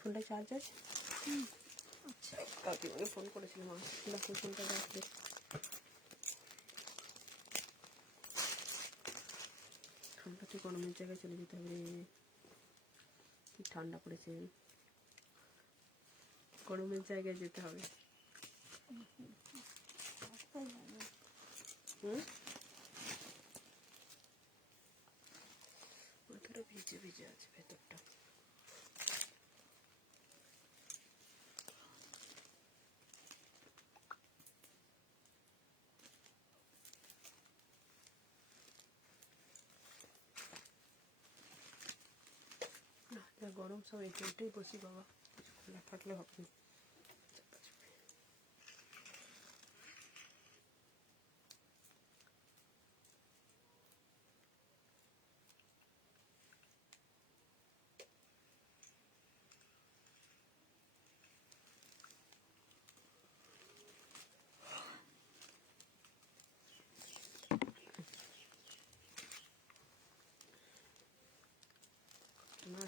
ফোনটা চার্জ আছে? আচ্ছা কাকিমাকে ফোন করেছিলাম, দেখো ফোনটা রাখবে। ঠান্ডাতে গরমের জায়গায় চলে যেতে হবে। কি ঠান্ডা পড়েছে, গরমের জায়গায় যেতে হবে। মাথাটা ভিজে ভিজে আছে ভেতরটা। গরম সব এটাই বসি বাবা, খোলা থাকলে হবে না।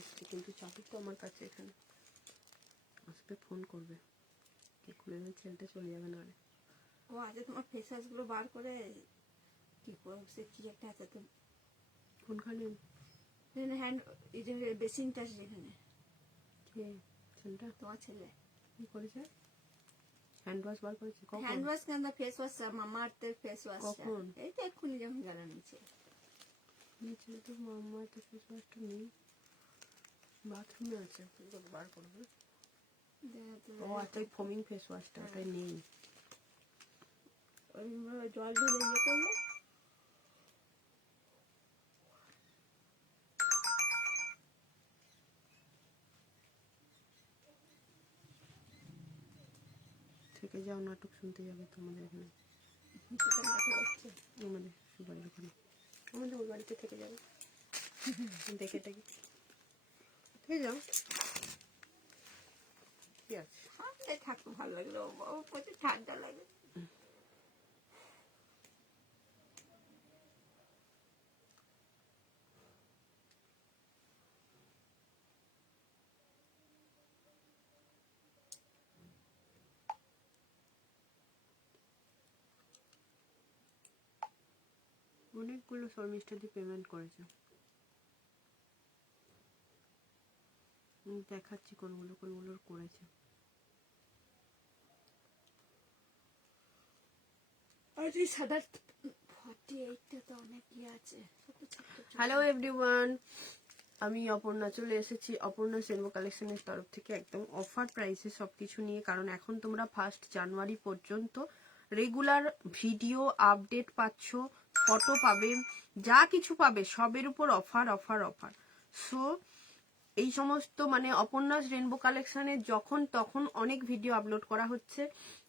আসবে কিন্তু চাবি তো আমার কাছে, এখানে আসবে ফোন করবে, কে খুলে দেবে ছেলেটা চলে যাবে না। আরে ও আজ তোমার ফেস ওয়াশ গুলো বার করে কি করছে, কি একটা আছে তো কোনখানে? হ্যান্ড এই যে বেসিনটা আছে যেখানে। কে ছেলেটা? তোমার ছেলে কি করেছে? হ্যান্ড ওয়াশ বার করেছে? কখন? হ্যান্ড ওয়াশ কেন, ফেস ওয়াশ, মামা আর্থের ফেস ওয়াশ। কখন? এই তো এক্ষুনি যখন গেল নিচে। নিচে তো মামা তো ফেস ওয়াশটা নেই, বাথরুমে আছে, বার করবে। ও আচ্ছা, ওই ফোমিং ফেস ওয়াশটা ওটাই নেই। ওই জল ঢেলে ইয়ে করলো। থেকে যাও, নাটক শুনতে যাবে তোমাদের এখানে, আমাদের সুপারির ওখানে, আমাদের ওই বাড়িতে থেকে যাবে। দেখে থেকে থেকে যাও, কি আছে? ঠান্ডায় থাকতে ভালো লাগলো, প্রচুর ঠান্ডা লাগে। অনেকগুলো শর্মিষ্ঠা দিয়ে পেমেন্ট করেছে, দেখাচ্ছি কোনগুলো কোনগুলোর করেছে। হ্যালো এভরিওয়ান, আমি অপর্ণা চলে এসেছি অপর্ণা রেনবো কালেকশনের তরফ থেকে একদম অফার প্রাইসে সবকিছু নিয়ে। কারণ এখন তোমরা 1 জানুয়ারি পর্যন্ত রেগুলার ভিডিও আপডেট পাচ্ছ, ফটো পাবে, যা কিছু পাবে সবের উপর অফার অফার অফার। সো এই সমস্ত মানে অপর্ণা রেনবো কালেকশনে যখন তখন অনেক ভিডিও আপলোড করা হচ্ছে,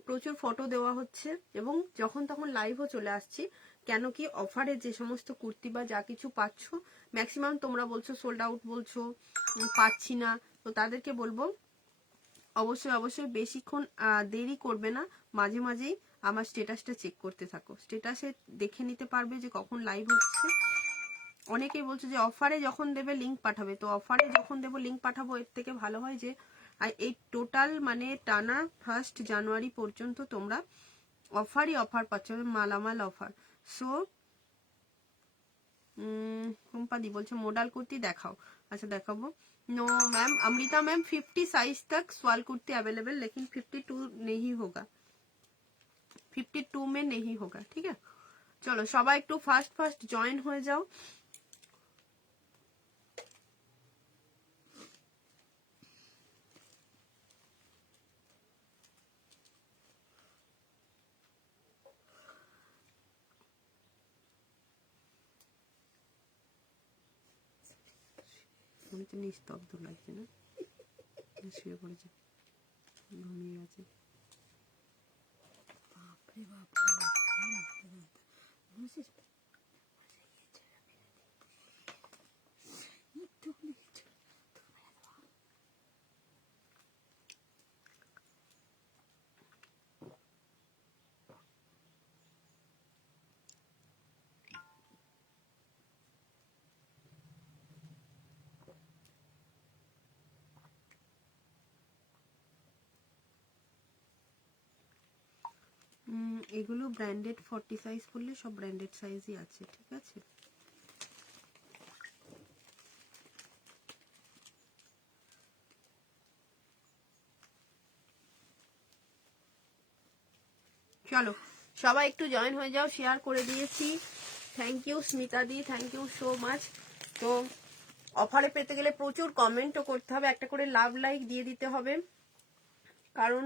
প্রচুর ফটো দেওয়া হচ্ছে এবং যখন তখন লাইভও চলে আসছি। কেন কি অফারে যে সমস্ত কুর্তি বা যা কিছু পাচ্ছ, ম্যাক্সিমাম তোমরা বলছো সোল্ড আউট, বলছো পাচ্ছি না, তো তাদেরকে বলবো অবশ্যই অবশ্যই বেশিক্ষণ দেরি করবে না, মাঝে মাঝেই আমার স্ট্যাটাসটা চেক করতে থাকো, স্ট্যাটাসে দেখে নিতে পারবে যে কখন লাইভ হচ্ছে। অনেকেই বলছে যে অফারে যখন দেবে লিঙ্ক পাঠাবে, তো অফারে যখন দেবো লিঙ্ক পাঠাবো, এর থেকে ভালো হয় যে এই টোটাল মানে টানা 1 জানুয়ারি পর্যন্ত তোমরা অফারই অফার পাচ্ছ, মালামাল অফার। সো কোম্পানি বলছে মোডাল কুর্তি দেখাও, আচ্ছা দেখাবো। No ma'am, Amrita ma'am 50 size तक स्वाल कुर्ती अवेलेबल, लेकिन 52 नहीं होगा, 52 में नहीं होगा, ठीक है। চলো সবাই একটু ফাস্ট ফাস্ট জয়েন হয়ে যাও। মনে তো নিস্তব্ধ লাগছে না, শুয়ে পড়েছে, ঘুমিয়ে গেছে। বাপরে বাপ, এগুলো ব্র্যান্ডেড 40 সাইজ করলে সব ব্র্যান্ডেড সাইজই আছে, ঠিক আছে। চলো সবাই একটু জয়েন হয়ে যাও, শেয়ার করে দিয়েছি। Thank you Smita di, thank you so much. তো অফারে পেতে গেলে প্রচুর কমেন্টও করতে হবে, একটা করে লাভ লাইক দিয়ে দিতে হবে, কারণ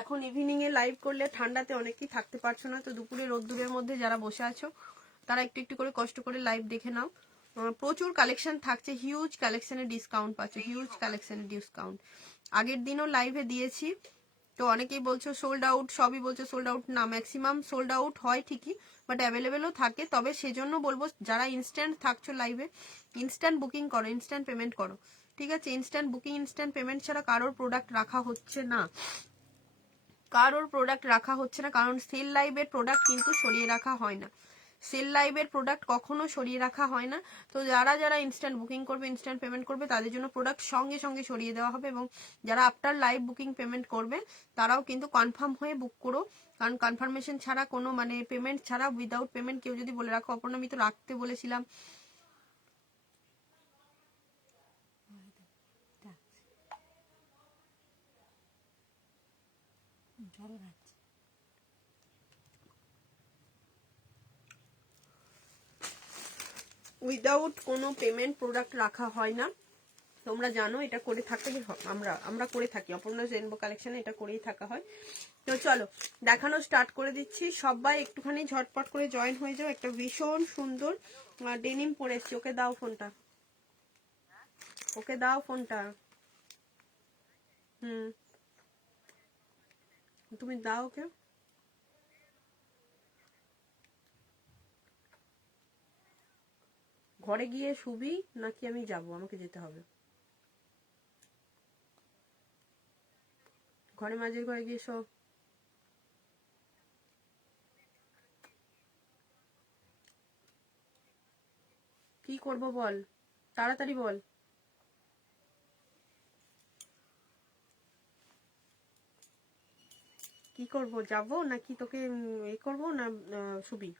এখন ইভিনিং এ লাইভ করলে ঠান্ডাতে অনেকেই থাকতে পারছো না, তো দুপুরে রোদ্দুরের মধ্যে যারা বসে আছো তারা একটু একটু করে কষ্ট করে লাইভ দেখে নাও। প্রচুর কালেকশন থাকছে, হিউজ কালেকশনের ডিসকাউন্ট পাচ্ছ, হিউজ কালেকশনের ডিসকাউন্ট। আগের দিনও লাইভে দিয়েছি, তো অনেকেই বলছো সোল্ড আউট, সবই বলছো সোল্ড আউট না, ম্যাক্সিমাম সোল্ড আউট হয় ঠিকই, বাট অ্যাভেলেবেলও থাকে। তবে সেজন্য বলবো যারা ইনস্ট্যান্ট থাকছো লাইভে, ইনস্ট্যান্ট বুকিং করো, ইনস্ট্যান্ট পেমেন্ট করো, ঠিক আছে। ইনস্ট্যান্ট বুকিং, ইনস্ট্যান্ট পেমেন্ট ছাড়া কারোর প্রোডাক্ট রাখা হচ্ছে না, কারোর প্রোডাক্ট রাখা হচ্ছে না, কারণ সেল লাইভের প্রোডাক্ট কিন্তু সরিয়ে রাখা হয় না, সেল লাইভের প্রোডাক্ট কখনো সরিয়ে রাখা হয় না। তো যারা যারা ইনস্ট্যান্ট বুকিং করবে, ইনস্ট্যান্ট পেমেন্ট করবে, তাদের জন্য প্রোডাক্ট সঙ্গে সঙ্গে সরিয়ে দেওয়া হবে। এবং যারা আফটার লাইভ বুকিং পেমেন্ট করবে তারাও কিন্তু কনফার্ম হয়ে বুক করো, কারণ কনফার্মেশন ছাড়া কোনো মানে পেমেন্ট ছাড়া, উইদাউট পেমেন্ট কেউ যদি বলে রাখো, অপর্ণা আমি তো রাখতে বলেছিলাম, উইদাউট কোনো পেমেন্ট প্রোডাক্ট রাখা হয় না, তোমরা জানো, এটা করে থাকি আমরা করে থাকি, অপর্ণা রেনবো কালেকশনে এটা করেই থাকা হয়। তো চলো দেখানো স্টার্ট করে দিচ্ছি, সবাই একটুখানি ঝটপট করে জয়েন হয়ে যাও। একটা ভীষণ সুন্দর ডেনিম পরে এসছি, ওকে দাও ফোনটা, ওকে দাও ফোনটা, তুমি দাও ওকে। ঘরে গিয়ে শুবি নাকি আমি যাব, আমাকে যেতে হবে ঘরে, মাঝের ঘরে গিয়ে সব কি করব বল, তাড়াতাড়ি বল। কি করব, যাব নাকি তোকে এ করব না, শুবি,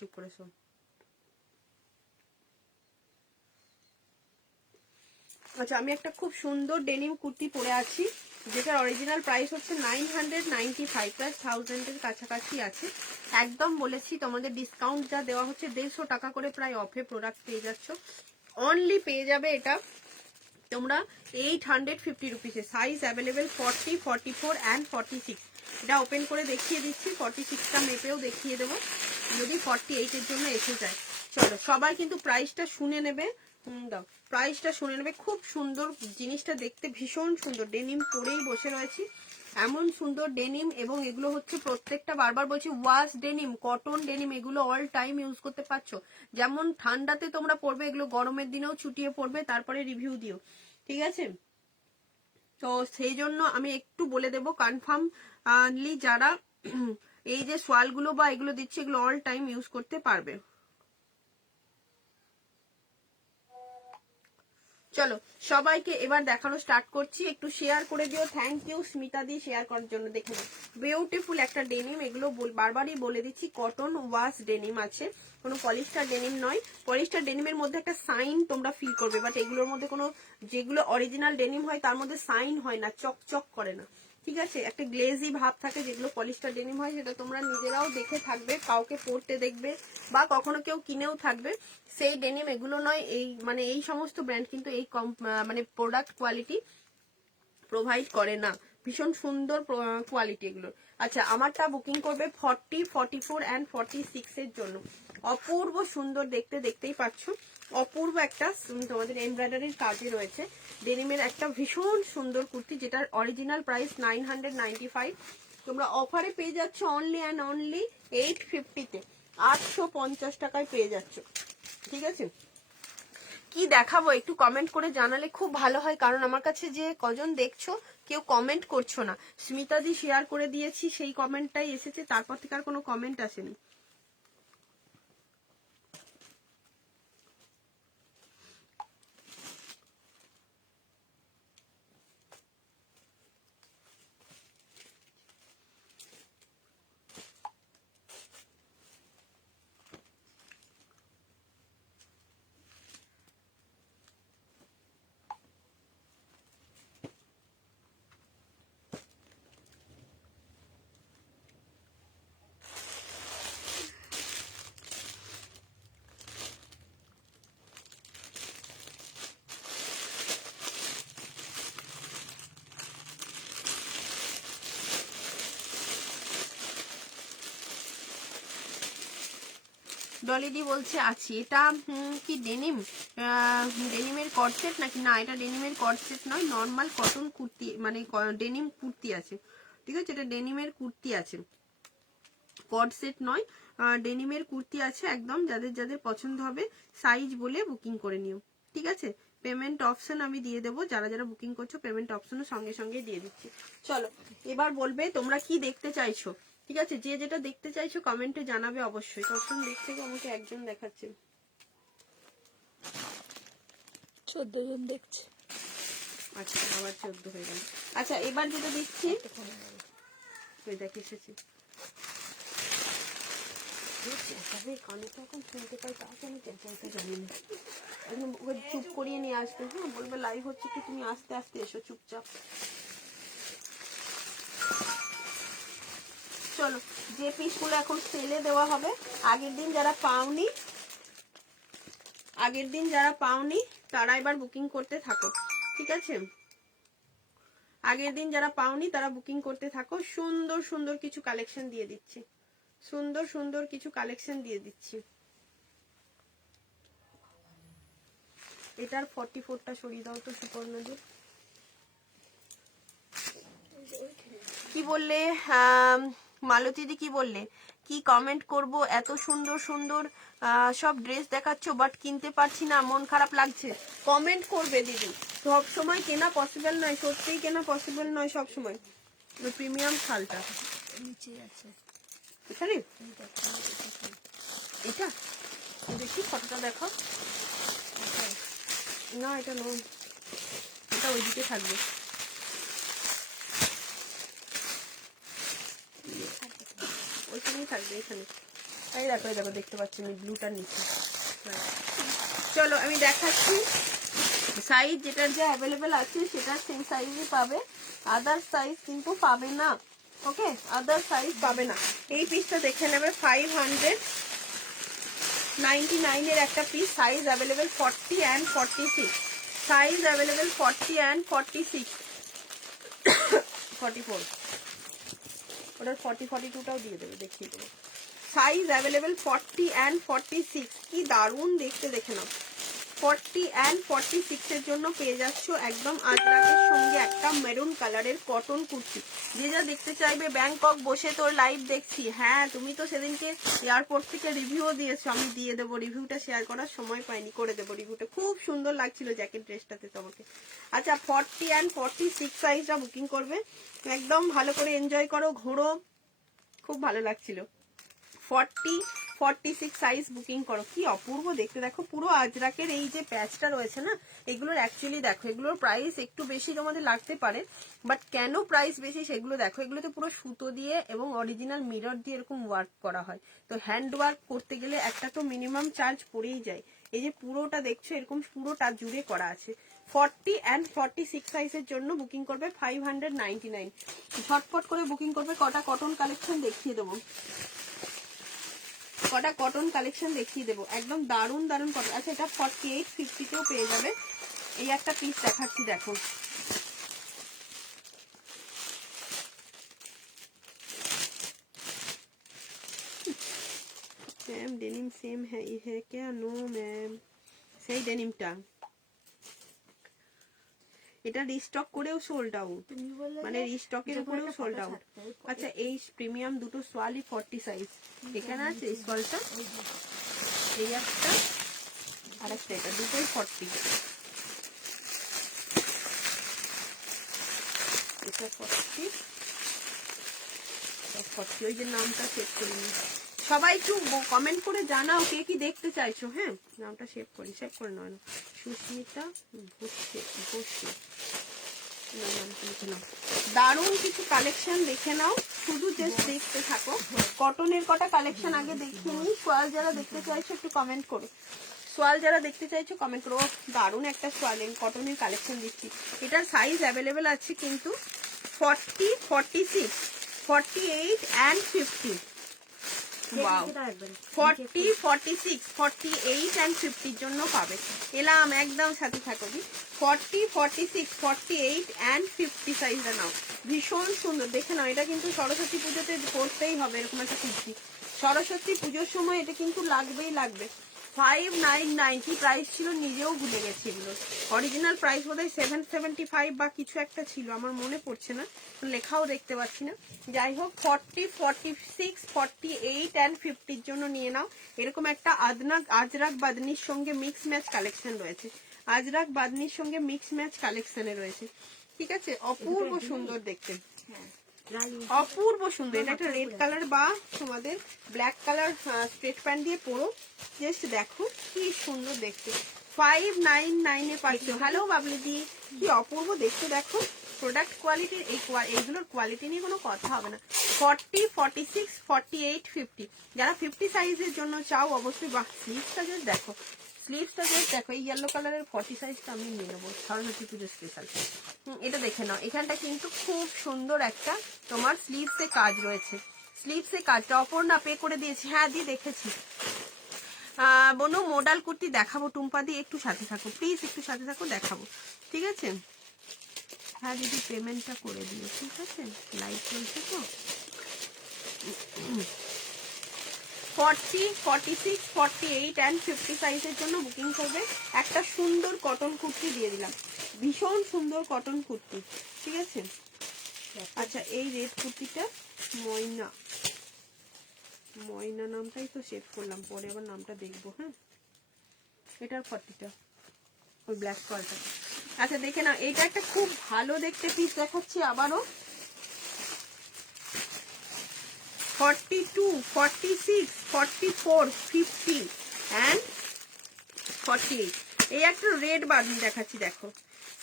চুপ করে শোন। আচ্ছা, আমি একটা খুব সুন্দর ডেনিম কুর্তি পরে আছি, যেটার অরিজিনাল প্রাইস হচ্ছে 995, প্লাস 1000-এর কাছাকাছি আছে। একদম বলেছি তোমাদের ডিসকাউন্ট যা দেওয়া হচ্ছে, 150 টাকা করে প্রায় অফে প্রোডাক্ট পেয়ে যাচ্ছ। অনলি পেয়ে যাবে এটা তোমরা 850 রুপিসে। Size available 40, 44 and 46। এটা ওপেন করে দেখিয়ে দিচ্ছি, 46টা মেপেও দেখিয়ে দেবো যদি 48-এর জন্য এসে যায়। চলো সবাই কিন্তু প্রাইসটা শুনে নেবে, দাও প্রাইসটা শুনে নেবে। খুব সুন্দর জিনিসটা দেখতে, ভীষণ সুন্দর। ডেনিম পরেই বসে রয়েছি, এমন সুন্দর ডেনিম, এবং এগুলো হচ্ছে প্রত্যেকটা, বারবার বলছি, ওয়াশ ডেনিম, কটন ডেনিম, এগুলো অল টাইম ইউজ করতে পারছো। যেমন ঠান্ডাতে তোমরা পরবে, এগুলো গরমের দিনেও ছুটিয়ে পড়বে, তারপরে রিভিউ দিও, ঠিক আছে। তো সেই জন্য আমি একটু বলে দেবো কনফার্মলি, যারা এই যে সোয়ালগুলো বা এগুলো দিচ্ছে, এগুলো অল টাইম ইউজ করতে পারবে। চলো সবাইকে এবার দেখানো স্টার্ট করছি, একটু শেয়ার করে দিও। Thank you Smita di share করার জন্য। দেখে নাও বিউটিফুল একটা ডেনিম, এগুলো বারবারই বলে দিচ্ছি কটন ওয়াশ ডেনিম আছে, কোনো পলিস্টার ডেনিম নয়। পলিস্টার ডেনিমের মধ্যে একটা সাইন তোমরা ফিল করবে, বাট এগুলোর মধ্যে কোনো, যেগুলো অরিজিনাল ডেনিম হয় তার মধ্যে সাইন হয় না, চকচক করে না, ঠিক আছে। একটা গ্লেজি ভাব থাকে, যেগুলো পলিস্টার ডেনিম হয়, সেটা তোমরা নিজেরাও দেখে থাকবে, কাউকে পরতে দেখবে, বা কখনো কেউ কিনেও থাকবে। সেই ডেনিম এগুলো নয়, এই মানে এই সমস্ত ব্র্যান্ড কিন্তু এই মানে প্রোডাক্ট কোয়ালিটি প্রোভাইড করে না। ভীষণ সুন্দর কোয়ালিটি এগুলোর। আচ্ছা, আমারটা বুকিং করবে 40, 44 অ্যান্ড 46 এর জন্য। অপূর্ব সুন্দর দেখতে, দেখতেই পাচ্ছ, অপূর্ব একটা তোমাদের এমব্রয়ডারির কাজে রয়েছে ডেনিমের একটা ভীষণ সুন্দর কুর্তি, যেটার অরিজিনাল প্রাইস 995, তোমরা অফারে পেয়ে যাচ্ছ অনলি অ্যান্ড অনলি 850-তে, 850 টাকায় পেয়ে যাচ্ছ, ঠিক আছে। কি দেখাবো একটু কমেন্ট করে জানালে খুব ভালো হয়, কারণ আমার কাছে যে কজন দেখছো কেউ কমেন্ট করছো না। স্মিতা দি শেয়ার করে দিয়েছি, সেই কমেন্টটাই এসেছে, তারপর থেকে আর কোনো কমেন্ট আসেনি। ডলিদি বলছে আছি। এটা কি ডেনিম, ডেনিমের কটসেট নাকি? না, এটা ডেনিমের কটসেট নয়, নর্মাল কটন কুর্তি, মানে ডেনিম কুর্তি আছে, ঠিক আছে? এটা ডেনিমের কুর্তি আছে, কটসেট নয়, ডেনিমের কুর্তি আছে একদম। যাদের যাদের পছন্দ হবে সাইজ বলে বুকিং করে নিও, ঠিক আছে? পেমেন্ট অপশন আমি দিয়ে দেবো, যারা যারা বুকিং করছো পেমেন্ট অপশনও সঙ্গে সঙ্গে দিয়ে দিচ্ছি। চলো এবার বলবে তোমরা কি দেখতে চাইছো, ঠিক আছে? যে যেটা দেখতে চাইছো কমেন্টে জানাবে অবশ্যই। কখন দেখছে আমাকে একজন দেখাচ্ছে, 14 জন দেখছে। আচ্ছা আবার 14 হয়ে গেল। আচ্ছা এবার যেটা দেখছি, ওই দেখ এসেছি, কানে তো এখন শুনতে পাই, তা আমি চেঁচাইতে জানি না। একদম ওকে চুপ করিয়ে নিয়ে আসবে, হ্যাঁ বলবে লাইভ হচ্ছে কি, তুমি আস্তে আস্তে এসো চুপচাপ। চলো যে পিসগুলো এখন সেলে দেওয়া হবে, আগের দিন যারা পাওনি তারা এবার বুকিং করতে থাকো, ঠিক আছে? আগের দিন যারা পাওনি তারা বুকিং করতে থাকো। সুন্দর সুন্দর কিছু কালেকশন দিয়ে দিচ্ছি, সুন্দর সুন্দর কিছু কালেকশন দিয়ে দিচ্ছি। এটার 44টা সরিয়ে দাও তো সুপর্ণাদের। কি বললে মালতীদি, কি বললে? কি কমেন্ট করব, এত সুন্দর সুন্দর সব ড্রেস দেখাচ্ছ বাট কিনতে পারছি না, মন খারাপ লাগছে। কমেন্ট করবে দিদি, সব সময় কেনা পসিবল নয়, সত্যিই কেনা পসিবল নয় সব সময়। প্রিমিয়াম শালটা নিচে আছে এখানে, এটা দেখি ফটোটা দেখো। না এটা নয়, এটা ওইদিকে থাকবে। ওইখানেই থাকবে, এখানে। এই দেখো এই দেখো, দেখতে পাচ্ছি আমি ব্লুটার নিচে। চলো আমি দেখাচ্ছি সাইজ, যেটার যে অ্যাভেলেবেল আছে সেটার সেই সাইজই পাবে, আদার সাইজ কিন্তু পাবে না, ওকে? আদার সাইজ পাবে না। এই পিসটা দেখে নেবে, 599 এর একটা piece, size available 40 and 46, size available 40 and 46, 44, ওটার 42টাও দিয়ে দেবে, দেখিয়ে দেবো। সাইজ অ্যাভেলেবেল 40 and 46, কি দারুণ দেখতে, দেখে নাও। 40 and 46 এর জন্য পেয়ে যাচ্ছ একদম আজরাকের সঙ্গে একটা মেরুন কালারের কটন কুর্তি। যে যা দেখতে চাইবে, ব্যাংকক বসে তোর লাইভ দেখছি, হ্যাঁ তুমি তো সেদিনকে এয়ারপোর্ট থেকে রিভিউও দিয়েছো, আমি দিয়ে দেবো, রিভিউটা শেয়ার করার সময় পাইনি, করে দেবো রিভিউটা। খুব সুন্দর লাগছিল জ্যাকেট ড্রেসটাতে তোমাকে। আচ্ছা 40 and 46 সাইজটা বুকিং করবে, একদম ভালো করে এনজয় করো, ঘোরো, খুব ভালো লাগছিল। 40-46 সাইজ বুকিং করো, কি অপূর্ব দেখতে, দেখো পুরো আজরাকের এই যে প্যাচটা রয়েছে না, এগুলোর অ্যাকচুয়ালি দেখো এগুলোর প্রাইস একটু বেশি তোমাদের লাগতে পারে, বাট কেন প্রাইস বেশি সেগুলো দেখো। এগুলোতে পুরো সুতো দিয়ে এবং অরিজিনাল মিরর দিয়ে এরকম ওয়ার্ক করা হয়, তো হ্যান্ড ওয়ার্ক করতে গেলে একটা তো মিনিমাম চার্জ পড়েই যায়। এই যে পুরোটা দেখছো এরকম পুরোটা জুড়ে করা আছে। 40 and 46 সাইজের জন্য বুকিং করবে 599, ঝটপট করে বুকিং করবে। কটা কটন কালেকশন দেখিয়ে দেবো, কটা কটন কালেকশন দেখিয়ে দেবো, একদম দারুণ দারুণ কটন। আচ্ছা এটা 48-50তেও পেয়ে যাবে। এই একটা পিস দেখাচ্ছি, দেখো मैम डेनिम सेम है ये है क्या? नो मैम, সেই ডেনিমটা এটা রিস্টক করেও সোল্ড আউট, মানে রিস্টকের উপরেও সোল্ড আউট। আচ্ছা এই প্রিমিয়াম দুটো সোয়ালি 40 সাইজ এখানে আছে, এই সোয়ালটা, এই একটা আর একটা, এটা দুটোই 40, এটা 40, ওই যে নামটা সেভ করে নি। সবাই একটু কমেন্ট করে জানাও কে কি দেখতে চাইছো, হ্যাঁ নামটা সেভ করে নয় না, সুস্মিতা ঘোষে, দারুণ কিছু কালেকশন দেখে নাও, শুধু জাস্ট দেখতে থাকো। কটনের কটা কালেকশন আগে দেখিয়ে নিই, সোয়াল যারা দেখতে চাইছো একটু কমেন্ট করো, সোয়াল যারা দেখতে চাইছো কমেন্ট করো। দারুণ একটা সোয়ালের কটনের কালেকশন দিচ্ছি, এটার সাইজ অ্যাভেলেবেল আছে কিন্তু 40, 46, 48 and 50, ওয়াও 40, 46, 48 and 50 এর জন্য পাবে। এলাম একদম সাথে থাকো, 40, 46, 48 and 50 সাইজটা নাও, ভীষণ সুন্দর দেখে নাও। এটা কিন্তু সরস্বতী পুজোতে পরতেই হবে এরকম একটা কুর্তি, সরস্বতী পুজোর সময় এটা কিন্তু লাগবেই লাগবে। 5990 প্রাইস ছিল, নিজেও ভুলে গেছি এগুলো। অরিজিনাল প্রাইস বোধহয় 775 বা কিছু একটা ছিল, আমার মনে পড়ছে না, লেখাও দেখতে পাচ্ছি না। যাই হোক 40, 46, 48 অ্যান্ড 50 জন্য নিয়ে নাও। এরকম একটা আজরাক বাদনির সঙ্গে মিক্স ম্যাচ কালেকশন রয়েছে, আজরাক বাদনির সঙ্গে মিক্স ম্যাচ কালেকশনে রয়েছে। ঠিক আছে, অপূর্ব সুন্দর দেখতে, অপূর্ব সুন্দর। এটা একটা রেড কালার বা তোমাদের ব্ল্যাক কালার স্ট্রেট প্যান্ট দিয়ে পরো, জাস্ট দেখো কি সুন্দর দেখতে। 599 এ পাইছো। হ্যালো বাবলি দি, কি অপূর্ব দেখতে দেখো। প্রোডাক্ট কোয়ালিটির এইগুলোর কোয়ালিটি নিয়ে কোনো কথা হবে না। 40, 46, 48, 50 যারা 50 সাইজের জন্য চাও অবশ্যই। বাহ, স্লিভসটা জাস্ট দেখো, স্লিভসটা জাস্ট দেখো। এই ইয়েলো কালারের 40 সাইজটা আমি নিয়ে নেবো সরস্বতী পুজো স্পেশাল। এটা দেখে নাও, এখানটা কিন্তু খুব সুন্দর একটা তোমার স্লিভসে কাজ রয়েছে, স্লিভসে কাজটা অপর্ণা পে করে দিয়েছি। হ্যাঁ দি দেখেছি। বনু মোডাল কুর্তি দেখাবো, টুম্পা দি একটু সাথে থাকো প্লিজ, একটু সাথে থাকো, দেখাবো। ঠিক আছে, হ্যাঁ দিদি পেমেন্টটা করে দিও, ঠিক আছে, লাইভ চলছে তো। 40, 46, 48 অ্যান্ড 50 সাইজের জন্য বুকিং করবে। একটা সুন্দর কটন কুর্তি দিয়ে দিলাম, ভীষণ সুন্দর কটন কুর্তি। ঠিক আছে, আচ্ছা এই রেড কুর্তিটা ময়না, ময়না নামটাই তো সেভ করলাম, পরে আবার নামটা দেখবো। হ্যাঁ, এটার 40টা ওই ব্ল্যাক কালারটা। আচ্ছা দেখে না, এটা একটা খুব ভালো দেখতে পিস দেখাচ্ছি আবারও। 42, 46, 44, 50 and 48 এই একটা রেড বাটন দেখাচ্ছি দেখো।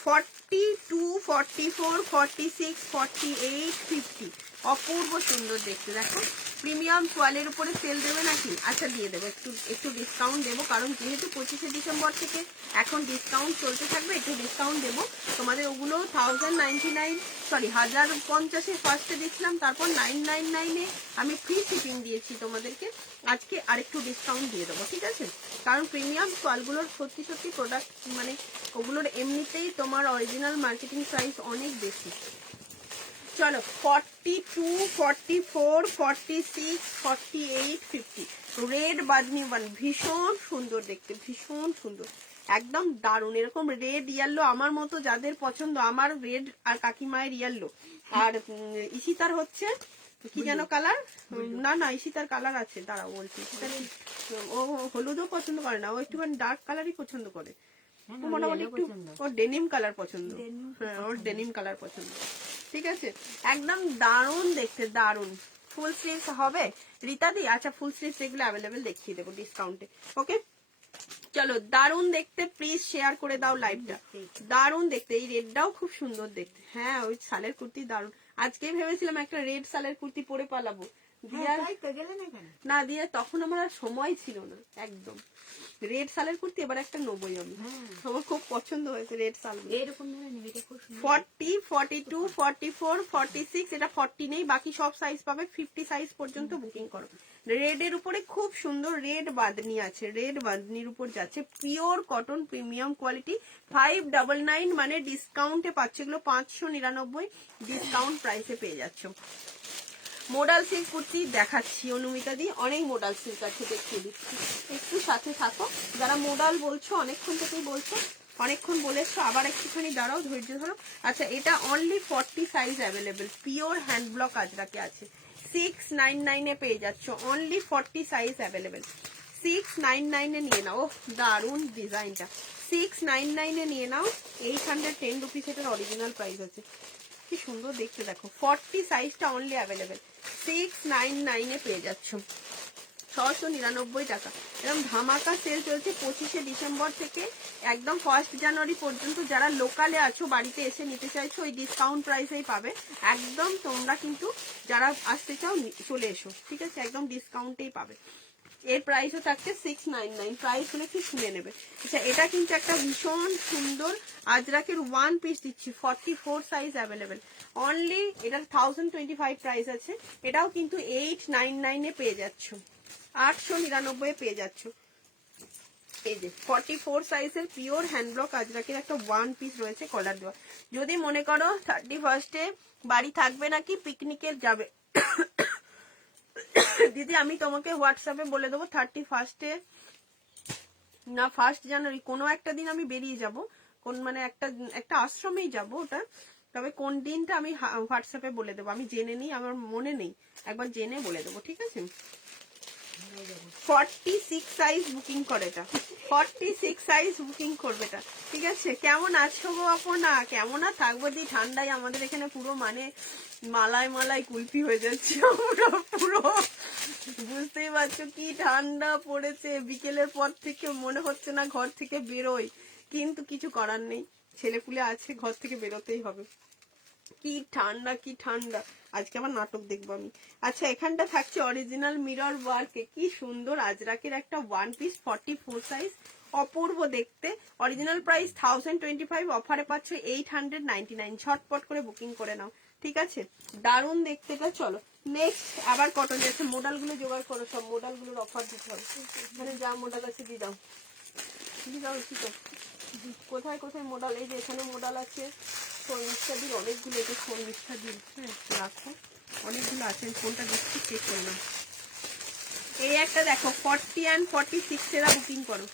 42, 44, 46, 48, 50 অপূর্ব সুন্দর দেখতে দেখো। প্রিমিয়াম সোয়ালের উপরে সেল দেবে নাকি? আচ্ছা দিয়ে দেবো, একটু ডিসকাউন্ট দেবো, কারণ যেহেতু 25শে ডিসেম্বর থেকে এখন ডিসকাউন্ট চলতে থাকবে, একটু ডিসকাউন্ট দেবো তোমাদের। ওগুলো 1099 সরি 1050-এ ফার্স্টে দিচ্ছিলাম, তারপর 999-এ আমি ফ্রি শিপিং দিয়েছি তোমাদেরকে। আজকে আরেকটু ডিসকাউন্ট দিয়ে দেবো, ঠিক আছে, কারণ প্রিমিয়াম সোয়ালগুলোর সত্যি সত্যি প্রোডাক্ট মানে ওগুলোর এমনিতেই তোমার অরিজিনাল মার্কেটিং প্রাইস অনেক বেশি। চলো 42, 44, 46, 48, 50 রেড বাদনি ওয়ান, ভীষণ সুন্দর দেখতে, ভীষণ সুন্দর, একদম দারুণ। এরকম রেড ইয়েলো আমার মতো যাদের পছন্দ, আমার রেড আর কাকিমায়ের ইয়েলো, আর ইশিতার হচ্ছে কি যেন কালার, না না ইশিতার কালার আছে, দাঁড়াও বলছি। ইশিতার ও হলুদও পছন্দ করে না, ও একটুখানি ডার্ক কালারই পছন্দ করে। ও মোটামুটি একটু ওর ডেনিম কালার পছন্দ, হ্যাঁ ওর ডেনিম কালার পছন্দ। ঠিক আছে, একদম দারুণ দেখতে, দারুণ। ফুল স্লিভস হবে রীতাদি? আচ্ছা ফুল স্লিভস এগুলো অ্যাভেলেবেল দেখিয়ে দেবো ডিসকাউন্টে। ওকে চলো, দারুণ দেখতে, প্লিজ শেয়ার করে দাও লাইভটা। দারুণ দেখতে, এই রেডটাও খুব সুন্দর দেখতে। হ্যাঁ ওই শালের কুর্তি দারুণ। আজকে ভেবেছিলাম একটা রেড শালের কুর্তি পরে পালাবো, না দিয়ে তখন আমার আর সময় ছিল না একদম। রেড শালের কুর্তি এবার একটা নেবই আমি, আমার খুব পছন্দ হয়েছে রেড শাল। 40, 42, 44, 46 এটা 40 নেই, বাকি সব সাইজ পাবে। 50 সাইজ পর্যন্ত বুকিং করো। রেড এর উপরে খুব সুন্দর রেড বাঁধনি আছে, রেড বাঁধনির উপর যাচ্ছে, পিওর কটন প্রিমিয়াম কোয়ালিটি। 599 মানে ডিসকাউন্টে পাচ্ছে এগুলো 599 ডিসকাউন্ট প্রাইসে পেয়ে যাচ্ছ। মোডাল সিল্ক কুর্তি দেখাচ্ছি অনুমিতা দি, অনেক মোডাল সিল্ক আছে দেখিয়ে দিচ্ছি, একটু সাথে থাকো। যারা মোডাল বলছো অনেকক্ষণ থেকেই বলছো, অনেকক্ষণ বলেছো, আবার একটুখানি দাঁড়াও, ধৈর্য ধরো। আচ্ছা এটা only 40 size available, pure hand block আজরাকে আছে, 699 এ পেয়ে যাচ্ছ, অনলি 40 সাইজ অ্যাভেলেবেল। 699 এ নিয়ে নাও, দারুন ডিজাইনটা, 699 এ নিয়ে নাও। 810 রুপিস এটার অরিজিনাল প্রাইস আছে, কি সুন্দর দেখতে দেখো। 40 সাইজটা অনলি অ্যাভেলেবেল, 699 এ পেয়ে যাচ্ছ, 699 টাকা। এরকম ধামাকা সেল চলছে 25শে ডিসেম্বর থেকে একদম 1 জানুয়ারি পর্যন্ত। যারা লোকালে আছো, বাড়িতে এসে নিতে চাইছো, ওই ডিসকাউন্ট প্রাইসেই পাবে একদম। তোমরা কিন্তু যারা আসতে চাও চলে এসো, ঠিক আছে, একদম ডিসকাউন্টেই পাবে। এর প্রাইসও থাকছে 699, প্রাইস হলে কি শুনে নেবে। আচ্ছা এটা কিন্তু একটা ভীষণ সুন্দর আজরাকের ওয়ান পিস দিচ্ছি, 44 সাইজ অ্যাভেলেবেল, অনলি এটার 1025 প্রাইস আছে। এটাও কিন্তু 899 এ পেয়ে যাচ্ছ, 899 পেয়ে যাচ্ছ। এই যে 44 সাইজের পিওর হ্যান্ডব্লক আজরাকের একটা ওয়ান পিস রয়েছে কলার দেওয়া। যদি মনে করো 31 বাড়ি থাকবে নাকি পিকনিকে যাবে, দিদি আমি তোমাকে হোয়াটসঅ্যাপে বলে দেবো 31 না 1 জানুয়ারি কোনো একটা দিন আমি বেরিয়ে যাব, কোন মানে একটা আশ্রমেই যাব ওটা, তবে কোন দিনটা আমি হোয়াটসঅ্যাপে বলে দেবো, আমি জেনে নিই, আমার মনে নেই, একবার জেনে বলে দেবো, ঠিক আছে। 46 সাইজ বুকিং করে এটা, 46 সাইজ বুকিং করবে এটা, ঠিক আছে। কেমন আছো গো আপনা? কেমন আর থাকবো দি, ঠান্ডায় আমাদের এখানে পুরো মানে মালায় মালায় কুলফি হয়ে যাচ্ছে আমরা পুরো, বুঝতেই পারছো কি ঠান্ডা পড়েছে। বিকেলের পর থেকে মনে হচ্ছে না ঘর থেকে বেরোই, কিন্তু কিছু করার নেই, ছেলেপুলে আছে, ঘর থেকে বেরোতেই হবে। কি ঠান্ডা কি ঠান্ডা, আজকে আবার নাটক দেখবো আমি। আচ্ছা এখানটা থাকছে অরিজিনাল মিরর ওয়ার্কে, কি সুন্দর আজরাকের একটা 1 পিস 44 সাইজ, অপূর্ব দেখতে। অরিজিনাল প্রাইস 1025, অফারে পাচ্ছ 899। ঝটপট করে বুকিং করে নাও, ঠিক আছে। দারুণ দেখতে এটা। চলো নেক্সট আবার কটন আছে, মোডাল গুলো জোগাড় করো, সব মোডাল গুলোর অফার দিতে হবে, মানে যা মোডাল আছে দিয়ে দাও, দিয়ে দাও, ঠিক আছে। কোথায় কোথায় মোডাল, এই যে এখানে মোডাল আছে, শর্মিষ্ঠা দিল অনেকগুলো, এটা শর্মিষ্ঠা দিল, হ্যাঁ রাখো, অনেকগুলো আছে, ফোনটা দিচ্ছি চেক করে নাও। এই একটা দেখো 40 and 46 এরা বুকিং করো,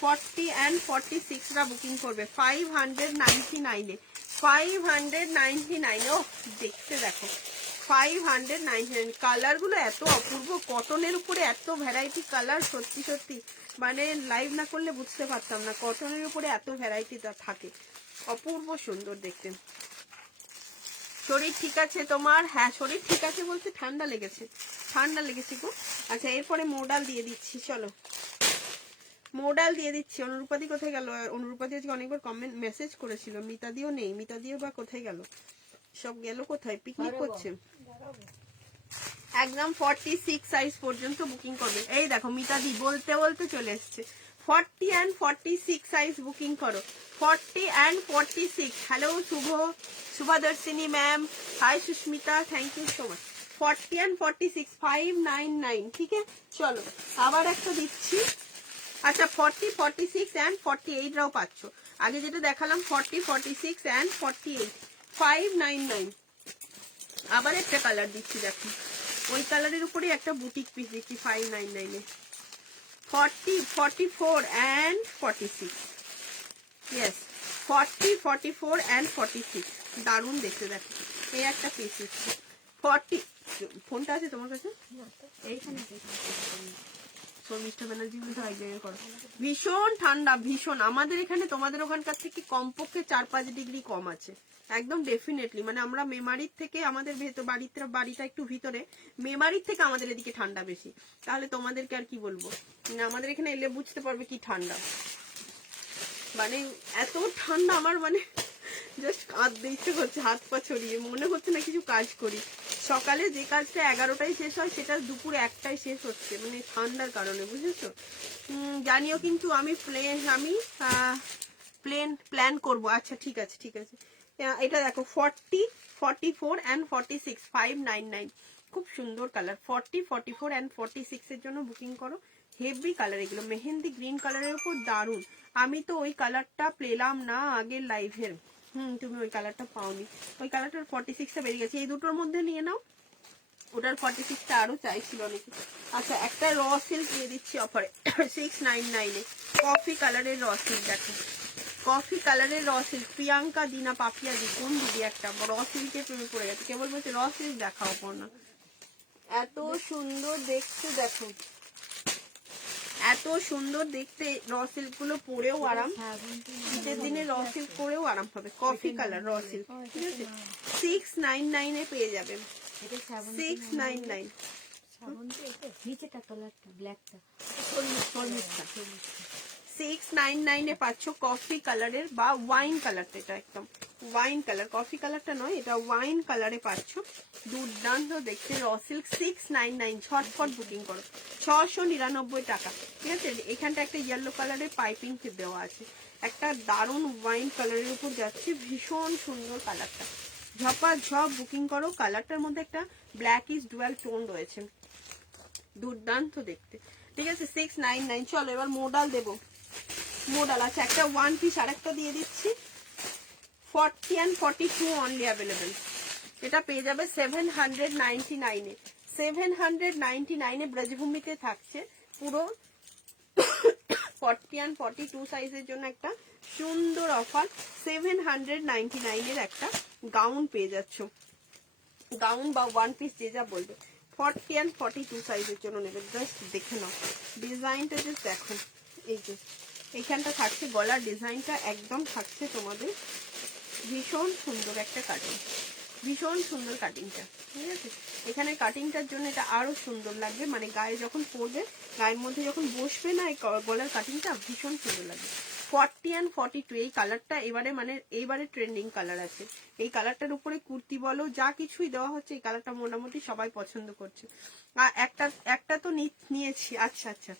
40 and 46 এরা বুকিং করবে 599 এ, 599। ও দেখতে দেখো 599, কালার গুলো এত অপূর্ব, কটনের উপরে এত ভ্যারাইটি কালার, সত্যি সত্যি মানে লাইভ না করলে বুঝতে পারতাম না, কটনের উপরে এত ভ্যারাইটি থাকে, অপূর্ব সুন্দর দেখতে। শরীর ঠিক আছে তোমার? হ্যাঁ শরীর ঠিক আছে বলতে ঠান্ডা লেগেছে, ঠান্ডা লেগেছে গো। আচ্ছা এরপরে মোডাল দিয়ে দিচ্ছি, চলো মোডাল দিয়ে দিচ্ছি। অনুরূপাদি কোথায় গেল? অনুরূপাদি আজকে অনেকবার কমেন্ট মেসেজ করেছিল, মিতাদিও নেই, মিতাদিও বা কোথায় গেল, সব গেল কোথায়, পিকনিক করছে। একদম 46 সাইজ পর্যন্ত বুকিং করবে। এই দেখো মিতাদি বলতে বলতে চলে এসছে, 40 and 46 সাইজ বুকিং করো, 40 and 46। Hello Shubhadarshini ma'am, hi Susmita, thank you so much. 40 and 46 599, ঠিক আছে। চলো আবার একটা দিচ্ছি। আচ্ছা 40, 46 and 48 রাও পাচ্ছ, আগে যেটা দেখালাম 40, 46 and 48 599। আবার একটা কালার দিচ্ছি, দেখো ওই কালারের উপরে একটা বুটিক পিস দিচ্ছি 599 এ, 40, 44 and 46, ইয়েস 40, 44 and 46, দারুণ দেখতে। দেখো এই একটা পিস দিচ্ছি 40। ফোনটা আছে তোমার কাছে? এইখানে শর্মিষ্ঠা ব্যানার্জি কিন্তু এক জায়গায় করো। ভীষণ ঠান্ডা, ভীষণ। আমাদের এখানে তোমাদের ওখানকার থেকে কমপক্ষে 4-5 ডিগ্রি কম আছে, একদম ডেফিনেটলি। মানে আমরা মেমারির থেকে, আমাদের ভেতর বাড়িটা একটু ভিতরে, মেমারির থেকে আমাদের এদিকে ঠান্ডা বেশি। তাহলে তোমাদেরকে আর কি বলবো, আমাদের এখানে এলে বুঝতে পারবে কি ঠান্ডা, মানে এত ঠান্ডা আমার মানে জাস্ট কাঁদতে ইচ্ছে করছে, হাত পা ছড়িয়ে, মনে হচ্ছে না কিছু কাজ করি। সকালে যে কাজটা 11টায় শেষ হয় সেটা দুপুর 1টায় শেষ হচ্ছে, মানে ঠান্ডার কারণে, বুঝেছো। জানিও কিন্তু আমি প্ল্যান করবো। আচ্ছা ঠিক আছে ঠিক আছে। এটা দেখো 40, 44 and 46 599, খুব সুন্দর কালার। 40, 44 and 46 এর জন্য বুকিং করো, হেভি কালার এগুলো, মেহেন্দি গ্রিন কালারের উপর দারুন। আমি তো ওই কালারটা পেলাম না আগের লাইভের, তুমি ওই কালারটা পাওনি, ওই কালারটার 46টা বেরিয়ে গেছে, এই দুটোর মধ্যে নিয়ে নাও, ওটার 46টা আরো চাইছিল অনেকে। আচ্ছা একটা র সিল্ক দিয়ে দিচ্ছি অফারে 699 এ, কফি কালারের র সিল্ক। দেখো কফি কালারের র সিল্ক, প্রিয়াঙ্কা দিনা পাপিয়া দি, কোন দিদি একটা র সিল্কের প্রেমে পড়ে গেছে, কেবল বলছে র সিল্ক দেখাও পড়না, এত সুন্দর দেখতে। দেখো এত সুন্দর দেখতে, র সিল্ক গুলো পরেও আরাম, শীতের দিনে র সিল্ক পরেও আরাম হবে। কফি কালার র সিল্ক, ঠিক আছে 699 এ পেয়ে যাবেন, 699। 699 এ পাচ্ছ কফি কালারের বা ওয়াইন কালারটা, এটা একদম ওয়াইন কালার, কফি কালারটা নয়, এটা ওয়াইন কালারে পাচ্ছ, দুর্দান্ত দেখতে র সিল্ক 699। ঝটপট বুকিং করো, 699 টাকা, ঠিক আছে। এখানটা একটা ইয়েলো কালারের পাইপিং দেওয়া আছে, একটা দারুণ ওয়াইন কালারের উপর যাচ্ছে, ভীষণ সুন্দর কালারটা, ঝপাঝপ বুকিং করো। কালারটার মধ্যে একটা ব্ল্যাক ইজ ডুয়াল টোন রয়েছে, দুর্দান্ত দেখতে, ঠিক আছে 699। চলো এবার মোডাল দেবো, মোডাল আছে একটা 1 পিস আর একটা দিয়ে দিচ্ছি, 40 and 42 অনলি অ্যাভেলেবেল, এটা পেয়ে যাবে 799 এ, 799 ব্রজভূমিতে থাকছে পুরো 40 and 42 সাইজের জন্য একটা সুন্দর অফার। 799 এর একটা গাউন পেয়ে যাচ্ছ, গাউন বা ওয়ান পিস যে যা বলবে। 40 and 42 সাইজের জন্য নেবে। জাস্ট দেখে নাও ডিজাইনটা, জাস্ট দেখো। এই যে এইখানটা থাকছে গলার ডিজাইনটা, একদম থাকছে তোমাদের ভীষণ সুন্দর একটা কাটিং, ভীষণ সুন্দর কাটিংটা, ঠিক আছে। এখানে কাটিংটার জন্য এটা আরো সুন্দর লাগবে, মানে গায়ে যখন পরবে, গায়ের মধ্যে যখন বসবে না, এই গলার কাটিংটা ভীষণ সুন্দর লাগবে। 40 and 42 এই কালারটা এবারে মানে এইবারে ট্রেন্ডিং কালার আছে। এই কালারটার উপরে কুর্তি বলো যা কিছুই দেওয়া হচ্ছে, এই কালারটা মোটামুটি সবাই পছন্দ করছে। আর একটা তো নিয়েছি। আচ্ছা আচ্ছা,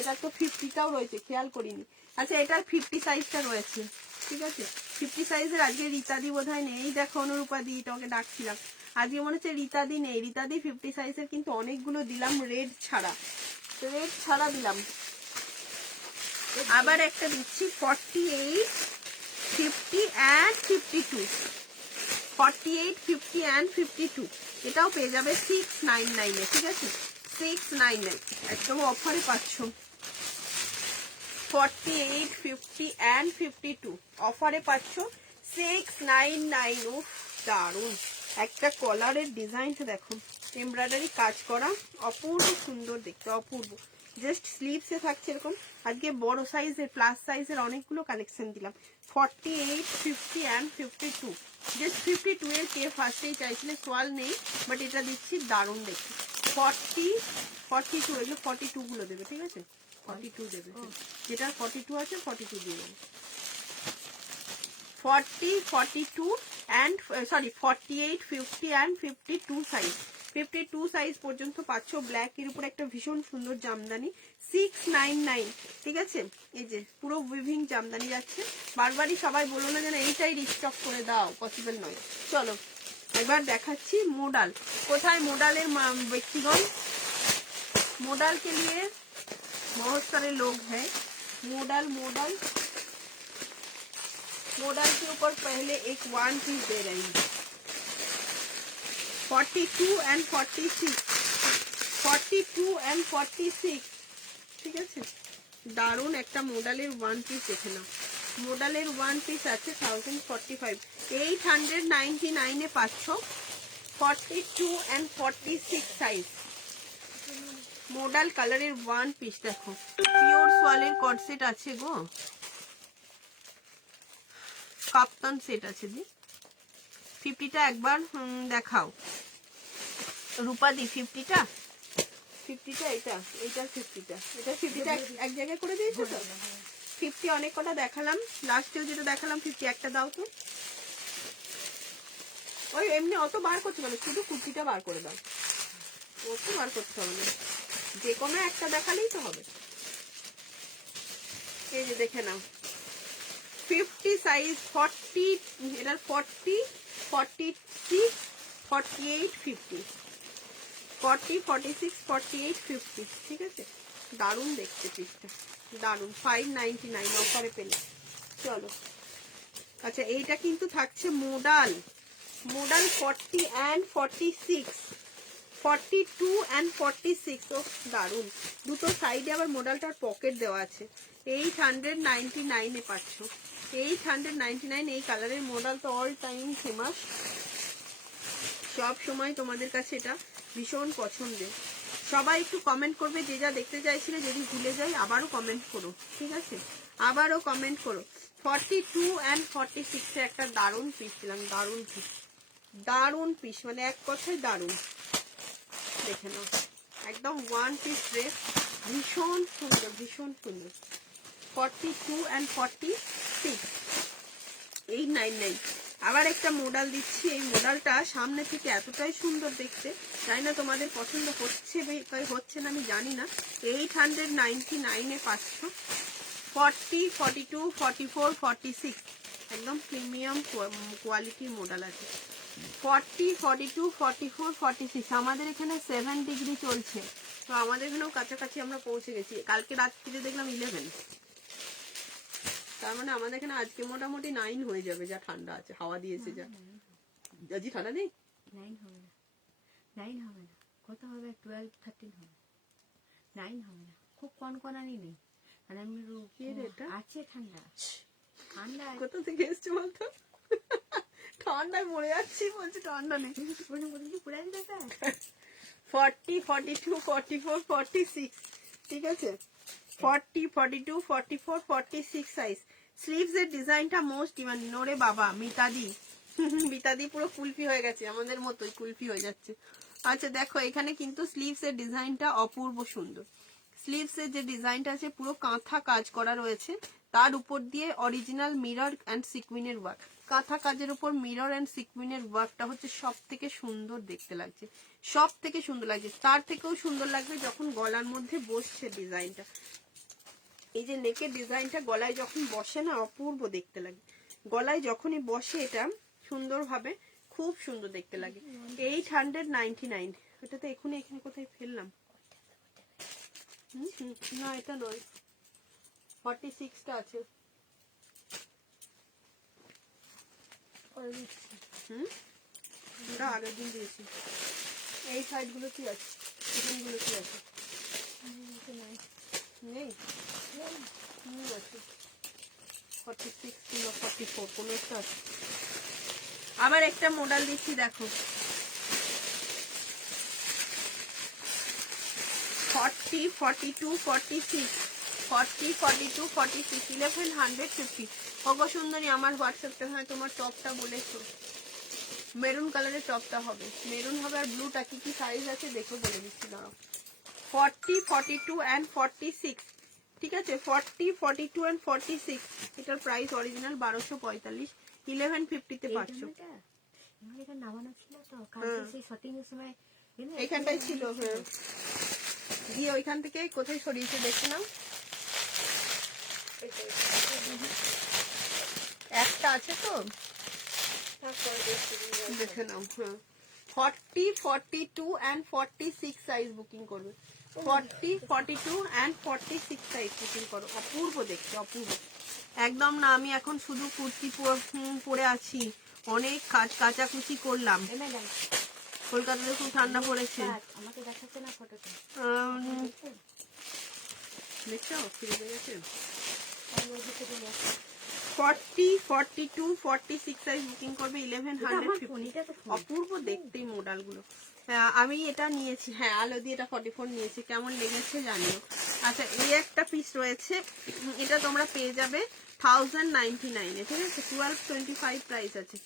এটা তো 50টাও রয়েছে, খেয়াল করিনি। আচ্ছা, এটার 50 সাইজটা রয়েছে, ঠিক আছে। 50 সাইজের আজকে রীতাদি বোধহয় নেই। দেখো অনুরূপা দি, তোমাকে ডাকছিলাম, আজকে মনে হচ্ছে রীতাদি নেই। রীতাদি 50 সাইজের কিন্তু অনেকগুলো দিলাম, রেড ছাড়া দিলাম। আবার একটা দিচ্ছি 48, 50 and 52, 48, 50 and 52, এটাও পেয়ে যাবে 699 এ, ঠিক আছে। 699 একদম অফারে পাচ্ছ। 48, 50 and 52 অফারে পাচ্ছ 699। উফ দারুন একটা কলারের ডিজাইনটা দেখো, এমব্রয়ডারি কাজ করা, অপূর্ব সুন্দর দেখতে, অপূর্ব। জাস্ট স্লিভসে থাকছে এরকম। আজকে বড় সাইজের প্লাস সাইজের অনেকগুলো কালেকশন দিলাম। 48, 50 and 52, জাস্ট 52 এর কে ফার্স্টেই চাইছিলে, সোয়াল নেই, বাট এটা দিচ্ছি দারুন দেখতে। 40, 42, এগুলো 42 গুলো দেবে, ঠিক আছে। 42 দেবে, যেটা 42 আছে 42 দিয়ে দেবে। 40, 42 and 48, 50 and 52 সাইজ, 52 সাইজ পর্যন্ত পাচ্ছ। ব্ল্যাক এর উপর একটা ভীষণ সুন্দর জামদানি, 699, ঠিক আছে। এই যে পুরো উইভিং জামদানি যাচ্ছে। বারবারই সবাই বলো না যেন এইটাই রিস্টক করে দাও, পসিবল নয়। চলো এবার দেখাচ্ছি মোডাল। কোথায় মোডালের ব্যক্তিগণ? मोडल के लिए बहुत सारे लोग हैं। मोडल के ऊपर पहले एक वन पीस दे रही हूँ। 42 and 46, 42 and 46, ঠিক আছে। দারুন একটা মোডালের ওয়ান পিস দেখে নাও। মোডালের ওয়ান পিস আছে 1045, 899 এ পাচ্ছ। 42 and 46 সাইজ মোডাল কালারের ওয়ান পিস দেখো, পিওর সোয়ালের কট সেট আছে গো, কাপ্তান সেট আছে দি। 50টা একবার দেখাও রূপাদি। 50টা এটা 50টা, এটা 50টা এক জায়গায় করে দিয়েছো তো। 50 অনেক কটা দেখালাম, লাস্টেও যেটা দেখালাম 50 একটা দাও তো। ওই এমনি অত বার করছো কেন, শুধু কুর্তিটা বার করে দাও, অত বার করতে হবে না, যে কোনো একটা দেখালেই তো হবে। এই যে দেখে নাও 50 সাইজ, 40, এটার 40, 46, 48, 50, 40, 46, 48, 50, ঠিক আছে। দারুণ দেখতে পিসটা, দারুণ। 599 অফারে পেলে। চলো আচ্ছা, এইটা কিন্তু থাকছে মোডাল 40 and 46, 42 and 46, ও দারুন। দুটো সাইডে আবার মোডালটার পকেট দেওয়া আছে। 899 এ পাচ্ছ, 899। এই কালারের মোডাল তো অল টাইম ফেমাস, সব সময় তোমাদের কাছে এটা ভীষণ পছন্দের। সবাই একটু কমেন্ট করবে যে যা দেখতে চাইছিলে, যদি ভুলে যাই আবারও কমেন্ট করো, ঠিক আছে, আবারও কমেন্ট করো। 42 and 46 এ একটা দারুণ পিস ছিলাম, দারুণ পিস, মানে এক কথায় দারুণ। দেখে নাও একদম ওয়ান পিস ড্রেস, ভীষণ সুন্দর, ভীষণ সুন্দর। 42 and 46, 899। আবার একটা মোডাল দিচ্ছি। এই মোডালটা সামনে থেকে এতটাই সুন্দর দেখতে, জানি না তোমাদের পছন্দ হচ্ছে না আমি জানি না। 899 এ পাচ্ছ। 40, 42, 44, 46, একদম প্রিমিয়াম কোয়ালিটির মোডাল আছে। 40, 42, 44, 46, আমাদের এখানে 7 ডিগ্রি চলছে, তো আমাদের এখানেও কাছাকাছি আমরা পৌঁছে গেছি। কালকে রাত্রিতে দেখলাম 11, তার মানে আমাদের এখানে আজকে মোটামুটি 9 হয়ে যাবে, যা ঠান্ডা আছে, হাওয়া দিয়েছে যা। আজকে ঠান্ডা নেই, 9 হবে। 9 হবে না, কত হবে? 12, 13 হবে, 9 হবে না, খুব কনকনানি নেই। মানে আমি কি রে এটা? আছে ঠান্ডা, ঠান্ডা কোথা থেকে এসছে বলতো? ঠান্ডায় মরে যাচ্ছি বলছি, ঠান্ডা নেই। পুরান দেখা 40, 42, 44, 46, ঠিক আছে? 40, 42, 44, 46 সাইজ। স্লিভস এর ডিজাইনটা মোস্ট ডিমান্ডিং। ওরে বাবা, মিতাদি মিতাদি পুরো কুলফি হয়ে গেছে, আমাদের মতোই কুলফি হয়ে যাচ্ছে। আচ্ছা দেখো, এখানে কিন্তু স্লিভস এর ডিজাইনটা অপূর্ব সুন্দর। স্লিভস এর যে ডিজাইনটা আছে পুরো কাঁথা কাজ করা রয়েছে, তার উপর দিয়ে অরিজিনাল মিরর অ্যান্ড সিকুইনের ওয়ার্ক। কাঁথা কাজের উপর মিরর অ্যান্ড সিকুইনের ওয়ার্কটা হচ্ছে সব থেকে সুন্দর দেখতে লাগছে, সব থেকে সুন্দর লাগছে। তার থেকেও সুন্দর লাগবে যখন গলার মধ্যে বসছে ডিজাইনটা। এই যে নেকের ডিজাইনটা গলায় যখন বসে না, অপূর্ব দেখতে লাগে। গলায় যখনই বসে এটা সুন্দরভাবে, খুব সুন্দর দেখতে লাগে। 899। এটা তো এখানে কোথায় ফেললাম? না এটা নয়, 46টা আছে। ওটা আগের দিন দিয়েছি। এই সাইড গুলো কি আছে? এখানগুলো কি আছে? নেই, আছে 46 কিংবা 44, কোনো একটা আছে। আবার একটা মডেল দিচ্ছি দেখো, 40, 42, 46, 40, 42, 46, 1150। ওগো সুন্দরী, আমার হোয়াটসঅ্যাপটা হয় তোমার টপটা বলেছো, মেরুন কালারের টপটা হবে, মেরুন হবে। আর ব্লুটা কি কি সাইজ আছে দেখো, বলে দিচ্ছি দাঁড়াও। 40, 42 and 46, ঠিক আছে? 40, 42 and 46। এটার প্রাইস অরিজিনাল 1245, 1150-তে পাচ্ছ। আমার এখানে নামানো ছিল তো, কালকে সেই শটিং এর সময় এখানটাই ছিল। হ্যাঁ, গিয়ে ওইখান থেকে কোথায় সরিয়েছে দেখে নাও। একটা আছে তো, দেখে নাও। হ্যাঁ, 40, 42 and 46 সাইজ বুকিং করবে। 40, 42 and 46 সাইজ বুকিং করো। অপূর্ব দেখতে, অপূর্ব একদম। না আমি এখন শুধু কুর্তি পরে আছি, অনেক কাচাকুচি করলাম। কলকাতাতে খুব ঠান্ডা পড়েছে। আমাকে দেখাচ্ছে না ফটোতে, দেখছো ফিরে গেছে। 40, 42, 46 সাইজ বুকিং করবে 1150। অপূর্ব দেখতে মডেল গুলো। আমি এটা নিয়েছি, হ্যাঁ আলোদি এটা 44 নিয়েছি, কেমন লেগেছে জানিও। আচ্ছা, এই একটা পিস রয়েছে, এটা তোমরা পেয়ে যাবে 1099-এ, ঠিক আছে? 1225 প্রাইস আছে,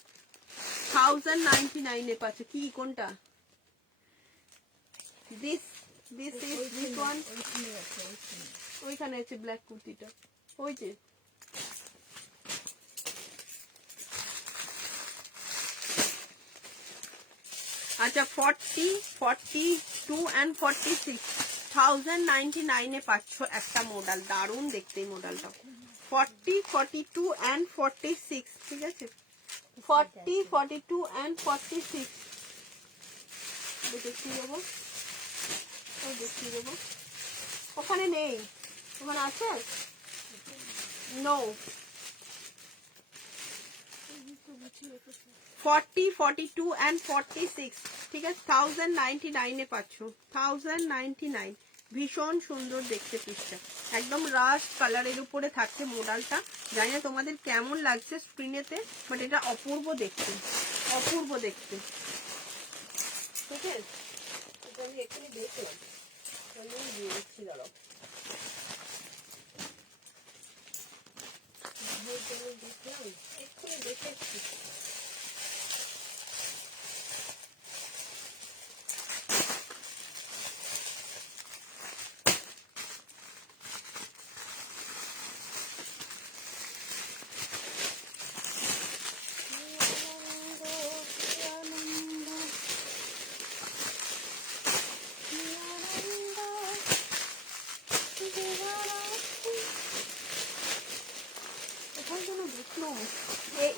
1099-এ পাচ্ছ। কি কোনটা? This one. ওইখানে আছে ব্ল্যাক কুর্তিটা, ওই যে। আচ্ছা, 40, 42 and 46, 1099-এ পাচ্ছ একটা মডেল, দারুণ দেখতে এই মডেলটা। 40, 42 and 46, ঠিক আছে? 40, 42 and 46 দেখিয়ে দেবো, দেখিয়ে দেবো। ওখানে নেই, ওখানে আছে? নো। 40, 42 and 46, ঠিক আছে? 1099-এ পাচ্ছ, 1099। ভীষণ সুন্দর দেখতে পিসটা, একদম রাস্ট কালারের উপরে থাকছে মডেলটা। জানি না তোমাদের কেমন লাগছে স্ক্রিনেতে, বাট এটা অপূর্ব দেখতে, অপূর্ব দেখতে, ঠিক আছে? এটা আমি এখানে দেখলাম, দিয়ে দিচ্ছি, দাঁড়াও। দেখলাম এক্ষুনি দেখেছি।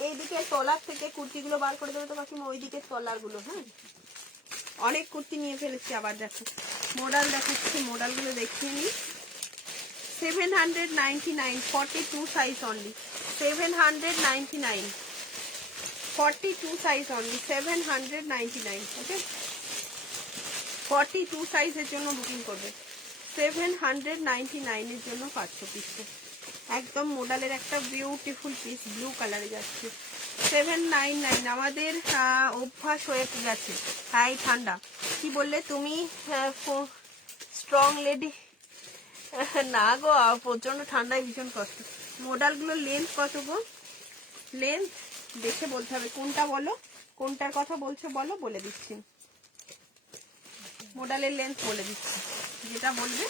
এইদিকে তলার থেকে কুর্তিগুলো বার করে দেবে তো কাকিমা, ওইদিকে তলার গুলো। হ্যাঁ, অনেক কুর্তি নিয়ে ফেলেছি। আবার দেখো মডেল দেখাচ্ছি, মডেলগুলো দেখিয়ে নি। 799, 42 সাইজ অনলি, 799, 42 সাইজ অনলি, 799। ওকে, 42 সাইজের জন্য বুকিং করবে। 799 এর জন্য 500 পিস। একদম মোডালের একটা বিউটিফুল পিস ব্লু কালারে যাচ্ছে। 799। আমাদের অভ্যাস হয়ে গেছে। হাই ঠান্ডা কি বললে তুমি? স্ট্রং লেডি না গো, প্রচন্ড ঠান্ডায় ভীষণ কষ্ট। মোডালগুলো লেন্থ কত গো? লেন্থ দেখে বলতে হবে। কোনটা বলো, কোনটার কথা বলছো বলো, বলে দিচ্ছি। মোডালের লেন্থ বলে দিচ্ছি, যেটা বলবে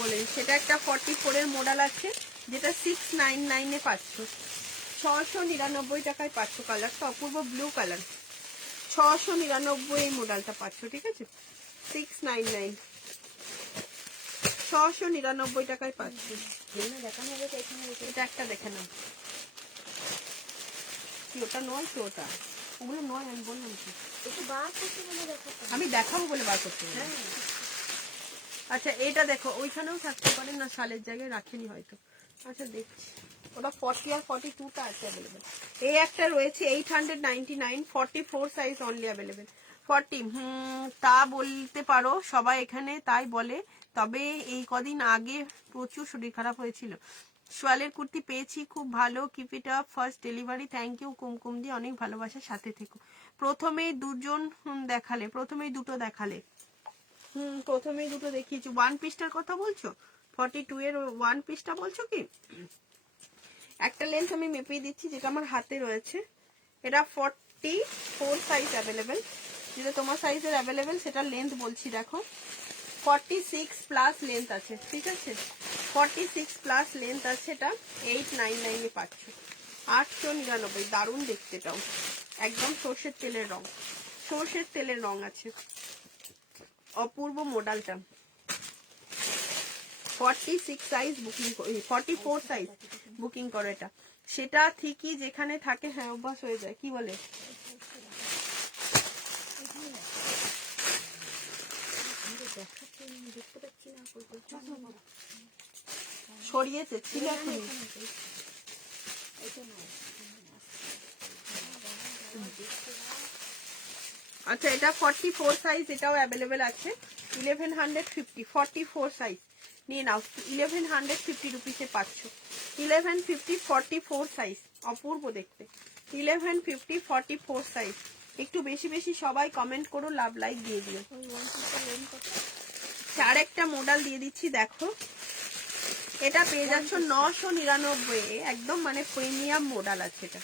বলে দিচ্ছি। সেটা একটা 44 এর মোডাল আছে, যেটা 699 এ পাচ্ছ। 699 টাকায় পাচ্ছ। কালারটা অপূর্ব ব্লু কালার। 699 এই মোডালটা পাচ্ছ, ঠিক আছে? 699, 699 টাকায় পাচ্ছ। দেখানো হবে তো এখানে রেখে এটা একটা দেখে নাও। কি ওটা নয় তো? ওটা ওগুলো নয়, আমি বললাম কি একটু বার করতে বলে দেখাতে হবে। আমি দেখাবো বলে বার করতে হবে। হ্যাঁ আচ্ছা এটা দেখো, ওইখানেও থাকতে পারে না, শালের জায়গায় রাখেনি হয়তো। আচ্ছা দেখছি। ওটা 40 আর 42টা আছে অ্যাভেলেবেল। এই একটা রয়েছে 899, 44 সাইজ অনলি অ্যাভেলেবেল। 40 তা বলতে পারো, সবাই এখানে তাই বলে। তবে এই কদিন আগে প্রচুর শরীর খারাপ হয়েছিল। সোয়ালের কুর্তি পেয়েছি, খুব ভালো, keep it up, first delivery, thank you Kumkum দিয়ে, অনেক ভালোবাসার সাথে থেকো। প্রথমেই দুজন দেখালে, প্রথমেই দুটো দেখালে। প্রথমেই দুটো দেখিয়েছি। ওয়ান পিসটার কথা বলছো? 42 এর ওয়ান পিসটা বলছো কি? একটা লেন্থ আমি মেপে দিচ্ছি, যেটা আমার হাতে রয়েছে। এটা 44 সাইজ অ্যাভেলেবেল। যেটা তোমার সাইজের অ্যাভেলেবেল সেটা লেন্থ বলছি, দেখো 46 প্লাস লেন্থ আছে, ঠিক আছে? 46 প্লাস লেন্থ আছে। এটা 899 এ পাচ্ছ। 899। দারুণ দেখতে এটাও, একদম সর্ষের তেলের রং, সর্ষের তেলের রং আছে। অপূর্ব মোডালটা। 46 সাইজ বুকিং, 44 সাইজ বুকিং করো। এটা সেটা ঠিকই, যেখানে থাকে হ্যাঁ অভ্যাস হয়ে যায়। কি বলে? দেখতে পাচ্ছি না। সরিয়েছে, ছিল এখনই। আচ্ছা এটা 44 সাইজ, এটাও অ্যাভেলেবেল আছে। 1150, 44 সাইজ নিয়ে নাও। 1150 রুপিসে পাচ্ছ। 1150, 44 সাইজ, অপূর্ব দেখতে। 1150, 44 সাইজ। একটু বেশি বেশি সবাই কমেন্ট করো, লাভ লাইক দিয়ে দিও। আর একটা মডেল দিয়ে দিচ্ছি, দেখো এটা পেয়ে যাচ্ছ 999। একদম মানে প্রিমিয়াম মডেল আছে। এটা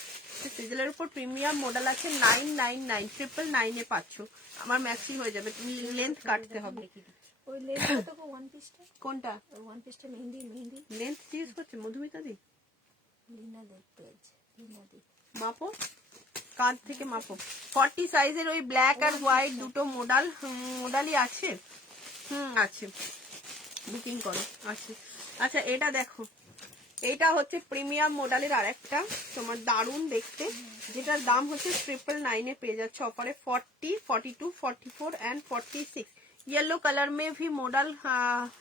সিজলের উপর প্রিমিয়াম মডেল আছে। 999, 999 এ পাচ্ছ। আমার ম্যাক্সি হয়ে যাবে, তুমি লেন্থ কাটতে হবে। ওই লেন্থটা তো ওয়ান পিসটা, কোনটা ওয়ান পিসটা মেহেন্দি মেহেন্দি লেন্থ ইউজ করছে? মধুমিতা দি লিনা পেজ, লিনা দি মাপো, কাঁধ থেকে মাপো। 40 সাইজের ওই ব্ল্যাক আর হোয়াইট দুটো মোডালই আছে। আছে, বুকিং করো, আছে। আচ্ছা এটা দেখো, এটা হচ্ছে প্রিমিয়াম মডেলের আরেকটা তোমার দারুণ দেখতে, যেটার দাম হচ্ছে 999 এ পেয়ে যাচ্ছে অফারে। 40, 42, 44 एंड 46। येलो कलर में भी मॉडल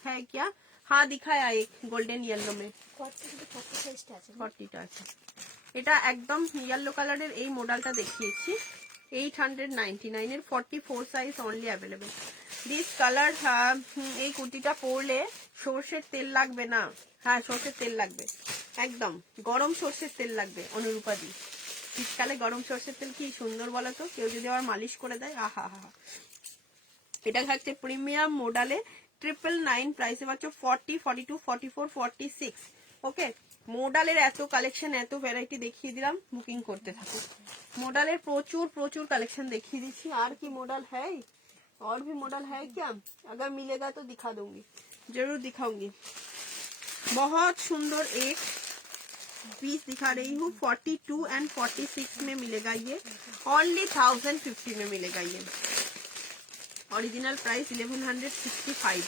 है क्या? हाँ दिखाया एक गोल्डन येलो में। 40 সাইজটা আছে। 40টা আছে। এটা একদম ইয়েলো কালারের এই মডেলটা দেখিয়েছি। 899 এর 44 size only available. This colour, এই কুর্তিটা পরলে সর্ষের তেল লাগবে না। হ্যাঁ সর্ষের তেল লাগবে, একদম গরম সর্ষের তেল লাগবে। অনুরূপা দি, শীতকালে গরম সর্ষের তেল কি সুন্দর বলো তো, কেউ যদি আবার মালিশ করে দেয়, আহা হা। এটা থাকছে প্রিমিয়াম মডেলে 999 প্রাইসে পাচ্ছ। 40, 42, 44, 46। ওকে, মডেলের এত কালেকশন, এত ভ্যারাইটি দেখিয়ে দিলাম, বুকিং করতে থাকো। মডেলের প্রচুর প্রচুর কালেকশন দেখিয়ে দিচ্ছি। আর কি मॉडल है? और भी मॉडल है क्या? अगर मिलेगा तो दिखा दूंगी, जरूर दिखाऊंगी। बहुत सुंदर एक पीस दिखा रही हूँ। 42 एंड 46 में मिलेगा ये। ओनली 1050 में मिलेगा ये। ओरिजिनल प्राइस 1165,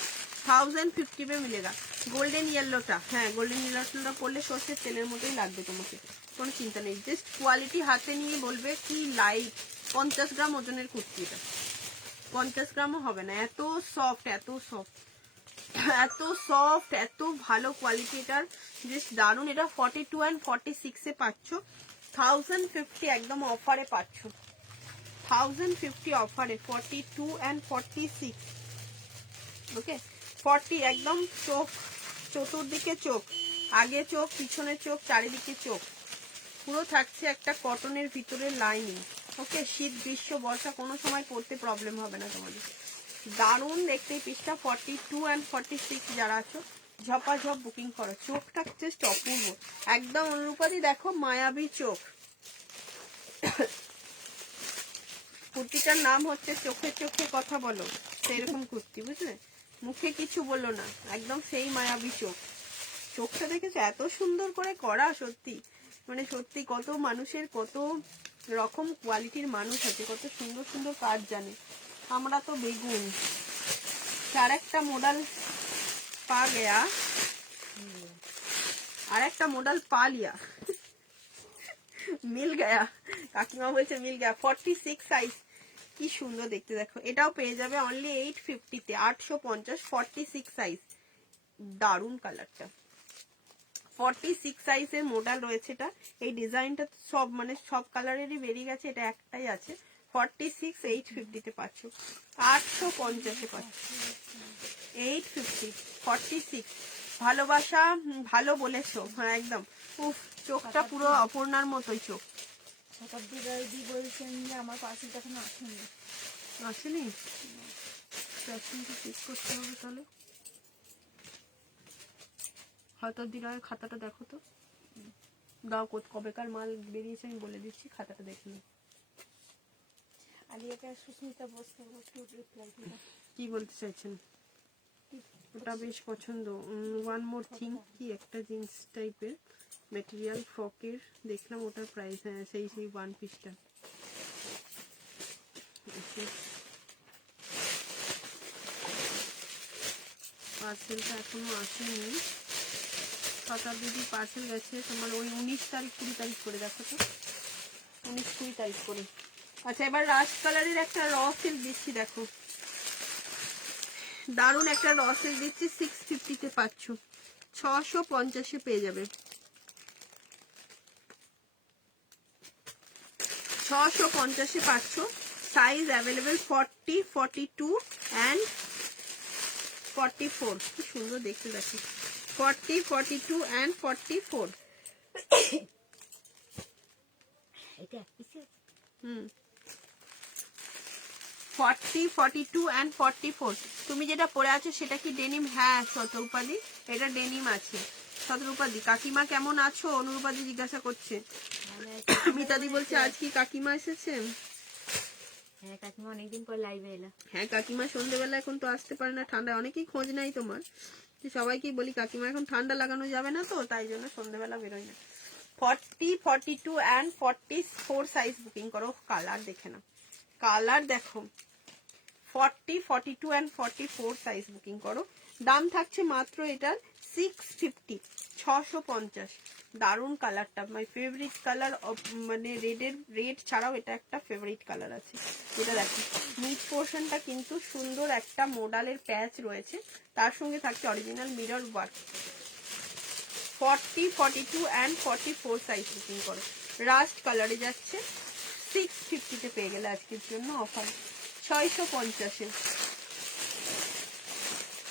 1050 में मिलेगा। গোল্ডেন ইয়েলোটা, হ্যাঁ গোল্ডেন ইয়েলোটা পরলে সর্ষের তেলের মতোই লাগবে তোমাকে, কোনো চিন্তা নেই। জাস্ট কোয়ালিটি হাতে নিয়ে বলবে কি লাইট। 50 গ্রাম ওজনের কুর্তি এটা, 50 গ্রামও হবে না। এত সফট, এত সফট, এত সফট, এত ভালো কোয়ালিটি এটার, জাস্ট দারুণ। এটা 42 এন্ড 46 এ পাচ্ছ। 1050 একদম অফারে পাচ্ছ। 1050 অফারে 42 and 46। ওকে 40 একদম চোখ, চতুর্দিকে চোখ, আগে চোখ, পিছনে চোখ, চারিদিকে চোখ, পুরো থাকছে একটা কটনের ভিতরে লাইনিং। ওকে শীত গ্রীষ্ম বর্ষা কোনো সময় পরতে প্রবলেম হবে না তোমাদের। দারুণ দেখতে এই পিসটা। 42 and 46 যারা আছো ঝপাঝপ বুকিং করো। চোখটা জাস্ট অপূর্ব একদম। অনুরূপাদি দেখো মায়াবী চোখ। কুর্তিটার নাম হচ্ছে চোখে চোখে কথা বলো, সেইরকম কুর্তি বুঝলে, মুখে কিছু বললো না, একদম সেই মায়াবী চোখ। চোখটা দেখেছো এত সুন্দর করে করা, সত্যি মানে সত্যি কত মানুষের কত রকম কোয়ালিটির মানুষ আছে, কত সুন্দর সুন্দর কাজ জানে, আমরা তো বেগুন। আর একটা মডেল পা গয়া, আর একটা মডেল পা লিয়া, মিল গয়া, কাকিমা বলছে মিল গয়া। 46 সাইজ, কি সুন্দর দেখতে দেখো। এটাও পেয়ে যাবে অনলি 850-তে, 850। 46 সাইজ, দারুন কালারটা। 46 সাইজের মডেল রয়েছে এটা। এই ডিজাইনটা সব মানে সব কালারেরই বেরিয়ে গেছে, এটা একটাই আছে। 46 850-তে পাচ্ছ, 850-এ পাচ্ছ, 850। 46 ভালোবাসা, ভালো বলেছো, হ্যাঁ একদম। উফ চোখটা পুরো অপর্ণার মতোই চোখ। শতাব্দী রায়দি বলছেন যে আমার পার্সেলটা এখনো আসেনি। আসেনি? প্যাকিংটা চেক করতে হবে তাহলে। শতাব্দী রায়ের খাতাটা দেখো তো, দাও কবেকার মাল বেরিয়েছে আমি বলে দিচ্ছি, খাতাটা দেখে নিই। আলিয়াকে আর সুস্মিতা বসতে বসতে রিপ্লাই দিল। কি বলতে চাইছেন? ওটা বেশ পছন্দ। ওয়ান মোর থিং, কি একটা জিন্স টাইপের মেটেরিয়াল ফ্রকের দেখলাম, ওটার প্রাইস হ্যাঁ সেই সেই ওয়ান পিসটা। পার্সেলটা এখনো আসেনি। শতাব্দী পার্সেল গেছে তোমার ওই 19 তারিখ 20 তারিখ করে, দেখো তো 19-20 তারিখ করে। আচ্ছা এবার রাস্ট কালারের একটা র সিল্ক দিচ্ছি, দেখো দারুন একটা র সিল্ক দিচ্ছি। 650-তে পাচ্ছ, 650-এ পেয়ে যাবে। 650-এ পাচ্ছ। Size available 40, 42 and 44। কি সুন্দর দেখতে দেখো, 40, 42 and 44। এটা এক পিসে 40, 42 and 44। তুমি যেটা পরে আছো সেটা কি ডেনিম? হ্যাঁ শতরূপাদি, এটা ডেনিম আছে। শতরূপাদি কাকিমা কেমন আছো? অনুরূপাদি জিজ্ঞাসা করছে। মিতাদি বলছে আজ কি কাকিমা এসেছে? হ্যাঁ কাকিমা অনেকদিন পর লাইভে এলো। হ্যাঁ কাকিমা সন্ধ্যেবেলা এখন তো আসতে পারে না, ঠান্ডা, অনেকেই খোঁজ নাই তোমার, সবাইকেই বলি কাকিমা এখন ঠান্ডা লাগানো যাবে না তো, তাই জন্য সন্ধ্যেবেলা বেরোয় না। 40, 42 and 44 সাইজ বুকিং করো। কালার দেখে না, কালার দেখো। 40, 42 and 44 সাইজ বুকিং করো। দাম থাকছে মাত্র এটার 650, 650। দারুন কালারটা, মাই ফেভারিট কালার। মানে রেড ছাড়াও এটা একটা ফেভারিট কালার আছে। এটা দেখো মিড পোর্শনটা কিন্তু সুন্দর একটা মোডালের প্যাচ রয়েছে, তার সঙ্গে থাকছে original mirror work. 40, 42 and 44 size booking করো। রাস্ট কালারে যাচ্ছে, 650-তে পেয়ে গেলে আজকের জন্য অফার 650-এ।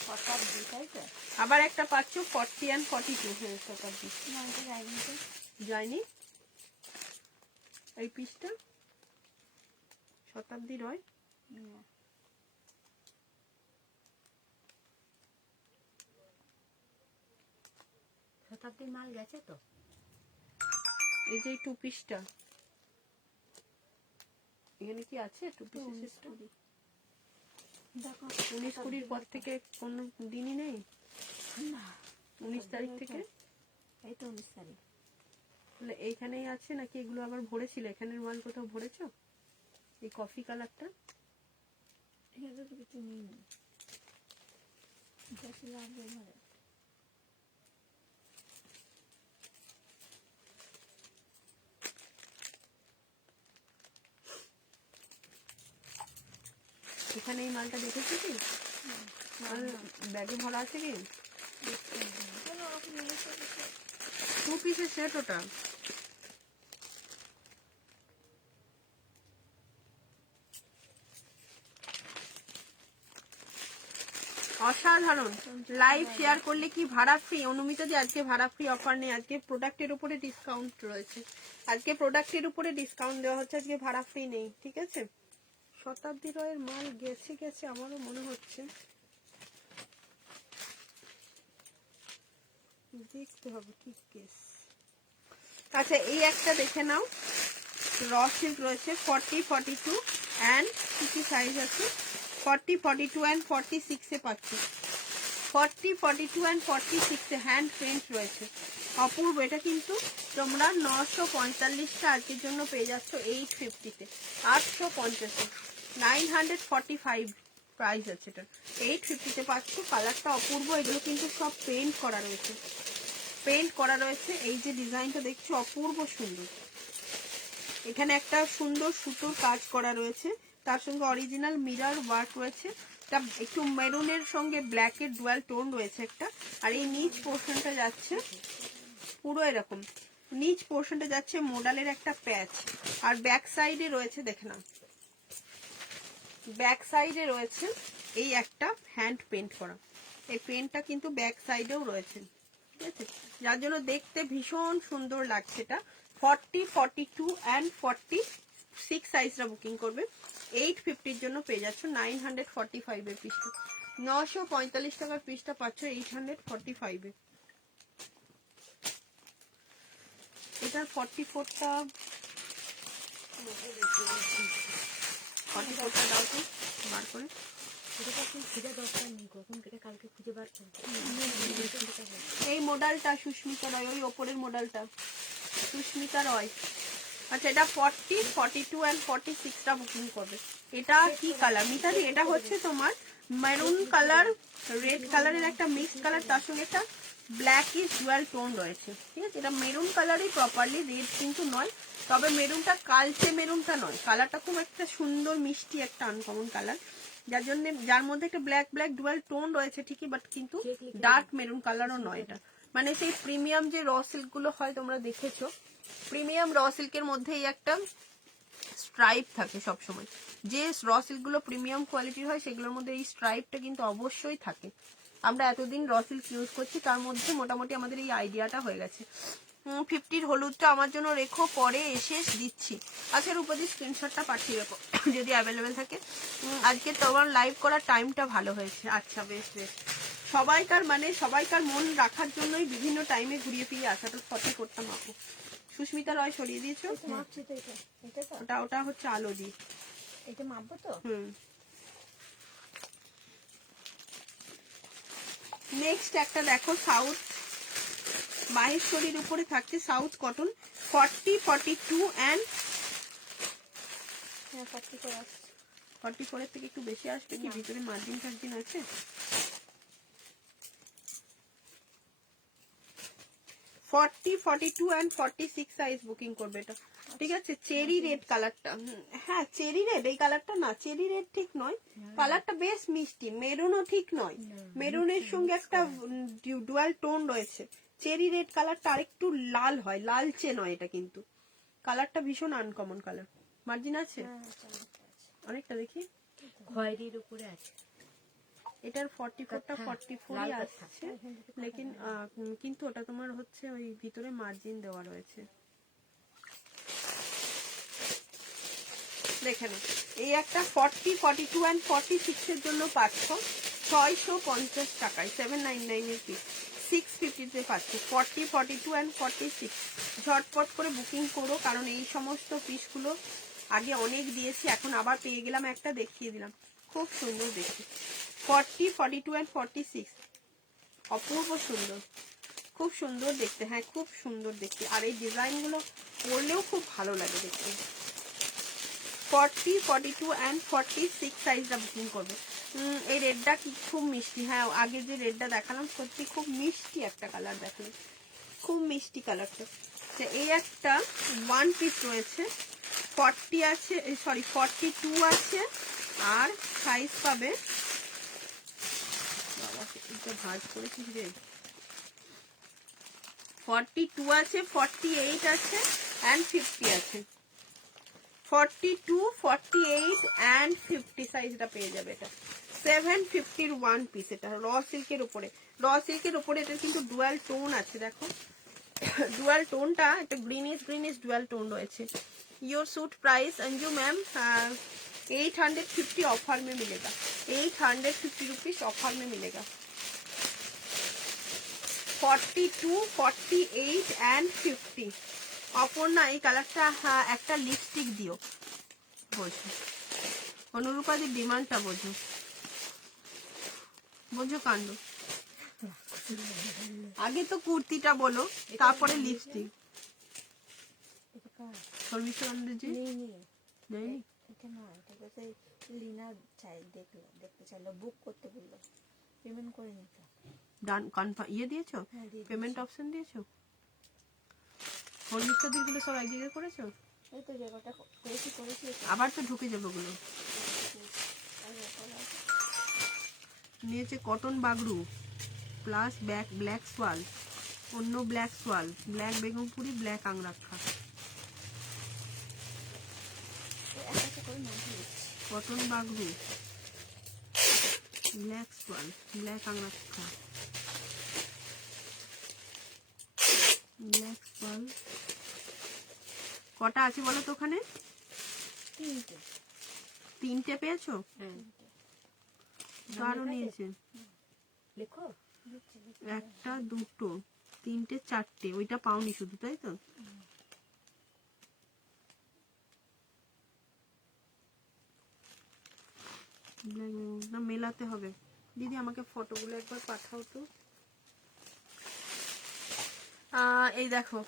শতাব্দী তাই তো? আবার একটা পাচ্ছ 40 and 42। হ্যাঁ শতাব্দী না এটা যায়নি তো। যায়নি এই পিসটা, শতাব্দী রয়। না। শতাব্দীর মাল গেছে তো। এই যে টু পিসটা এখানে কি আছে? টু পিসের সিস্টেম দেখো 19-20 পর থেকে কোনো দিনই নেই? না 19 তারিখ থেকে? এই তো 19 তারিখ। তাহলে এইখানেই আছে নাকি এগুলো আবার ভরেছিল? এখানের মাল কোথাও ভরেছো? এই কফি কালারটা এখানে তো কিছু নেই। বেশি লাগবে মানে এখানে এই মালটা দেখেছো কি? ব্যাগে ভরা আছে কি? কোনো রকম জিনিস আছে। টু পিসের সেট ওটা। অসাধারণ। লাইভ শেয়ার করলে কি ভাড়া ফ্রি? অনুমিতা যে আজকে ভাড়া ফ্রি অফার নেই, আজকে প্রোডাক্টের উপরে ডিসকাউন্ট রয়েছে, আজকে প্রোডাক্টের উপরে ডিসকাউন্ট দেওয়া হচ্ছে, আজকে ভাড়া ফ্রি নেই, ঠিক আছে? শতাব্দী রয়ের মাল গেছে আমারও মনে হচ্ছে, দেখতে হবে কি কেস। আচ্ছা এই একটা দেখে নাও, র সিল্ক রয়েছে 40, 42 অ্যান্ড কি সাইজ আছে, 40, 42 অ্যান্ড 46 এ পাচ্ছি, 40, 42 অ্যান্ড 46 এ হ্যান্ড প্রিন্ট রয়েছে, অপূর্ব। এটা কিন্তু তোমরা 945টা আজকের জন্য পেয়ে যাচ্ছ 850-তে, 850-এ, 945 প্রাইস আছে এটা, 850-তে পাচ্ছ। কালারটা অপূর্ব। এগুলো কিন্তু সব পেন্ট করা রয়েছে, পেন্ট করা রয়েছে। এই যে ডিজাইনটা দেখছো অপূর্ব সুন্দর, এখানে একটা সুন্দর সুতোর কাজ করা রয়েছে, তার সঙ্গে অরিজিনাল মিরর ওয়ার্ক রয়েছে, এটা একটু মেরুনের সঙ্গে ব্ল্যাকের ডুয়াল টোন রয়েছে একটা। আর এই নিচ পোর্শনটা যাচ্ছে পুরো এরকম, নিচ পোর্শনটা যাচ্ছে মোডালের একটা প্যাচ, আর ব্যাক সাইডে রয়েছে দেখে নাও, ব্যাক সাইডে রয়েছে এই একটা হ্যান্ড পেন্ট করা, এই পেন্টটা কিন্তু ব্যাক সাইডেও রয়েছে, ঠিক আছে, যার জন্য দেখতে ভীষণ সুন্দর লাগছে। এটা 40, 42 অ্যান্ড 46 সাইজটা বুকিং করবে, 850-র জন্য পেয়ে যাচ্ছ 945-এর পিসটা, 945 টাকার পিসটা পাচ্ছ 845-এ। এটার 44টা, 44টা দাও তো বার করে। এই মডেলটা সুস্মিতা রয়, ওই ওপরের মডেলটা সুস্মিতা রয়। আচ্ছা এটা 40, 42 অ্যান্ড 46টা বুকিং করবে। এটা কি কালার মিতালি? এটা হচ্ছে তোমার মেরুন কালার, রেড কালারের একটা মিক্স কালার, তার সঙ্গে একটা ব্ল্যাক ইস ডুয়াল টোন রয়েছে, ঠিক আছে। এটা মেরুন কালারই প্রপারলি, রেড কিন্তু নয়, তবে মেরুনটা কালচে মেরুনটা নয়, কালারটা খুব একটা সুন্দর মিষ্টি একটা আনকমন কালার, যার জন্য যার মধ্যে একটা ব্ল্যাক ব্ল্যাক ডুয়াল টোন রয়েছে ঠিকই, বাট কিন্তু ডার্ক মেরুন কালারও নয়। এটা মানে সেই প্রিমিয়াম যে র সিল্ক গুলো হয় তোমরা দেখেছো, প্রিমিয়াম র সিল্কের মধ্যে এই একটা স্ট্রাইপ থাকে সবসময়, যে র সিল্ক গুলো প্রিমিয়াম কোয়ালিটির হয় সেগুলোর মধ্যে এই স্ট্রাইপটা কিন্তু অবশ্যই থাকে। আমরা এতদিন র সিল্ক ইউজ করছি, তার মধ্যে মোটামুটি আমাদের এই আইডিয়াটা হয়ে গেছে। 50-র হলুদটা আমার জন্য রেখো, পরে এসে দিচ্ছি। আচ্ছা রূপদি স্ক্রিনশটটা পাঠিয়ে রেখো যদি অ্যাভেলেবেল থাকে। আজকে তোমার লাইভ করার টাইমটা ভালো হয়েছে। আচ্ছা বেশ বেশ, সবাইকার মন রাখার জন্যই বিভিন্ন টাইমে ঘুরিয়ে ফিরিয়ে আসাটা ফটো করতাম আপু। সুস্মিতা রয় সরিয়ে দিয়েছো, ওটা হচ্ছে আলো দি, এটা মাপবো তো। নেক্সট একটা দেখো, সাউথ মাহেশ্বরীর উপরে থাকছে সাউথ কটন, 40, 42 অ্যান্ড 44 থেকে একটু বেশি আসবে কি? ভিতরে মার্জিন টার্জিন আছে? 40, 42 অ্যান্ড 46 সাইজ বুকিং করবে এটা, ঠিক আছে। চেরি রেড কালারটা, হ্যাঁ চেরি রেড, এই কালারটা না, চেরি রেড ঠিক নয়, কালারটা বেশ মিষ্টি, মেরুনও ঠিক নয়, মেরুনের সঙ্গে একটা ডুয়াল টোন রয়েছে। চেরি রেড কালারটা আরেকটু লাল হয়, লালচে নয় এটা, কিন্তু কালারটা ভীষণ আনকমন কালার। মার্জিন আছে অনেকটা, দেখি খয়েরির উপরে আছে। এটার 44টা 44ই আসছে, লেকিন কিন্তু ওটা তোমার হচ্ছে ওই ভিতরে মার্জিন দেওয়া রয়েছে। দেখে নাও, এই একটা 40, 42 অ্যান্ড 46 এর জন্য পাচ্ছ 650 টাকায়, 799 এর পিস, 650-তে পাচ্ছ 40, 42 অ্যান্ড 46। ঝটপট করে বুকিং করো, কারণ এই সমস্ত পিসগুলো আগে অনেক দিয়েছি, এখন আবার পেয়ে গেলাম একটা, দেখিয়ে দিলাম, খুব সুন্দর দেখি। 40, 42 অ্যান্ড 46 অপূর্ব সুন্দর, খুব সুন্দর দেখতে, হ্যাঁ খুব সুন্দর দেখতে, আর এই ডিজাইনগুলো পরলেও খুব ভালো লাগে দেখতে। 40, 42 অ্যান্ড 46 সাইজটা বুকিং করবে। এই রেডটা কি খুব মিষ্টি, হ্যাঁ আগে যে রেডটা দেখালাম সত্যি খুব মিষ্টি একটা কালার দেখালাম, খুব মিষ্টি কালারটা। এই একটা ওয়ান পিস রয়েছে, 40 আছে, সরি 42 আছে, আর সাইজ পাবে, ভাঁজ করেছিস রে, 42 আছে, 48 আছে অ্যান্ড 50 আছে, 42, 48 অ্যান্ড 50 সাইজটা পেয়ে যাবে এটা। 750 ওয়ান পিস। এটা র সিল্কের উপরে, র সিল্কের উপরে এটার কিন্তু ডুয়াল টোন আছে, দেখো ডুয়াল টোনটা একটা গ্রিনিশ ডুয়াল টোন রয়েছে। Your suit price Anju ma'am 850 offer में मिलेगा, 850 रुपीज ऑफर में मिलेगा। 42, 48 एंड 50। অপর্ণা এই কালারটা একটা লিপস্টিক দিও, বোঝো অনুরূপাদির ডিমান্ডটা বোঝো, বোঝো কাণ্ড। আগে তো কুর্তিটা বলো, তারপরে লিপস্টিক। লিনা দেখতে চাইলো, বুক করতে বললো, পেমেন্ট করে নিতে। ডান কনফার্ম ইয়ে দিয়েছো, পেমেন্ট অপশন দিয়েছো, হলমিক্সা দিগুলো সব এক জায়গায় করেছো? এই তো জায়গাটা করেছি। আবার তো ঢুকে যাবে ওগুলো। নিয়েছে কটন বাগরু প্লাস ব্ল্যাক সোয়াল, অন্য black shawl, black Begumpuri, black angrakha, cotton Bagru, black shawl, black angrakha, black shawl. কটা আছে বলো তো ওখানে? তিনটে পেয়েছো? আরো নিয়েছে, লেখো একটা দুটো তিনটে চারটে, ওইটা পাওনি শুধু, তাই তো? না মেলাতে হবে। দিদি আমাকে ফটোগুলো একবার পাঠাও তো। এই দেখো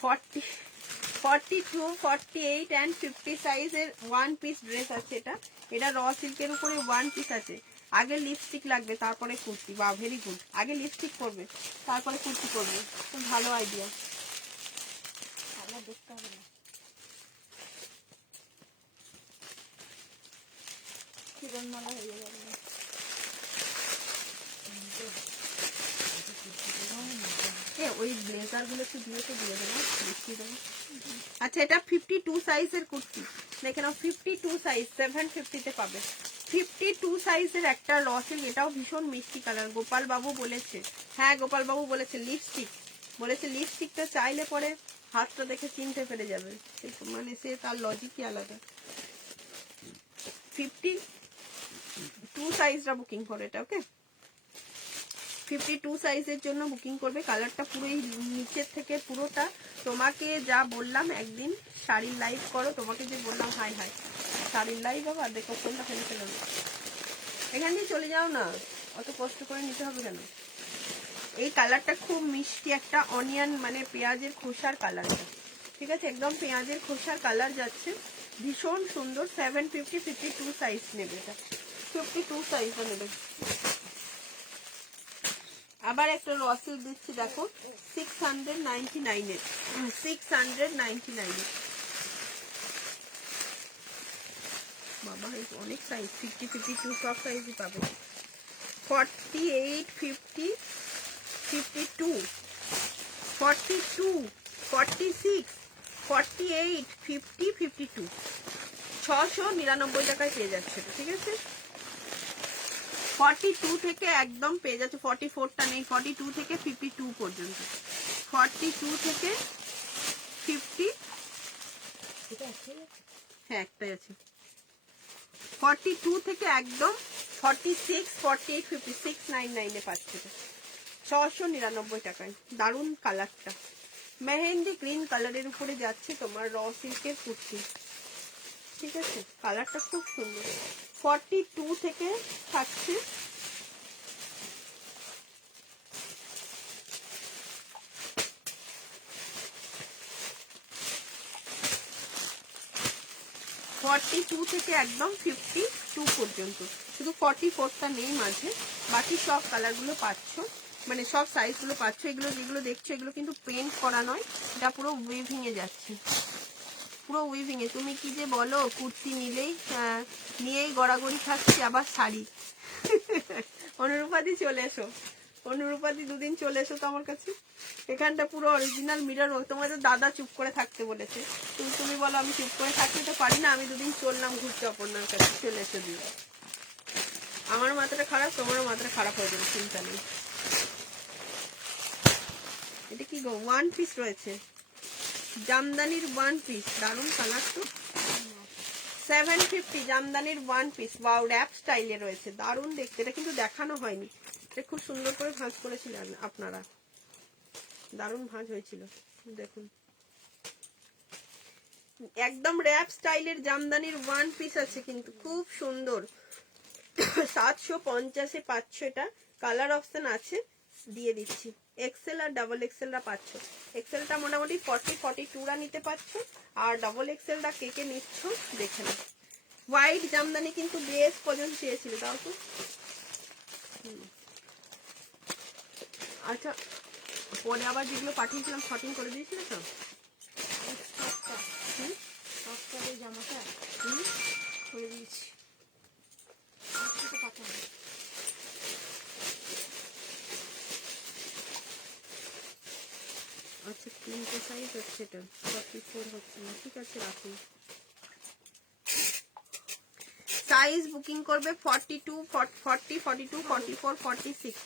40, 42, 48 এন্ড 50 সাইজের ওয়ান পিস ড্রেস আছে। এটা র সিল্কের উপরে ওয়ান পিস আছে। আগে লিপস্টিক লাগবে তারপরে কুর্তি। বা ভেরি গুড, আগে লিপস্টিক করবে তারপরে কুর্তি করবে, খুব ভালো আইডিয়া। দেখতে হবে না, কিরণমালা হয়ে যাবে। ওই ব্লেজার গুলো একটু দিয়ে দিয়ে দেবো, দেখিয়ে দেবো। আচ্ছা এটা 52 সাইজের কুর্তি, দেখে নাও 52 সাইজ 750 পাবে। 52 সাইজের একটা র সিল্ক, এটাও ভীষণ মিষ্টি কালার। গোপাল বাবু বলেছে, হ্যাঁ গোপাল বাবু বলেছে লিপস্টিক, বলেছে লিপস্টিকটা চাইলে পরে হাতটা দেখে চিনতে পেরে যাবে, মানে সে তার লজিকই আলাদা। 52 সাইজটা বুকিং করে এটা, ওকে 52 সাইজের জন্য বুকিং করবে। কালারটা পুরো এই নিচের থেকে পুরোটা, তোমাকে যা বললাম একদিন শাড়ির লাইভ করো, তোমাকে যে বললাম হাই শাড়ির লাইভ বাবা, দেখো কোনটা ফেলে ফেলো, এখান দিয়ে চলে যাও না, অত কষ্ট করে নিতে হবে কেন। এই কালারটা খুব মিষ্টি একটা অনিয়ন, মানে পেঁয়াজের খোসার কালারটা, ঠিক আছে, একদম পেঁয়াজের খোসার কালার যাচ্ছে, ভীষণ সুন্দর। 750, 52 সাইজ নেবে, এটা 52 সাইজটা নেবে। আবার একটা রসেল দিচ্ছি দেখো 699 এর, 699 এর। বাবা অনেক সাইজ, 50, 52 সব সাইজই পাবে। 48, 50, 52, 42, 46, 48, 50, 52, 699 টাকায় পেয়ে যাচ্ছে, ঠিক আছে। 42 থেকে একদম পেয়ে যাচ্ছে, 44টা নেই, 42 থেকে 52 পর্যন্ত, 42 থেকে 50, হ্যাঁ একটাই আছে। 42 থেকে একদম 46, 48, 50, 699 এ পাচ্ছে, 699 টাকায়। দারুন কালারটা, মেহেন্দি গ্রিন কালারের উপরে যাচ্ছে তোমার র সিল্কের কুর্তি, ঠিক আছে, কালারটা খুব সুন্দর। 42 থেকে থাকছে 42 থেকে একদম 52 পর্যন্ত, শুধু 44টা নেই মাঝে, বাকি সব কালারগুলো পাচ্ছ, মানে সব সাইজগুলো পাচ্ছ। এগুলো যেগুলো দেখছো এগুলো কিন্তু পেন্ট করা নয়, এটা পুরো উইভিং এ যাচ্ছে, পুরো উইভিং এ। তুমি কি যে বলো কুর্তি নিয়েই গড়াগড়ি খাচ্ছি, আবার শাড়ি। অনুরূপাদি চলে এসো, অনুরূপাদি দুদিন চলে এসো তো আমার কাছে। এখানটা পুরো অরিজিনাল মিরর, তোমাদের দাদা চুপ করে থাকতে বলেছে, তুমি বলো আমি চুপ করে থাকতে তো পারি না, আমি দুদিন চললাম ঘুরতে অপর্ণার কাছে, চলে এসো দিয়ে। আমার মাথাটা খারাপ, তোমারও মাথাটা খারাপ হয়ে যাবে, চিন্তা নেই। এটা কি গো, ওয়ান পিস রয়েছে, জামদানির ওয়ান পিস, দারুণ কালার তো। 750 জামদানির ওয়ান পিস, ওয়াও র‍্যাপ স্টাইলে রয়েছে, দারুণ দেখতে। এটা কিন্তু দেখানো হয়নি, এটা খুব সুন্দর করে ভাঁজ করেছিলেন আপনারা, দারুণ ভাঁজ হয়েছিল, দেখুন একদম র‍্যাপ স্টাইলের জামদানির ওয়ান পিস আছে কিন্তু খুব সুন্দর। 750-এ পাচ্ছ, এটা কালার অপশন আছে, দিয়ে দিচ্ছি। এক্সেল আর ডাবল এক্সেলরা পাচ্ছ, এক্সেলটা মোটামুটি 40-42রা নিতে পারছো, আর ডাবল এক্সেলটা কে কে নিচ্ছ দেখে নাও। হোয়াইট জামদানি কিন্তু বেশ পর্যন্ত চেয়েছিল, তাও তো। আচ্ছা, পরে আবার যেগুলো পাঠিয়েছিলাম শর্টিং করে দিয়েছিল তো? জামাটা করে দিয়েছি। আচ্ছা, 3টে সাইজ হচ্ছে, এটা 44 হচ্ছে না, ঠিক আছে রাখুন। সাইজ বুকিং করবে 42, 40, 42, 44, 46।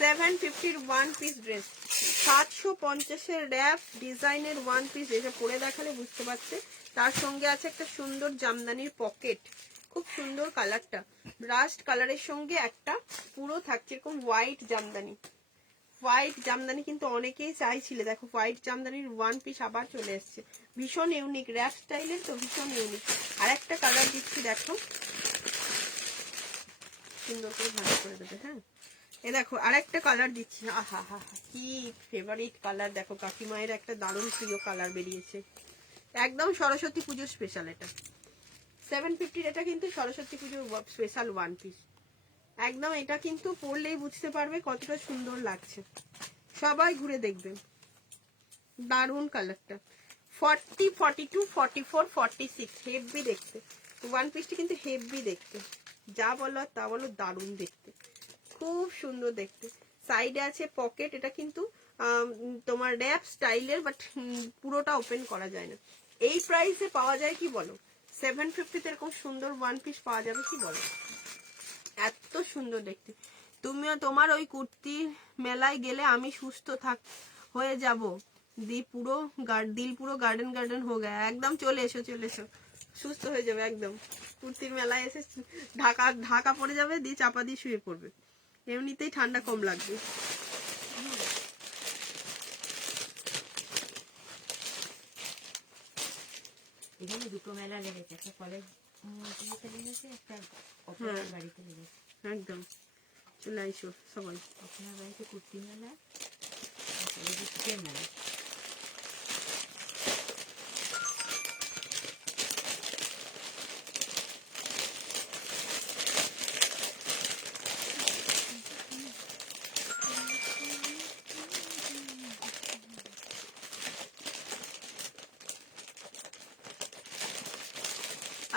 750-র ওয়ান পিস ড্রেস, 750-এর র‍্যাপ ডিজাইনের ওয়ান পিস। এটা পরে দেখালে বুঝতে পারছে। তার সঙ্গে আছে একটা সুন্দর জামদানির পকেট, খুব সুন্দর কালারটা, রাস্ট কালারের সঙ্গে একটা পুরো থাকছে এরকম হোয়াইট জামদানি। হোয়াইট জামদানি কিন্তু অনেকেই চাইছিলে, দেখো হোয়াইট জামদানির ওয়ান পিস আবার চলে এসছে, ভীষণ ইউনিক, র‍্যাপ স্টাইলের তো, ভীষণ ইউনিক। আর একটা কালার দিচ্ছি, দেখো সুন্দর করে ভাঁজ করে দেবে। হ্যাঁ, এ দেখো আরেকটা কালার দিচ্ছি, আহা হা হা, কি ফেভারিট কালার, দেখো কাকিমায়ের একটা দারুণ প্রিয় কালার বেরিয়েছে, একদম সরস্বতী পুজোর স্পেশাল। এটা 750-র, এটা কিন্তু সরস্বতী পুজোর স্পেশাল ওয়ান পিস, একদম। এটা কিন্তু পরলেই বুঝতে পারবে কতটা সুন্দর লাগছে, সবাই ঘুরে দেখবেন, দারুণ কালারটা। 40, 42, 44, 46 হেভি দেখতে, ওয়ান পিসটি কিন্তু হেভি দেখতে, যা বলো তা বলো, দারুণ দেখতে, খুব সুন্দর দেখতে। সাইডে আছে পকেট, এটা কিন্তু তোমার র‍্যাপ স্টাইলের, বাট পুরোটা ওপেন করা যায় না। এই প্রাইসে পাওয়া যায় কি বলো? 750-তে এরকম সুন্দর ওয়ান পিস পাওয়া যাবে কি বলো? এত সুন্দর দেখতে। তুমিও তোমার ওই কুর্তির মেলায় গেলে আমি সুস্থ হয়ে যাব, দিল পুরো গার্ডেন গার্ডেন হয়ে গেছে, একদম চলে এসো, চলে এসো, সুস্থ হয়ে যাবে একদম। কুর্তির মেলায় এসে ঢাকা পড়ে যাবে, দিয়ে চাপা দিয়ে শুয়ে পড়বে, এমনিতেই ঠান্ডা কম লাগবে। এখানে দুটো মেলা লেগেছে, একটা কলেজ লেগেছে, একটা অপরার বাড়িতে লেগেছে। একদম চলে আইসো সবাই। আপনার বাড়িতে কুর্তি মেলা, চিকেন মেলা।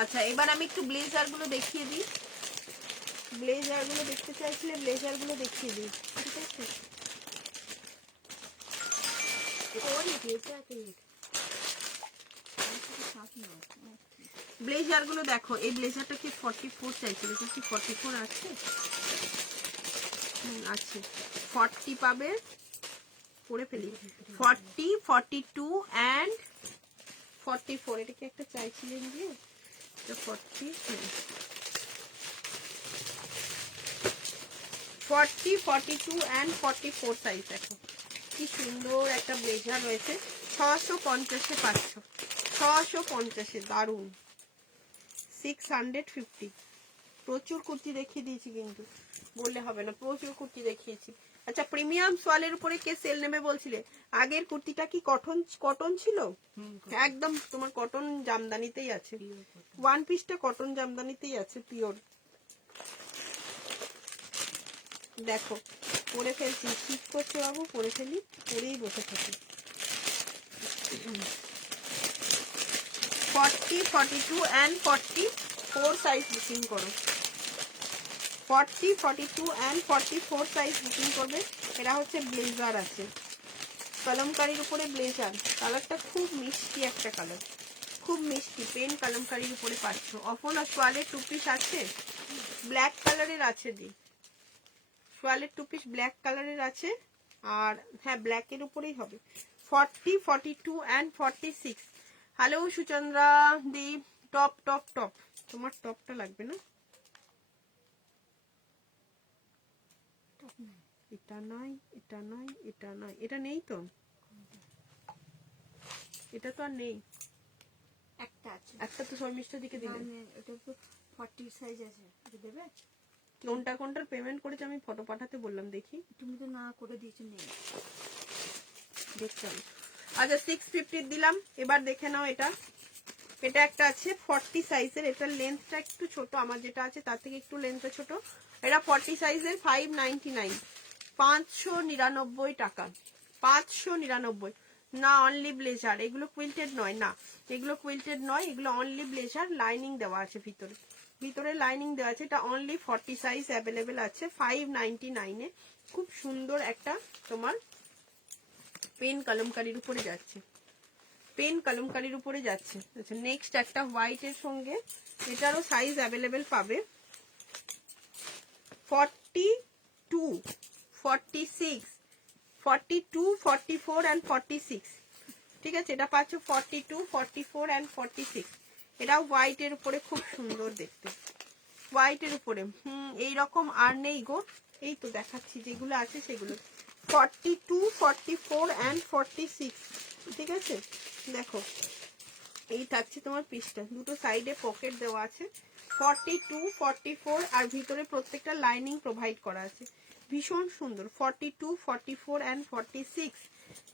আচ্ছা, এবার আমি একটু ব্লেজার গুলো দেখিয়ে দিই, ব্লেজার গুলো দেখতে চাইছিলে, ব্লেজার গুলো দেখিয়ে দিই, ঠিক আছে? ব্লেজার গুলো দেখো, এই ব্লেজারটা কি 44 চাইছিল, কি 44 আছে? আছে, 40 পাবে, পরে ফেলি, 40, 42 and 44। এটা কি একটা চাইছিলেন যে 40, 40, 42 and 44 সাইজ। দেখো কি সুন্দর একটা ব্লেজার রয়েছে, 650-এ পাচ্ছ, 650-এ, দারুন। 650। প্রচুর কুর্তি দেখিয়ে দিয়েছি কিন্তু, বললে হবে না, প্রচুর কুর্তি দেখিয়েছি। আচ্ছা, প্রিমিয়াম সোয়ালের উপরে কে সেল নেবে বলছিলে? আগের কুর্তিটা কি কটন ছিল? একদম তোমার কটন জামদানিতেই আছে, ওয়ান পিসটা কটন জামদানিতেই আছে, পিওর। দেখো পরে ফেলছি, শীত করছে বাবু, পরে ফেলি, পরেই বসে থাকি। 40, 42 and 44 সাইজ বুকিং করো, 40, 42 and 44 সাইজ বুকিং করবে। এরা হচ্ছে ব্লেজার আছে, কলমকারির উপরে ব্লেজার, কালারটা খুব মিষ্টি একটা কালার, খুব মিষ্টি, পেন কলমকারির উপরে পাচ্ছ। অফন আর সোয়ালের টু পিস আছে, ব্ল্যাক কালারের আছে দি, সোয়ালের 2 পিস ব্ল্যাক কালারের আছে। আর হ্যাঁ ব্ল্যাকের উপরেই হবে। 40, 42 and 46। Hello Suchandra the, top top top, তোমার টপটা লাগবে না? এটা নাই, এটা নাই, এটা নাই, এটা নেই তো, এটা তো আর নেই। একটা আছে, একটা তো শর্মিষ্ঠা দিকে দিলে। এটা তো 40 সাইজ আছে, এটা দেবে? কোনটা কোনটার পেমেন্ট করেছে আমি ফটো পাঠাতে বললাম, দেখি। তুমি তো না করে দিয়েছো, নেই দেখলাম। আচ্ছা 650 দিলাম। এবার দেখে নাও এটা, এটা একটা আছে 40 সাইজের, এটার লেন্থটা একটু ছোট, আমার যেটা আছে তার থেকে একটু লেন্থটা ছোট। এটা 40 সাইজের, 599, 599 টাকা, 599 না। অনলি ব্লেজার, এগুলো কুইল্টেড নয় না, এগুলো কুইল্টেড নয়, এগুলো অনলি ব্লেজার, লাইনিং দেওয়া আছে ভিতরে, ভিতরে লাইনিং দেওয়া আছে। এটা অনলি 40 সাইজ অ্যাভেলেবেল আছে 599 এ। খুব সুন্দর একটা তোমার পেন কলমকারির উপরে যাচ্ছে, পেন কলমকারির উপরে যাচ্ছে। আচ্ছা নেক্সট একটা হোয়াইট এর সঙ্গে, এটারও সাইজ অ্যাভেলেবেল পাবে 42, 46, 42, 44 and 46। ঠিক আছে, এটা পাচ্ছ 42, 44 and 46। এটা হোয়াইট এর উপরে খুব সুন্দর দেখতে, হোয়াইট এর উপরে। এইরকম আর নেই গো, এই তো দেখাচ্ছি যেগুলো আছে সেগুলো। 42, 44 and 46। ঠিক আছে, দেখো এই থাকছে তোমার পিসটা, দুটো সাইডে পকেট দেওয়া আছে। 42, 44 আর ভিতরে প্রত্যেকটা লাইনিং প্রোভাইড করা আছে, ভীষণ সুন্দর। 42, 44 and 46।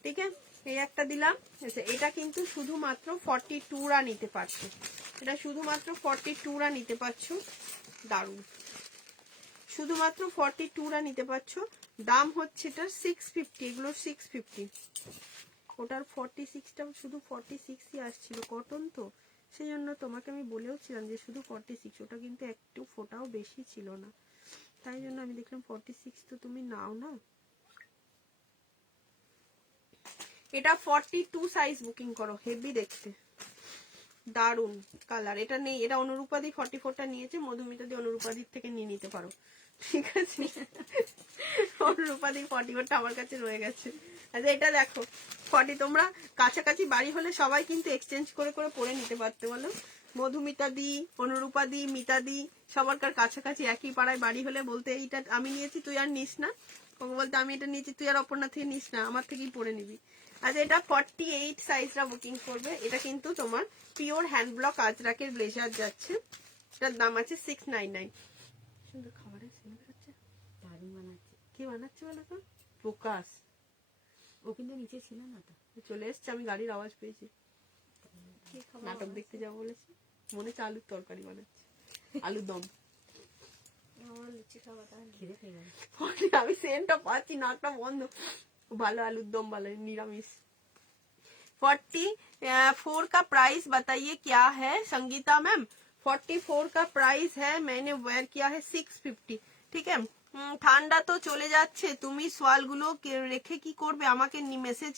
ঠিক আছে, এই একটা দিলাম। আচ্ছা এটা কিন্তু শুধুমাত্র 42 রা নিতে পারছো, এটা শুধুমাত্র 42 রা নিতে পারছো, দারুণ, শুধুমাত্র 42 রা নিতে পারছো। দাম হচ্ছে এটার 650, এগুলোর 650। ওটার 46টা শুধু 46ই আসছিল, কটন তো, সেই জন্য তোমাকে আমি বলেও ছিলাম যে শুধু 46, ওটা কিন্তু একটু ফোটাও বেশি ছিল না, তাই জন্য আমি দেখলাম 46 তো তুমি নাও না। এটা 42 সাইজ বুকিং করো, হেভি দেখতে, দারুন কালার। এটা নেই, এটা অনুরূপাদি 44টা নিয়েছে, মধুমিতাদি অনুরূপাদির থেকে নিয়ে নিতে পারো, ঠিক আছে। অনুরূপাদি 44টা আমার কাছে রয়ে গেছে। আচ্ছা এটা দেখো 40, তোমরা কাছাকাছি বাড়ি হলে সবাই কিন্তু এক্সচেঞ্জ করে করে পরে নিতে পারতে, বলো। মধুমিতাদি, অনুরূপাদি, মিতাদি সবারকার কাছাকাছি একই পাড়ায় বাড়ি হলে বলতে এইটা আমি নিয়েছি তুই আর নিস না, ওকে বলতে আমি এটা নিয়েছি তুই আর অপর্ণা থেকে নিস না, আমার থেকেই পরে নিবি। আচ্ছা এটা 48 সাইজটা বুকিং করবে। এটা কিন্তু তোমার পিওর হ্যান্ড ব্লক আজরাকের ব্লেজার যাচ্ছে, এটার দাম আছে 699। সুন্দর খাবারের সেন্ট হচ্ছে, দারুণ বানাচ্ছে। কে বানাচ্ছে বলো তো? প্রকাশ। ও কিন্তু নিচে ছিল না তো, চলে এসছে, আমি গাড়ির আওয়াজ পেয়েছি। নাটক দেখতে যাবো বলেছি, মনে হচ্ছে আলুর তরকারি বানাচ্ছে, আলুর দম। আমার লুচি খাওয়া, তাহলে খিদে পেয়ে গেল। আমি সেন্টটা পাচ্ছি, নাকটা বন্ধ। ভালো আলুর দম, ভালো নিরামিষ। 44 का प्राइस बताइए क्या है संगीता मैम? 44 का प्राइस है, मैंने वेयर किया है 650। ঠিক আছে, ঠান্ডা তো চলে যাচ্ছে, তুমি সোয়ালগুলো রেখে কি করবে, আমাকে মেসেজ।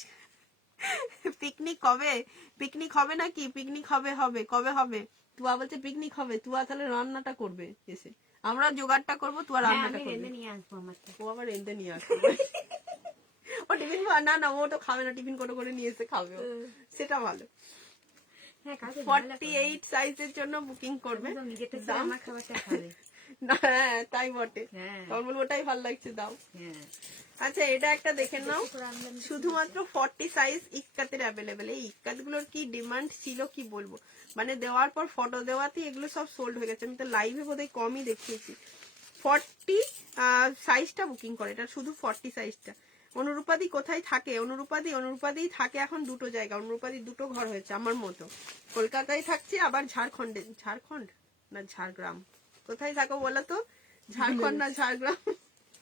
পিকনিক কবে, পিকনিক হবে নাকি? পিকনিক হবে, হবে, কবে হবে? তুয়া বলছে পিকনিক হবে, তুয়া তাহলে রান্নাটা করবে এসে, আমরা জোগাড়টা করবো, তুয়া রান্নাটা আমি করবে। রেঁধে নিয়ে আসবো আমার তো। ও আবার রেঁধে নিয়ে আসবে। ও টিফিন না না, ও তো খাবে না, টিফিন করে নিয়ে এসে খাবে ও, সেটা ভালো। হ্যাঁ কালকে 48 সাইজের জন্য বুকিং করবে, নিজেরটা ছিল, দাম আমার খাবারটা খাবে। না, হ্যাঁ তাই বটে, হ্যাঁ তখন বলবো ওটাই ভালো লাগছে, দাও। হ্যাঁ। আচ্ছা এটা একটা দেখে নাও, করে আনলাম। শুধুমাত্র 40 সাইজ ইক্কাতের অ্যাভেলেবেল। এই ইক্কাত গুলোর কি ডিমান্ড ছিল কি বলবো, মানে দেওয়ার পর ফটো দেওয়াতেই এগুলো সব সোল্ড হয়ে গেছে, আমি তো লাইভে বোধহয় কমই দেখিয়েছি। 40 সাইজটা বুকিং করে, এটা শুধু 40 সাইজটা। অনুরূপাদি কোথায় থাকে? অনুরূপাদি থাকে এখন দুটো জায়গা, অনুরূপাদি দুটো ঘর হয়েছে আমার মতো, কলকাতায় থাকছে, আবার ঝাড়খণ্ড না ঝাড়গ্রাম, কোথায় থাকো বলো তো? ঝাড়খণ্ড না ঝাড়গ্রাম,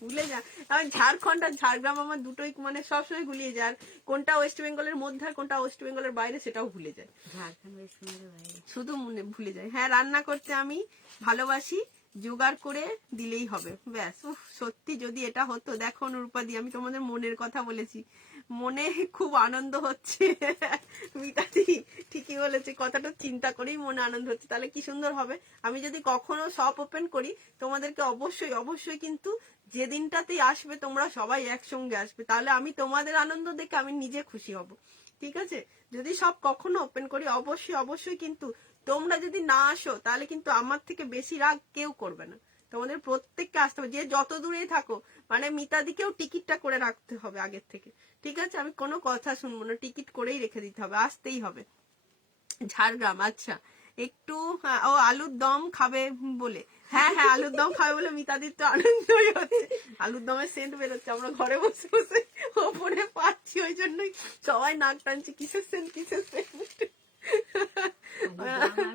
ভুলে যা। আমি ঝাড়খণ্ড আর ঝাড়গ্রাম আমার দুটোই মানে সবসময় গুলিয়ে যায়, আর কোনটা ওয়েস্ট বেঙ্গলের মধ্যে আর কোনটা ওয়েস্ট বেঙ্গলের বাইরে সেটাও ভুলে যায়, ঝাড়খণ্ড ওয়েস্ট বেঙ্গলের বাইরে। শুধু মনে ভুলে যায়। হ্যাঁ রান্না করতে আমি ভালোবাসি, জোগাড় করে দিলেই হবে ব্যাস। উফ সত্যি যদি এটা হতো, দেখো অনুরূপাদি আমি তোমাদের মনের কথা বলেছি, মনে খুব আনন্দ হচ্ছে। মিতাদি ঠিকই বলেছে, কথাটা চিন্তা করেই মনে আনন্দ হচ্ছে। তাহলে কি সুন্দর হবে, আমি যদি কখনো শপ ওপেন করি তোমাদেরকে অবশ্যই অবশ্যই কিন্তু যেদিনটাতেই আসবে তোমরা সবাই একসঙ্গে আসবে, তাহলে আমি তোমাদের আনন্দ দেখে আমি নিজে খুশি হব। ঠিক আছে, যদি সব কখনো ওপেন করি অবশ্যই অবশ্যই কিন্তু তোমরা যদি না আসো তাহলে কিন্তু আমার থেকে বেশি রাগ কেউ করবে না। তোমাদের প্রত্যেককে আসতে হবে, যে যত দূরেই থাকো। মানে মিতাদিকেও টিকিটটা করে রাখতে হবে আগের থেকে। ঠিক আছে, আমি কোনো কথা শুনবো না, টিকিট করেই রেখে দিতে হবে, আসতেই হবে। ঝাড়গ্রাম, আচ্ছা। একটু ও আলুর দম খাবে বলে, হ্যাঁ হ্যাঁ আলুর দম খাবে বলে মিতাদির তো আনন্দই হচ্ছে। আলুর দমের সেন্ট বেরোচ্ছে, আমরা ঘরে বসে বসে ওপরে পাচ্ছি, ওই জন্যই সবাই নাক টানছি কিসের সেন্ট কিসের সেন্ট।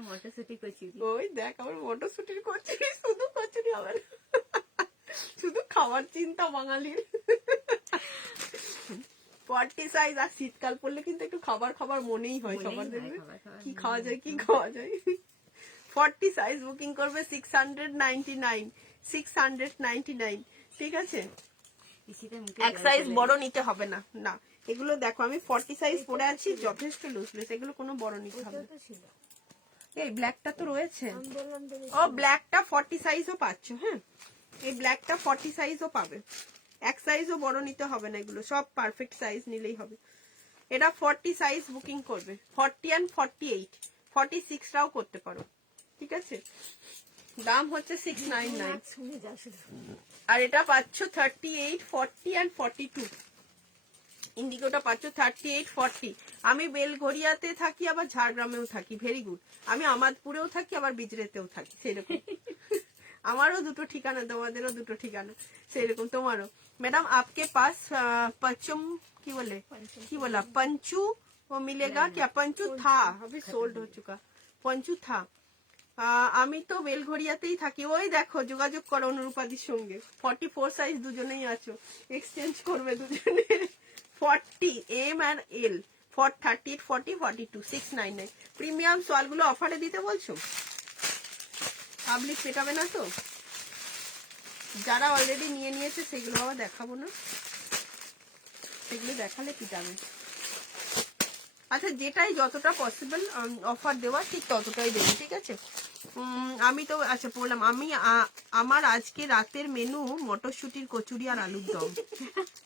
মটরশুটি কচুরি, ওই দেখ আমার মটরশুটির কচুরি, শুধু কচুরি হবে না, শুধু খাওয়ার চিন্তা বাঙালির। 40 সাইজ, আর শীতকাল পড়লে কিন্তু একটু খাবার খাবার মনেই হয় সবার, দেখবে কি খাওয়া যায় কি খাওয়া যায়। 40 সাইজ বুকিং করবে 699, 699। ঠিক আছে, এক সাইজ বড় নিতে হবে না। না এগুলো দেখো আমি 40 সাইজ পরে আছি, যথেষ্ট লুজলেস, এগুলো কোনো বড় নিতে হবে না। এই ব্ল্যাকটা তো রয়েছে, ও ব্ল্যাকটা 40 সাইজও পাচ্ছ। হ্যাঁ, এই ব্ল্যাকটা 40 সাইজও পাবে, এক সাইজও বড় নিতে হবে না, এগুলো সব পারফেক্ট সাইজ নিলেই হবে। এটা 40 সাইজ বুকিং করবে, 40 and 48, 46টাও করতে পারো। ঠিক আছে, দাম হচ্ছে 699। আর এটা পাচ্ছ 38, 40 and 42। ইন্ডিগোটা পাচ্ছ 38, 40। আমি বেলঘরিয়াতে থাকি, আবার ঝাড়গ্রামেও থাকি, ভেরি গুড। আমি আমাদপুরেও থাকি, আবার বিজরেতেও থাকি, সেরকম। আমারও দুটো ঠিকানা, তোমাদেরও দুটো ঠিকানা, সেরকম তোমারও। मैडम आपके पास पंचम की बोला पंचू वो मिलेगा क्या? पंचू था, अभी सोल्ड हो चुका। पंचू था। আমি তো বেলঘরিয়াতেই থাকি। ওই দেখো যোগাযোগ করো অনুরূপাদির সঙ্গে, 44 সাইজ দুজনেই আছো, এক্সচেঞ্জ করবে দুজনে। 40 এম আর এল, 38, 40, 42, 699। প্রিমিয়াম সোয়ালগুলো অফারে দিতে বলছো, পাবলিক পেটাবে না তো? যারা অলরেডি নিয়ে নিয়েছে সেগুলো আবার দেখাবো না, সেগুলো দেখালে পিটাবে। আচ্ছা, যেটাই যতটা পসিবল অফার দেওয়া ঠিক ততটাই দেবো। ঠিক আছে, আমি তো আচ্ছা বললাম, আমি আমার আজকে রাতের মেনু মটরশুটির কচুরি আর আলুর দম।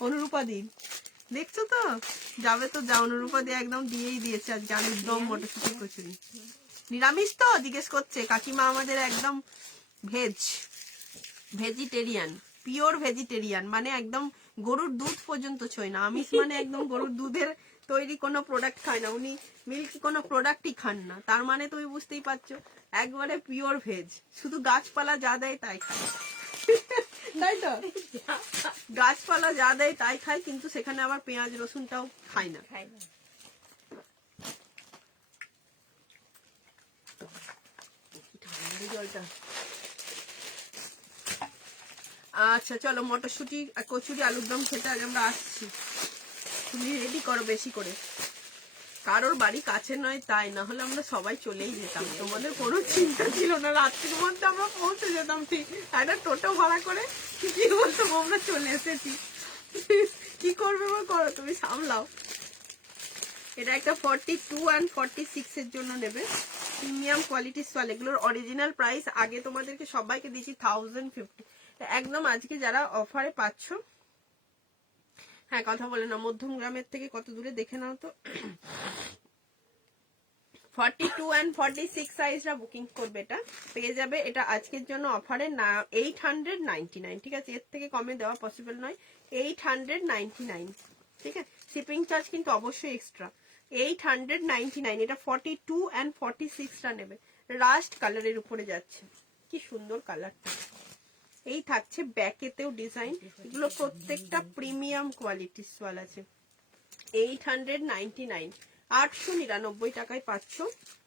অনুরূপা দিন দেখছো তো, যাবে তো যা, অনুরূপা দিয়ে একদম দিয়েই দিয়েছে আজকে আলুর দম মটরশুটির কচুরি। নিরামিষ তো জিজ্ঞেস করছে কাকিমা, আমাদের একদম ভেজিটেরিয়ান, পিওর ভেজিটেরিয়ান, মানে একদম গরুর দুধ পর্যন্ত ছোঁয় না। আমিষ মানে একদম গরুর দুধের তৈরি কোনো প্রোডাক্ট খায় না উনি, মিল্কি কোনো প্রোডাক্টই খান না। তার মানে তুমি বুঝতেই পারছো, একবারে পিওর ভেজ, শুধু গাছপালা যা দেয় তাই খায়। তাই তো, গাছপালা যা দেয় তাই খায়, কিন্তু সেখানে আবার পেঁয়াজ রসুনটাও খায় না। জলটা আচ্ছা চলো, মটরশুটি কচুরি আলুর দম খেতে আগে আমরা আসছি। তুমি রেডি করো বেশি করে, কারোর বাড়ি কাছে নয় তাই, না হলে আমরা সবাই চলেই যেতাম, তোমাদের কোনো চিন্তা ছিল না, রাত্রির মধ্যে আমরা পৌঁছে যেতাম। ঠিক একটা টোটো ভাড়া করে কি বলতো, আমরা চলে এসেছি। কি করবে বা করো, তুমি সামলাও। এটা একটা 42 and 46 এর জন্য নেবে, প্রিমিয়াম কোয়ালিটির সোয়াল। এগুলোর অরিজিনাল প্রাইস আগে তোমাদেরকে সবাইকে দিয়েছি 1050। একদম আজকে যারা অফারে পাচ্ছ, হ্যাঁ কথা বলে না, মধ্যম গ্রামের থেকে কত দূরে দেখে নাও তো। 42 and 46 সাইজরা বুকিং করবে, এটা পেয়ে যাবে। এটা আজকের জন্য অফারে না 899। ঠিক আছে, এর থেকে কমে দেওয়া পসিবল নয়, 899। ঠিক আছে, শিপিং চার্জ কিন্তু অবশ্যই এক্সট্রা। 899, এটা 42 and 46টা নেবে। রাস্ট কালারের উপরে যাচ্ছে, কি সুন্দর কালারটা। এই থাকছে ব্যাকেতেও ডিজাইন, এগুলো প্রত্যেকটা প্রিমিয়াম কোয়ালিটির সোয়াল আছে। 899, 899 টাকায় পাচ্ছ।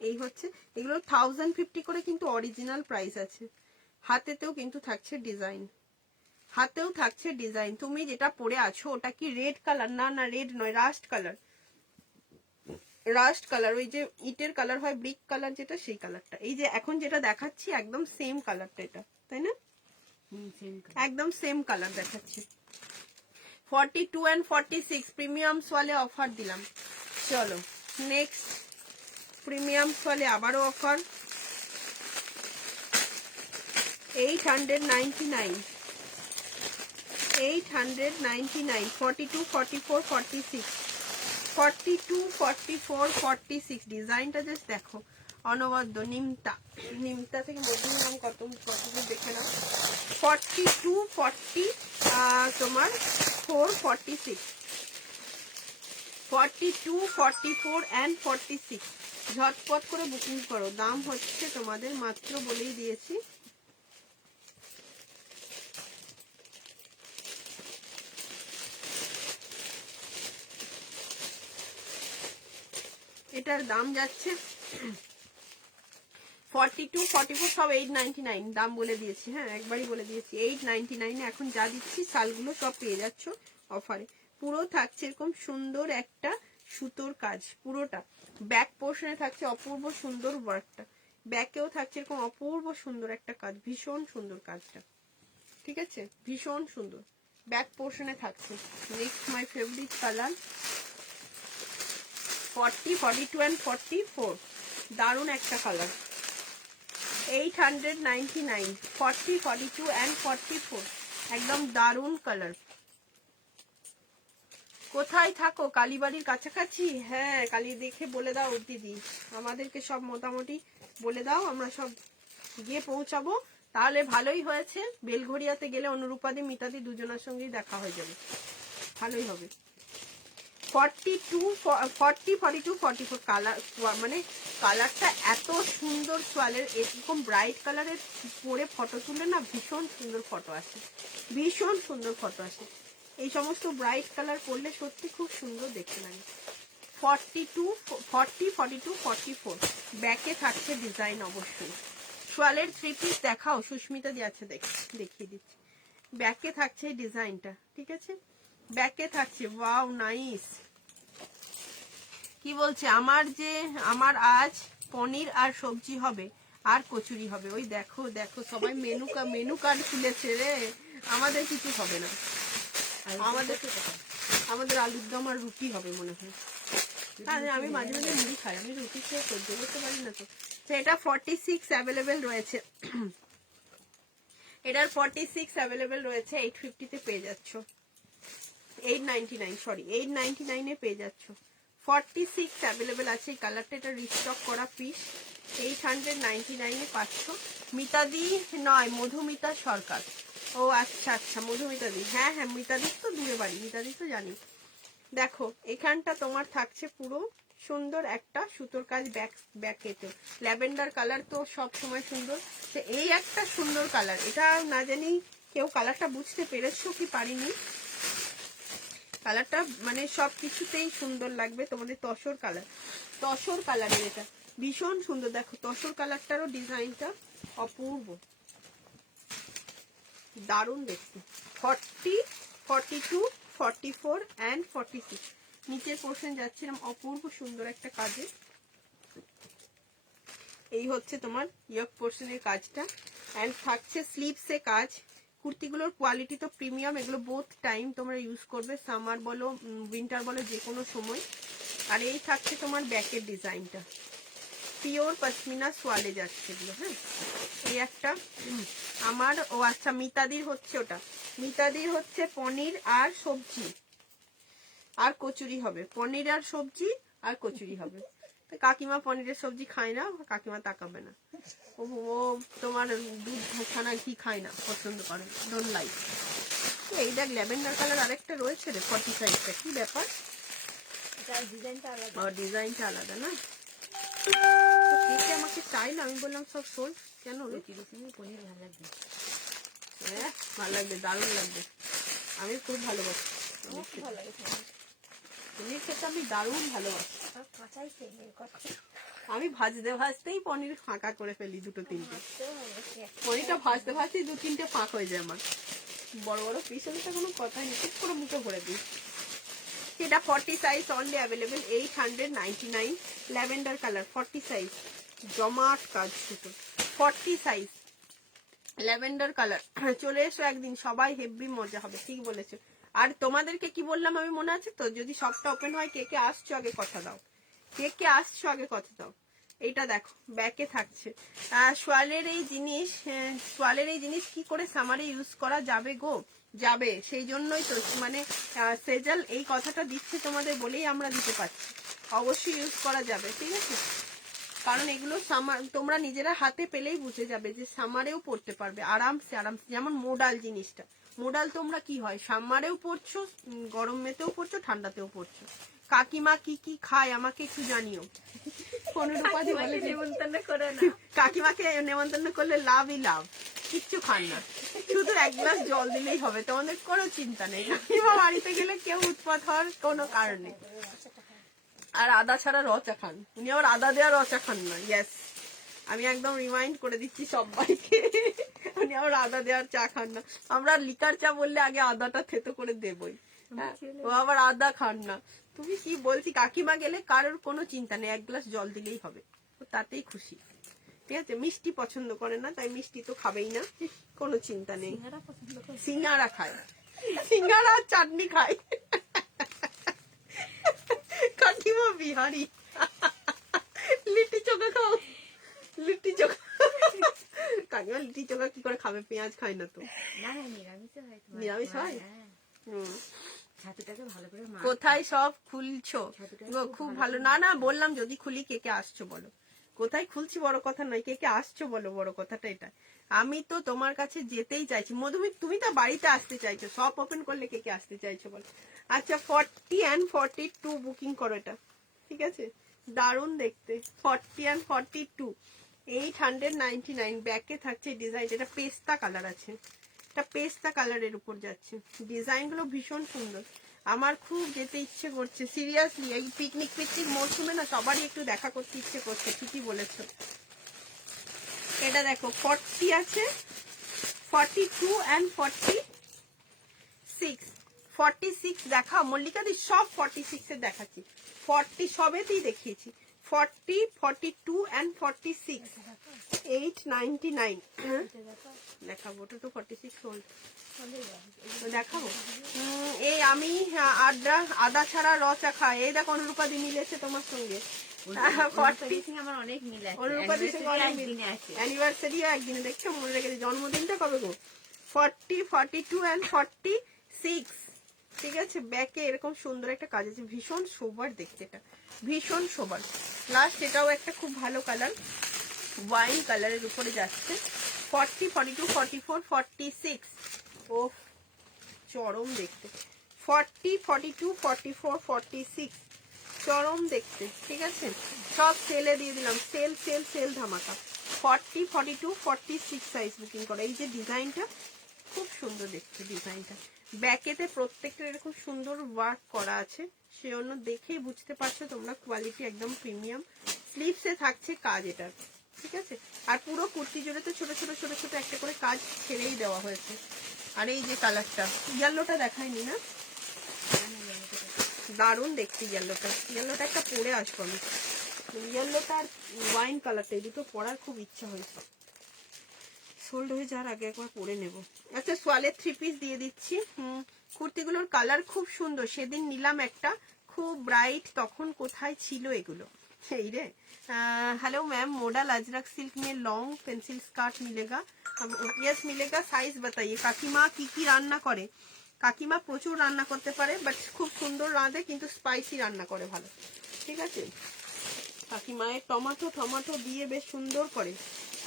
এই হচ্ছে, এগুলো 1050 করে কিন্তু অরিজিনাল প্রাইস আছে। হাতেতেও কিন্তু থাকছে ডিজাইন, হাতেও থাকছে ডিজাইন। তুমি যেটা পরে আছো ওটা কি রেড কালার? না না রেড নয়, রাস্ট কালার, রাস্ট কালার, ওই যে ইটের কালার হয়, ব্রিক কালার যেটা, সেই কালারটা। এই যে এখন যেটা দেখাচ্ছি একদম সেম কালারটা এটা, তাই না? একদম সেম কালার দেখাচ্ছি। 42 and 46 প্রিমিয়ামস ওয়ালে অফার দিলাম। চলো নেক্সট প্রিমিয়ামস ওয়ালে আবারও অফার 899 899 42 44 46 42 44 46 ডিজাইনটা জাস্ট দেখো অনবদ্য নিমতা থেকে মধ্যম নাম কত দেখে নাও 42 40 তোমার 446 42 44 and 46 ঝটপট করে বুকিং করো। দাম হচ্ছে তোমাদের মাত্র বলেই দিয়েছি এটার দাম যাচ্ছে 42 44 সব 899 দাম বলে দিয়েছি। হ্যাঁ একবারই বলে দিয়েছি 899 এখন যা দিচ্ছি শালগুলো সব পেয়ে যাচ্ছ অফারে। পুরো থাকছে এরকম সুন্দর একটা সুতোর কাজ, পুরোটা ব্যাক পোর্শনে থাকছে অপূর্ব সুন্দর ওয়ার্কটা, ব্যাকেও থাকছে এরকম অপূর্ব সুন্দর একটা কাজ, ভীষণ সুন্দর কাজটা, ঠিক আছে ভীষণ সুন্দর ব্যাক পোর্শনে থাকছে। Next my favourite colour 40 42 and 44 দারুণ একটা কালার 899 40 42 and 44 একদম দারুণ কালার। কোথায় থাকো? কালীবাড়ির কাছাকাছি? হ্যাঁ কালী দেখে বলে দাও দিদি, আমাদেরকে সব মোটামুটি বলে দাও, আমরা সব গিয়ে পৌঁছাবো। তাহলে ভালোই হয়েছে, বেলঘড়িয়াতে গেলে অনুরূপাদি মিতাদি দুজনের সঙ্গেই দেখা হয়ে যাবে, ভালোই হবে। 42 40 42 44 কালার, মানে কালারটা এত সুন্দর সোয়ালের, এরকম ব্রাইট কালারের পরে ফটো তুললে না ভীষণ সুন্দর ফটো আসে, ভীষণ সুন্দর ফটো আসে। এই সমস্ত ব্রাইট কালার করলে সত্যি খুব সুন্দর দেখতে লাগে। 42 40 42 44 ব্যাকে থাকছে ডিজাইন অবশ্যই। সোয়ালের 3 পিস দেখাও, সুস্মিতা দিয়ে আছে দেখিয়ে দিচ্ছি। ব্যাকে থাকছে এই ডিজাইনটা, ঠিক আছে ব্যাকে থাকছে। Wow nice. কি বলছে আমার আজ পনির আর সবজি হবে আর কচুরি হবে। ওই দেখো দেখো সবাই মেনু কার্ড খুলেছে রে, আমাদের কিছু হবে না, আমাদের আলুর দম আর রুটি হবে মনে হয়। আমি মাঝে মাঝে মুড়ি খাই, আমি রুটি খেয়ে সহ্য করতে পারি না তো। এটা 46 অ্যাভেলেবেল রয়েছে, এটার 46 অ্যাভেলেবেল রয়েছে, 850 তে পেয়ে যাচ্ছ, 899 সরি 899 এ পেয়ে যাচ্ছ। 46 অ্যাভেলেবেল আছে এই কালারটা, এটা রিস্টক করা পিস, 899 এ পাচ্ছ। মিতাদি নয়, মধুমিতা সরকার। ও আচ্ছা আচ্ছা মধুমিতাদি, হ্যাঁ হ্যাঁ মিতাদির তো দূরে বাড়ি, মিতাদি তো জানি। দেখো এখানটা তোমার থাকছে পুরো সুন্দর একটা সুতোর কাজ, ব্যাকেতে ল্যাভেন্ডার কালার তো সব সময় সুন্দর। তো এই একটা সুন্দর কালার, এটা না জানি কেউ কালারটা বুঝতে পেরেছো কি পারিনি, কালারটা মানে সব কিছুতেই সুন্দর লাগবে তোমাদের। তসর কালারের এটা ভীষণ সুন্দর, দেখো তসর কালারটারও ডিজাইনটা অপূর্ব দারুণ দেখতে। 40 42 44 and 46 নিচের পোর্শন যাচ্ছে এরকম অপূর্ব সুন্দর একটা কাজে। এই হচ্ছে তোমার ইয়ক পোর্শনের কাজটা, এন্ড থাকছে স্লিভসে কাজ। কুর্তিগুলোর কোয়ালিটি তো প্রিমিয়াম, এগুলো বোথ টাইম তোমরা ইউজ করবে, সামার বলো উইন্টার বলো যে কোনো সময়। আর এই থাকছে তোমার ব্যাকের ডিজাইনটা, পিওর পশমিনা সোয়ালে যাচ্ছে এগুলো। হ্যাঁ এই একটা আমার, ও আচ্ছা মিতাদির হচ্ছে, ওটা মিতাদির হচ্ছে পনির আর সবজি আর কচুরি হবে, পনির আর সবজি আর কচুরি হবে। কাকিমা পনিরের সবজি খায় না, কাকিমা তাকাবে না, ও তোমার দুধ ছানা ঘি খায় না, পছন্দ করে ডোন্ট লাইক। এই দেখ ল্যাভেন্ডার কালার আরেকটা রয়েছে রে 45টা, কি ব্যাপার? ডিজাইনটা আলাদা না, আমাকে চাইলো, আমি বললাম সব সোল কেন পনির ভালো লাগবে। হ্যাঁ ভালো লাগবে, দারুণ লাগবে, আমি খুব ভালোবাসি পনির খেতে, আমি দারুণ ভালোবাসি। আমি ভাজতেই পনির ফাঁকা করে ফেলি, দুটো তিনটে পনিরটা ভাজতে ভাজতেই 2-3টে ফাঁক হয়ে যায় আমার। বড় বড় পিস হলে তো কোনো কথাই নেই, ঠিক করে মুখে ভরে দিই। এটা 40 size only available, 899 lavender colour 40 size, জমাট কাজ শুধু 40 সাইজ ল্যাভেন্ডার কালার। চলে এসো একদিন, সবাই হেভি মজা হবে, ঠিক বলেছো। আর তোমাদেরকে কি বললাম আমি মনে আছে তো, যদি সবটা ওপেন হয় কে কে আসছো আগে কথা দাও, কে কে আসছো আগে কথা দাও। এইটা দেখো ব্যাকে থাকছে সোয়ালের এই জিনিস, সোয়ালের এই জিনিস কি করে সামারে ইউজ করা যাবে গো, যাবে। সেই জন্যই তো মানে সেজাল এই কথাটা দিচ্ছে তোমাদের বলেই আমরা দিতে পারছি, অবশ্যই ইউজ করা যাবে, ঠিক আছে। কারণ এগুলো সামার তোমরা নিজেরা হাতে পেলেই বুঝে যাবে যে সামারেও পড়তে পারবে আরামসে আরামসে। যেমন মোডাল জিনিসটা, মোডাল তোমরা কি হয় সামারেও পড়ছো, গরমেতেও পড়ছো, ঠান্ডাতেও পড়ছো। কাকিমা কি কি খায় আমাকে একটু জানিও। অনুরূপাদি বলে যে নিমন্ত্রণ করে না, কাকিমাকে নেমন্তন্ন করলে লাভই লাভ, কিচ্ছু খান না, শুধু এক গ্লাস জল দিলেই হবে, তোমাদের কোনো চিন্তা নেই। কাকিমা বাড়িতে গেলে কেউ উৎপাত হওয়ার কোনো কারণ নেই। আর আদা ছাড়া রচা খান, উনি আবার আদা দেওয়া রচা খান না। ইয়েস, আমি একদম রিমাইন্ড করে দিচ্ছি সবাইকে, উনি আবার আদা দেওয়ার চা খান না। আমরা লিকার চা বললে আগে আদাটা থেতো করে দেবই, হ্যাঁ, ও আবার আদা খান না। তুমি কি বলছি, কাকিমা গেলে কারোর কোনো চিন্তা নেই, এক গ্লাস জল দিলেই হবে, ও তাতেই খুশি, ঠিক আছে। মিষ্টি পছন্দ করে না, তাই মিষ্টি তো খাবেই না, কোনো চিন্তা নেই। সিঙ্গারা খায়, সিঙ্গারা আর চাটনি খায়। কাকিমা বিহারি, লিট্টি চোখা খাও, লিট্টি চোখা। কাকিমা লিট্টি চোখা কি করে খাবে, পেঁয়াজ খায় না তো। না না নিরামিষ হয়, নিরামিষ হয়? হ্যাঁ। হুম। ছাতুটাকে ভালো করে কোথায় সব খুলছো ছাতুটাকে গো, খুব ভালো। না না বললাম যদি খুলি কে কে আসছো বলো, কোথায় খুলছি বড় কথা নয়, কে কে আসছো বলো, বড় কথাটা এটা। আমি তো তোমার কাছে যেতেই চাইছি মধুমি, তুমি তো বাড়িতে আসতে চাইছো, সব ওপেন করলে কে কে আসতে চাইছো বলো। আচ্ছা 40 and 42 বুকিং করো এটা, ঠিক আছে, দারুণ দেখতে। 40 and 42 899, ব্যাকে থাকছে ডিজাইন, এটা পেস্তা কালার আছে, এটা পেস্তা কালারের উপর যাচ্ছে, ডিজাইন গুলো ভীষণ সুন্দর। আমার খুব যেতে ইচ্ছে করছে সিরিয়াসলি, এই পিকনিক পিকনিক মরশুমে না সবারই একটু দেখা করতে ইচ্ছে করছে, ঠিকই বলেছো। এটা দেখো 40 আছে, 42 and 46, 46 দেখাও মল্লিকা দি, সব 46 এর দেখাচ্ছি, 40 সবেতেই দেখিয়েছি, 40, 42 and 46 899। দেখাবো, ওটা তো 46 সোল্ড, দেখাবো। এই আমি আদা ছাড়া রচা খাই, এই দেখো অনুরূপাদি মিলেছে তোমার সঙ্গে। আমার অনেক মিল আছে, অনুরূপাদির সঙ্গে অনেক মিল, অ্যানিভার্সারিও একদিনে, দেখছো মনে রেখেছি, জন্মদিনটা কবে গো, 40, 42 and 46, ঠিক আছে। ব্যাকে এরকম সুন্দর একটা কাজ আছে, ভীষণ সোবার দেখতে, এটা ভীষণ সোবার। লাস্ট এটাও একটা খুব ভালো কালার, ওয়াইন কালারের উপরে যাচ্ছে, 40, 42, 44, 46, ও চরম দেখতে, 40, 42, 44, 46, চরম দেখতে, ঠিক আছে। সব সেলে দিয়ে দিলাম, সেল সেল সেল ধামাকা। 40, 42, 46 সাইজ বুকিং করা। এই যে ডিজাইনটা খুব সুন্দর দেখতে, ডিজাইনটা ব্যাকেতে প্রত্যেকটা এরকম সুন্দর ওয়ার্ক করা আছে, সে অন্য দেখেই বুঝতে পারছো তোমরা, কোয়ালিটি একদম প্রিমিয়াম। স্লিভসে থাকছে কাজ এটার, ঠিক আছে। আর পুরো কুর্তি জুড়ে তো ছোট ছোট ছোট ছোট একটা করে কাজ ছেড়েই দেওয়া হয়েছে। আর এই যে কালারটা, ইয়েলোটা দেখায়নি না, দারুণ দেখছি ইয়েলোটা, ইয়েলোটা একটা পরে আসবো আমি, ইয়েলোটা আর ওয়াইন কালারটা এই দুটো পরার খুব ইচ্ছা হয়েছে, সোল্ড হয়ে যাওয়ার আগে একবার পরে নেব। আচ্ছা সোয়ালের 3 পিস দিয়ে দিচ্ছি। কুর্তিগুলোর কালার খুব সুন্দর, সেদিন নিলাম একটা খুব ব্রাইট, তখন কোথায় ছিল এগুলো, সেই রে। Hello ma'am, model Ajrak silk में लॉन्ग पेंसिल स्कार्ट मिलेगा? यस मिलेगा, साइज बताइए। কাকিমা কি কি রান্না করে? কাকিমা প্রচুর রান্না করতে পারে, বাট খুব সুন্দর রাঁধে, কিন্তু স্পাইসি রান্না করে ভালো, ঠিক আছে। কাকিমায়ের টমেটো টমেটো দিয়ে বেশ সুন্দর করে,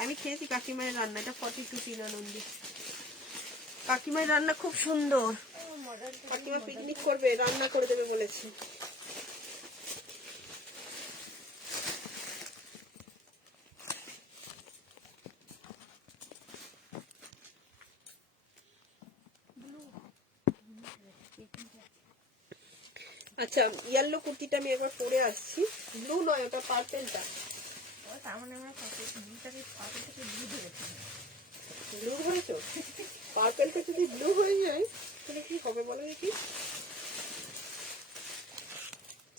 আমি খেয়েছি কাকিমায়ের রান্না, এটা 42 তিনানন্দি। কাকিমায়ের রান্না খুব সুন্দর, কাকিমা পিকনিক করবে, রান্না করে দেবে বলেছে। আচ্ছা ইয়েলো কুর্তিটা আমি একবার পরে আসছি, ব্লু নয় ওটা পার্পেলটা, ব্লু ধরেছো, পার্পেলটা যদি ব্লু হয়ে যায় তাহলে কি হবে বলো দেখি।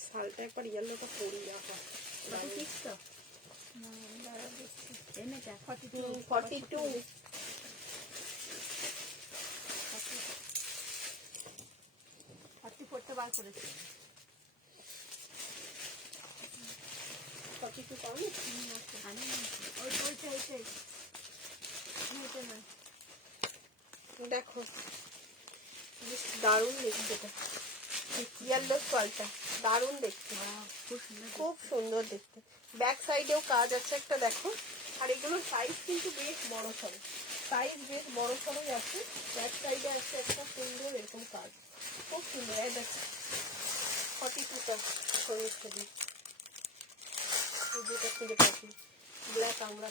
শালটা একবার ইয়েলোটা পরি, 42, বার করেছি। 42 পাউনি। দেখো বেশ দারুণ দেখতে, এটা ইয়েলো সোয়ালটা দারুণ দেখতে, খুব সুন্দর দেখতে। ব্যাক সাইডেও কাজ আছে একটা, দেখো। আর এগুলোর সাইজ কিন্তু বেশ বড় সড়ো, সাইজ বেশ বড় সড়োই আছে। ব্যাক সাইডে আছে একটা সুন্দর এরকম কাজ, খুব সুন্দর। এই দেখো 42টা ছবি ছবি যেটা খুঁজে পাচ্ছি ব্ল্যাক আমরা,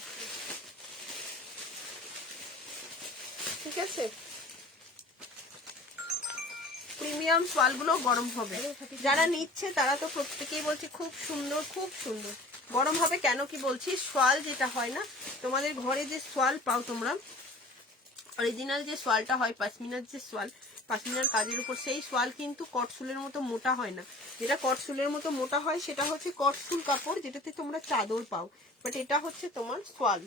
ঠিক আছে। প্রিমিয়াম সোয়ালগুলো গরম হবে, যারা নিচ্ছে তারা তো প্রত্যেকেই বলছে খুব সুন্দর খুব সুন্দর। গরম হবে কেন কি বলছি, সোয়াল যেটা হয় না তোমাদের ঘরে, যে সোয়াল পাও তোমরা অরিজিনাল যে সোয়ালটা হয় পাশমিনার যে সোয়াল, পাশমিনার কাজের উপর, সেই সোয়াল কিন্তু কটসুলের মতো মোটা হয় না। যেটা কটসুলের মতো মোটা হয় সেটা হচ্ছে কটসুল কাপড়, যেটাতে তোমরা চাদর পাও, বাট এটা হচ্ছে তোমার সোয়াল।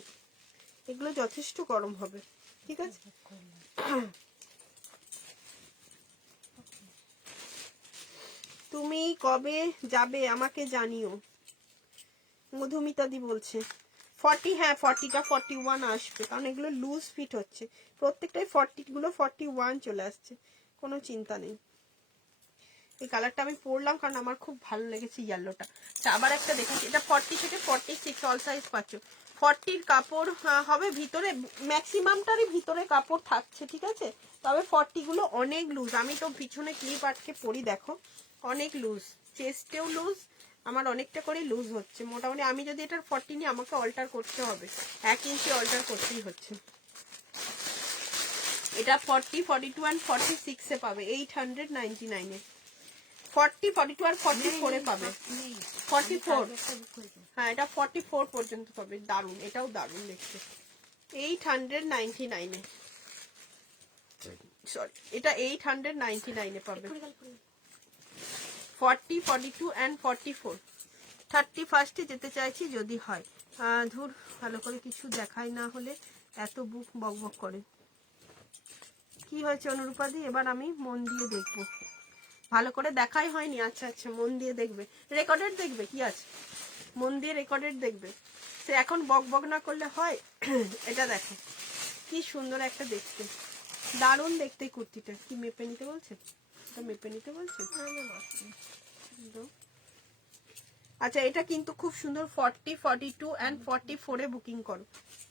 এগুলো যথেষ্ট গরম হবে, ঠিক আছে। তুমি কবে যাবে আমাকে জানিও, মধুমিতাদি বলছে। 40, হ্যাঁ 40টা 41 আসবে, কারণ এগুলো লুজ ফিট হচ্ছে প্রত্যেকটাই। 40 গুলো 41 চলে আসছে, কোনো চিন্তা নেই। এই কালারটা আমি পরলাম কারণ আমার খুব ভালো লেগেছে ইয়েলোটা। আবার একটা দেখেছি, এটা 40 থেকে 46 অল সাইজ পাচ্ছ। 40 কাপড় হবে ভিতরে, ম্যাক্সিমামটারই ভিতরে কাপড় থাকছে, ঠিক আছে। তবে 40 গুলো অনেক লুজ, আমি তো পিছনে ক্লিপ আটকে পরি, দেখো অনেক লুজ, চেস্টেও লুজ, আমার অনেকটা করে লুজ হচ্ছে মোটামুটি। আমি যদি এটার 40 নিই আমাকে অল্টার করতে হবে, 1 ইঞ্চি অল্টার করতেই হচ্ছে। এটা 40, 42 অ্যান্ড 46 এ পাবে 899 এ। 40, 42 আর 44 এ পাবে 44, হ্যাঁ এটা 44 পর্যন্ত পাবে। দারুন, এটাও দারুন দেখতে, 899 এ, সরি এটা 899 এ পাবে। 40, 42 and 44, 31 যেতে চাইছি যদি হয়। ধুর ভালো করে কিছু দেখাই না হলে এত বুক বকবক করে। কি হয়েছে অনুরূপাদি, এবার আমি মন দিয়ে দেখবো, ভালো করে দেখাই হয়নি। আচ্ছা আচ্ছা মন দিয়ে দেখবে, রেকর্ডেড দেখবে, কি আছে মন দিয়ে রেকর্ডেড দেখবে, সে এখন বক বক না করলে হয়। এটা দেখো কি সুন্দর একটা দেখতে, দারুণ দেখতে কুর্তিটা। কি মেপে নিতে বলছে, এটা মেপে নিতে বলছে। আচ্ছা এটা কিন্তু খুব সুন্দর, 40, 42 and 44 এ বুকিং করো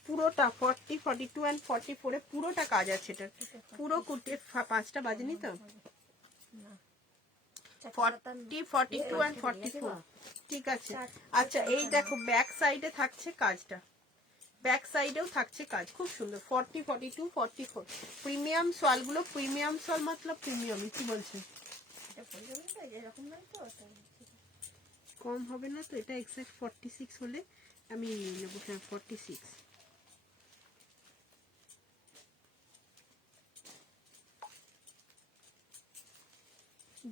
পুরোটা। 40, 42 and 44 এ পুরোটা কাজ আছে এটার, পুরো কুর্তি। 5টা বাজেনি তো, 40, 42 and 44, ঠিক আছে। আচ্ছা এই দেখো ব্যাক সাইডে থাকছে কাজটা, ব্যাক সাইডেও থাকছে কাজ, খুব সুন্দর। 40, 42, 44 প্রিমিয়াম সোয়ালগুলো, প্রিমিয়াম সোয়াল মতলব প্রিমিয়াম, কি বলছেন কম হবে না তো? এটা এক্সাক্ট 46 হলে আমি নিয়ে নেবো, হ্যাঁ 46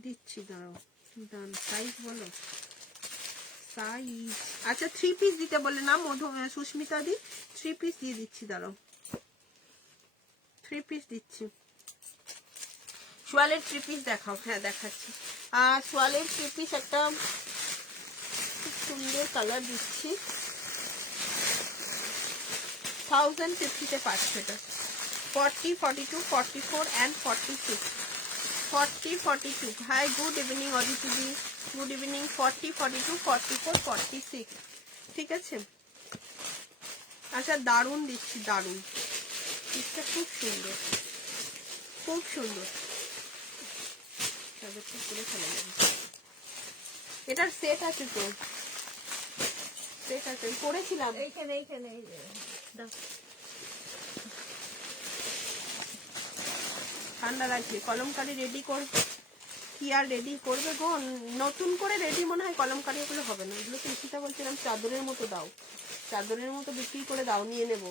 দিচ্ছি, দাঁড়াও দাঁড়ান, সাইজ বলো সাইজ। আচ্ছা 3 পিস দিতে বলে না সুস্মিতা দি, 3 পিস দিয়ে দিচ্ছি, দাঁড়াও 3 পিস দিচ্ছি। সোয়ালের 3 পিস দেখাও, হ্যাঁ দেখাচ্ছি। সোয়ালের 3 পিস একটা খুব সুন্দর কালার দিচ্ছি, 1050 তে পাচ্ছ এটা। 40, 42, 44 and 46, 40, 42, হাই গুড ইভিনিং অদিতিদি, গুড ইভিনিং। 40, 42, 44, 46, ঠিক আছে। আচ্ছা দারুণ দিচ্ছি, দারুণ পিসটা, খুব সুন্দর খুব সুন্দর। এটার সেট আছে তো, সেট আছে করেছিলাম। এইখানে এইখানে ঠান্ডা লাগছে, কলমকারি রেডি কর, কি আর রেডি করবে গো, নতুন করে রেডি মনে হয় কলমকারি, ওগুলো হবে না। এগুলো তো ঈশিতা বলছিলাম চাদরের মতো দাও, চাদরের মতো বিক্রি করে দাও, নিয়ে নেবো,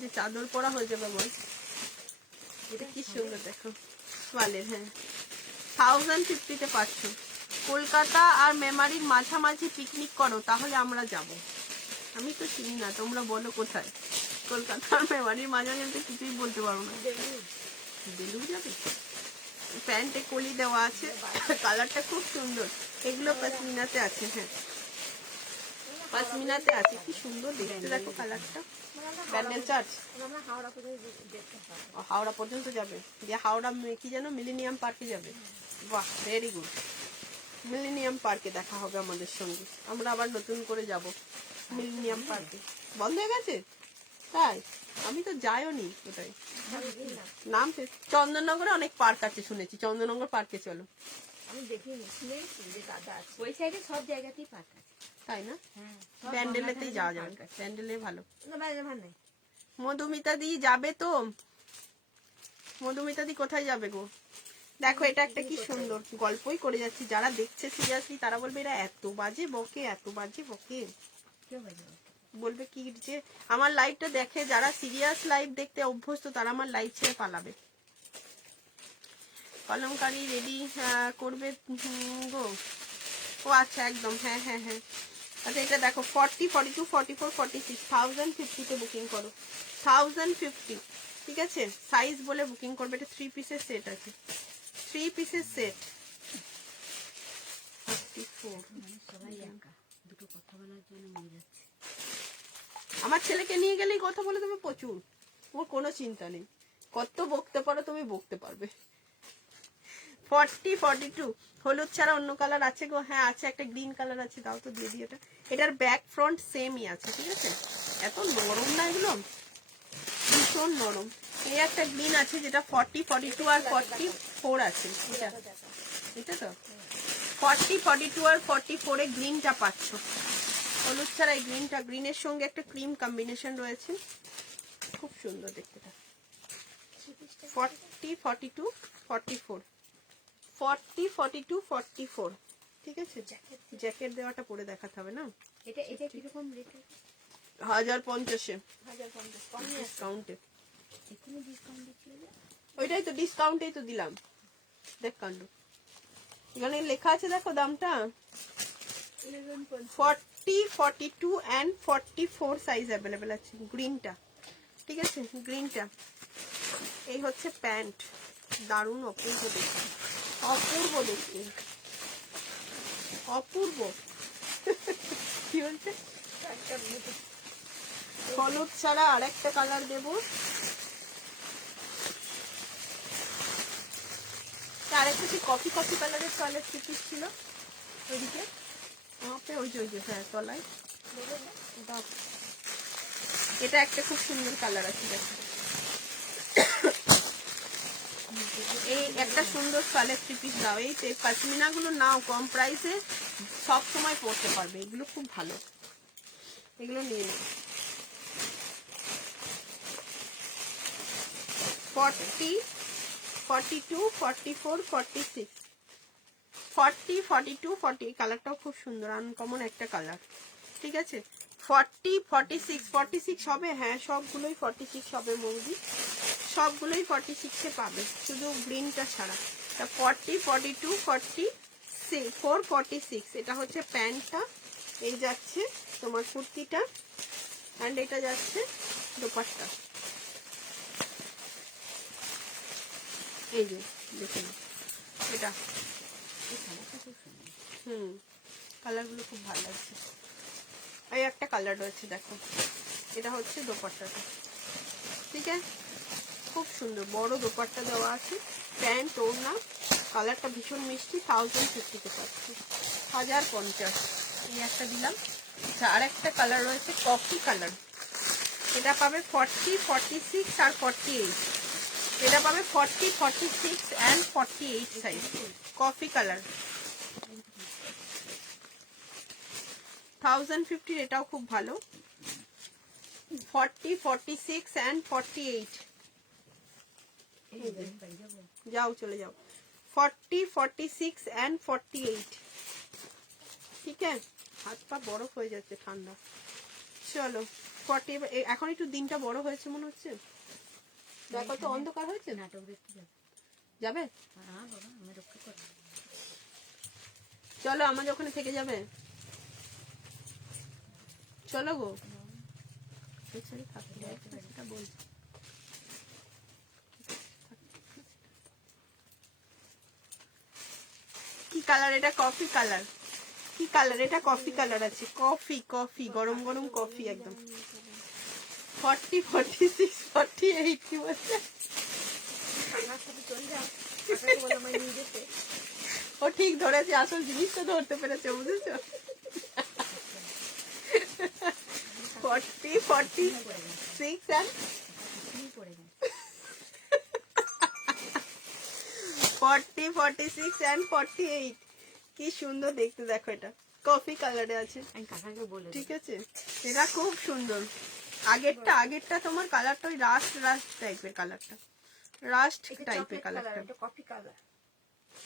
যে চাদর পরা হয়ে যাবে বল। এটা কি সুন্দর দেখো সোয়ালের, হ্যাঁ 1050 তে পাচ্ছ। কলকাতা আর মেমারির মাঝামাঝি পিকনিক করো, তাহলে আমরা যাব। আমি তো চিনি না, তোমরা বলো কোথায়। কলকাতা আর মেমারির মাঝামাঝি কিছুই বলতে পারবো না। বেলুড় যাবে। প্যান্টে কলি দেওয়া আছে, কালারটা খুব সুন্দর। এগুলো পশমিনাতে আছে, হ্যাঁ পশমিনাতে আছে, কি সুন্দর দেখতে দেখো কালারটা। ব্যান্ডেল চার্চ আমরা হাওড়া করে দেখতে পাবো। হাওড়া পর্যন্ত যাবে, দিয়ে হাওড়া কি যেন মিলেনিয়াম পার্কে যাবে। বাহ ভেরি গুড, মিলেনিয়াম পার্কে দেখা হবে আমাদের সঙ্গে, আমরা আবার নতুন করে যাব মিলেনিয়াম পার্কে। বন্ধ হয়ে গেছে তাই? আমি তো যাইও নি কোথায় নাম। চন্দননগরে অনেক পার্ক আছে শুনেছি, চন্দননগর পার্কে চলো। আমি দেখিনি, শুনেছি যে দাদা আছে। ওই সাইডে সব জায়গাতেই পার্ক আছে। তাই না? হ্যাঁ, ব্যান্ডেলেতেই যাওয়া যাবে, ব্যান্ডেলে ভালো। না বাইরে ভার নাই। মধুমিতা দি যাবে তো? মধুমিতা দি কোথায় যাবে গো? দেখো এটা একটা কি সুন্দর, গল্পই করে যাচ্ছি, যারা দেখছে সিরিয়াসলি তারা বলবে এরা এত বাজে বকে, এত বাজে বকে। কেউ বাজে বলে? বলবে কি যে আমার লাইভটা দেখে যারা সিরিয়াস লাইভ দেখতে অভ্যস্ত তারা আমার লাইভ ছেড়ে পালাবে। কলমকারি রেডি করবে গো? ও আচ্ছা একদম, হ্যাঁ হ্যাঁ হ্যাঁ। আচ্ছা এটা দেখো 40, 42, 44, 46, 1050 বুকিং করো, 1050, ঠিক আছে? সাইজ বলে বুকিং করবে। এটা 3 পিসের সেট আছে, 3 পিসের সেট। 34 সবাই একা, দুটো কথা বলার জন্য মরে যাচ্ছে। আমার ছেলেকে নিয়ে গেলেই কথা বলে তুমি প্রচুর, ওর কোনো চিন্তা নেই, কত বকতে পারো তুমি বকতে পারবে। 40, 42 হলুদ ছাড়া অন্য কালার আছে গো? হ্যাঁ আছে, একটা গ্রিন কালার আছে, দাও তো দিয়ে দিই। এটা এটার ব্যাক ফ্রন্ট সেমই আছে, ঠিক আছে? এত নরম না এগুলো, ভীষণ নরম। এই একটা গ্রিন আছে যেটা 40, 42 আর 44 আছে, এটা এটা তো 40, 42 আর 44 এ গ্রিনটা পাচ্ছ। হলুদ ছাড়া এই গ্রিনটা, গ্রিনের সঙ্গে একটা ক্রিম কম্বিনেশন রয়েছে, খুব সুন্দর দেখতে। 40, 42, 44, 40, 42, 44, ঠিক আছে? জ্যাকেট দেওয়াটা পরে দেখাতে হবে না? এটা এটা কিরকম রেট? 1050 1050 কম নিয়ে আসো। ডিসকাউন্টে। এখনো ডিসকাউন্ট দিচ্ছিল যে? ওইটাই তো ডিসকাউন্টেই তো দিলাম, দেখ কাণ্ড। এখানে লেখা আছে দেখো দামটা, 40, 42 and 44 সাইজ অ্যাভেলেবেল আছে। গ্রিনটা, ঠিক আছে? গ্রিনটা এই হচ্ছে প্যান্ট, দারুণ অপূর্ব দেখতে, অপূর্ব দেখতে, অপূর্ব। কি বলছে? হলুদ ছাড়া আরেকটা কালার দেবো, আরেকটা কি কফি কফি কালারের টয়লেট পিস ছিল ওইদিকে, ওই যে হ্যাঁ তলায়। দাও। এটা একটা খুব সুন্দর কালার আছে দেখো, এই একটা সুন্দর টয়লেট পিস দাও। এই পশমিনা গুলো নাও, কম প্রাইসে সব সময় পরতে পারবে, এগুলো খুব ভালো, এগুলো নিয়ে নাও। 40, 42, 44, 46, 40, 42, 40 কালারটাও খুব সুন্দর, আনকমন একটা কালার, ঠিক আছে? 40, 46, 46 হবে, হ্যাঁ সবগুলোই 46 হবে মৌদি, সবগুলোই 46 এ পাবে, শুধু গ্রিনটা ছাড়া। 40, 42, 44, 46 এটা হচ্ছে প্যান্টটা, এই যাচ্ছে তোমার কুর্তিটা, অ্যান্ড এটা যাচ্ছে দোপাট্টা। এই যে দেখুন এটা, কালারগুলো খুব ভালো লাগছে। এই একটা কালার রয়েছে দেখো, এটা হচ্ছে দোপাট্টাটা, ঠিক আছে? খুব সুন্দর বড় দোপাট্টা দেওয়া আছে, প্যান্ট ওড়না, কালারটা ভীষণ মিষ্টি। 1050 পাচ্ছি, 1050। এই একটা দিলাম। আচ্ছা আর একটা কালার রয়েছে কফি কালার, এটা পাবে 40, 46 আর 48, এটা পাবে 40, 46 and 48 সাইজ, কফি কালার 1050। এটাও খুব ভালো, 40, 46 and 48। যাও চলে যাও, 40, 46 and 48, ঠিক আছে? হাত পা বরফ হয়ে যাচ্ছে ঠান্ডা। চলো 40, এখন একটু দিনটা বড় হয়েছে মনে হচ্ছে, দেখো তো অন্ধকার হয়েছে। নাটক দেখতে যাবে? যাবে? হ্যাঁ বাবা, আমি রক্ষা করবো। চলো আমার ওখানে থেকে যাবে, চলো গো। বলছি কালার, এটা কফি কালার। কি কালার এটা? কফি কালার আছে, কফি কফি, গরম গরম কফি একদম। 40, 46, 48 কি বলছে? কাকার সাথে চলে যাও, কাকাকে বলো আমায় নিয়ে যেতে। ও ঠিক ধরেছে, আসল জিনিসটা ধরতে পেরেছে, বুঝেছো? 40, 46 and 40, 46 and 48। কি সুন্দর দেখতে, দেখো এটা কফি কালারে আছে, আমি কাকাকে বলে ঠিক আছে? এটা খুব সুন্দর। আগেরটা তোমার কালারটা ওই রাস্ট টাইপের কালারটা, রাস্ট এটা টাইপের চকলেট কালার, কালারটা। এটা কফি কালার।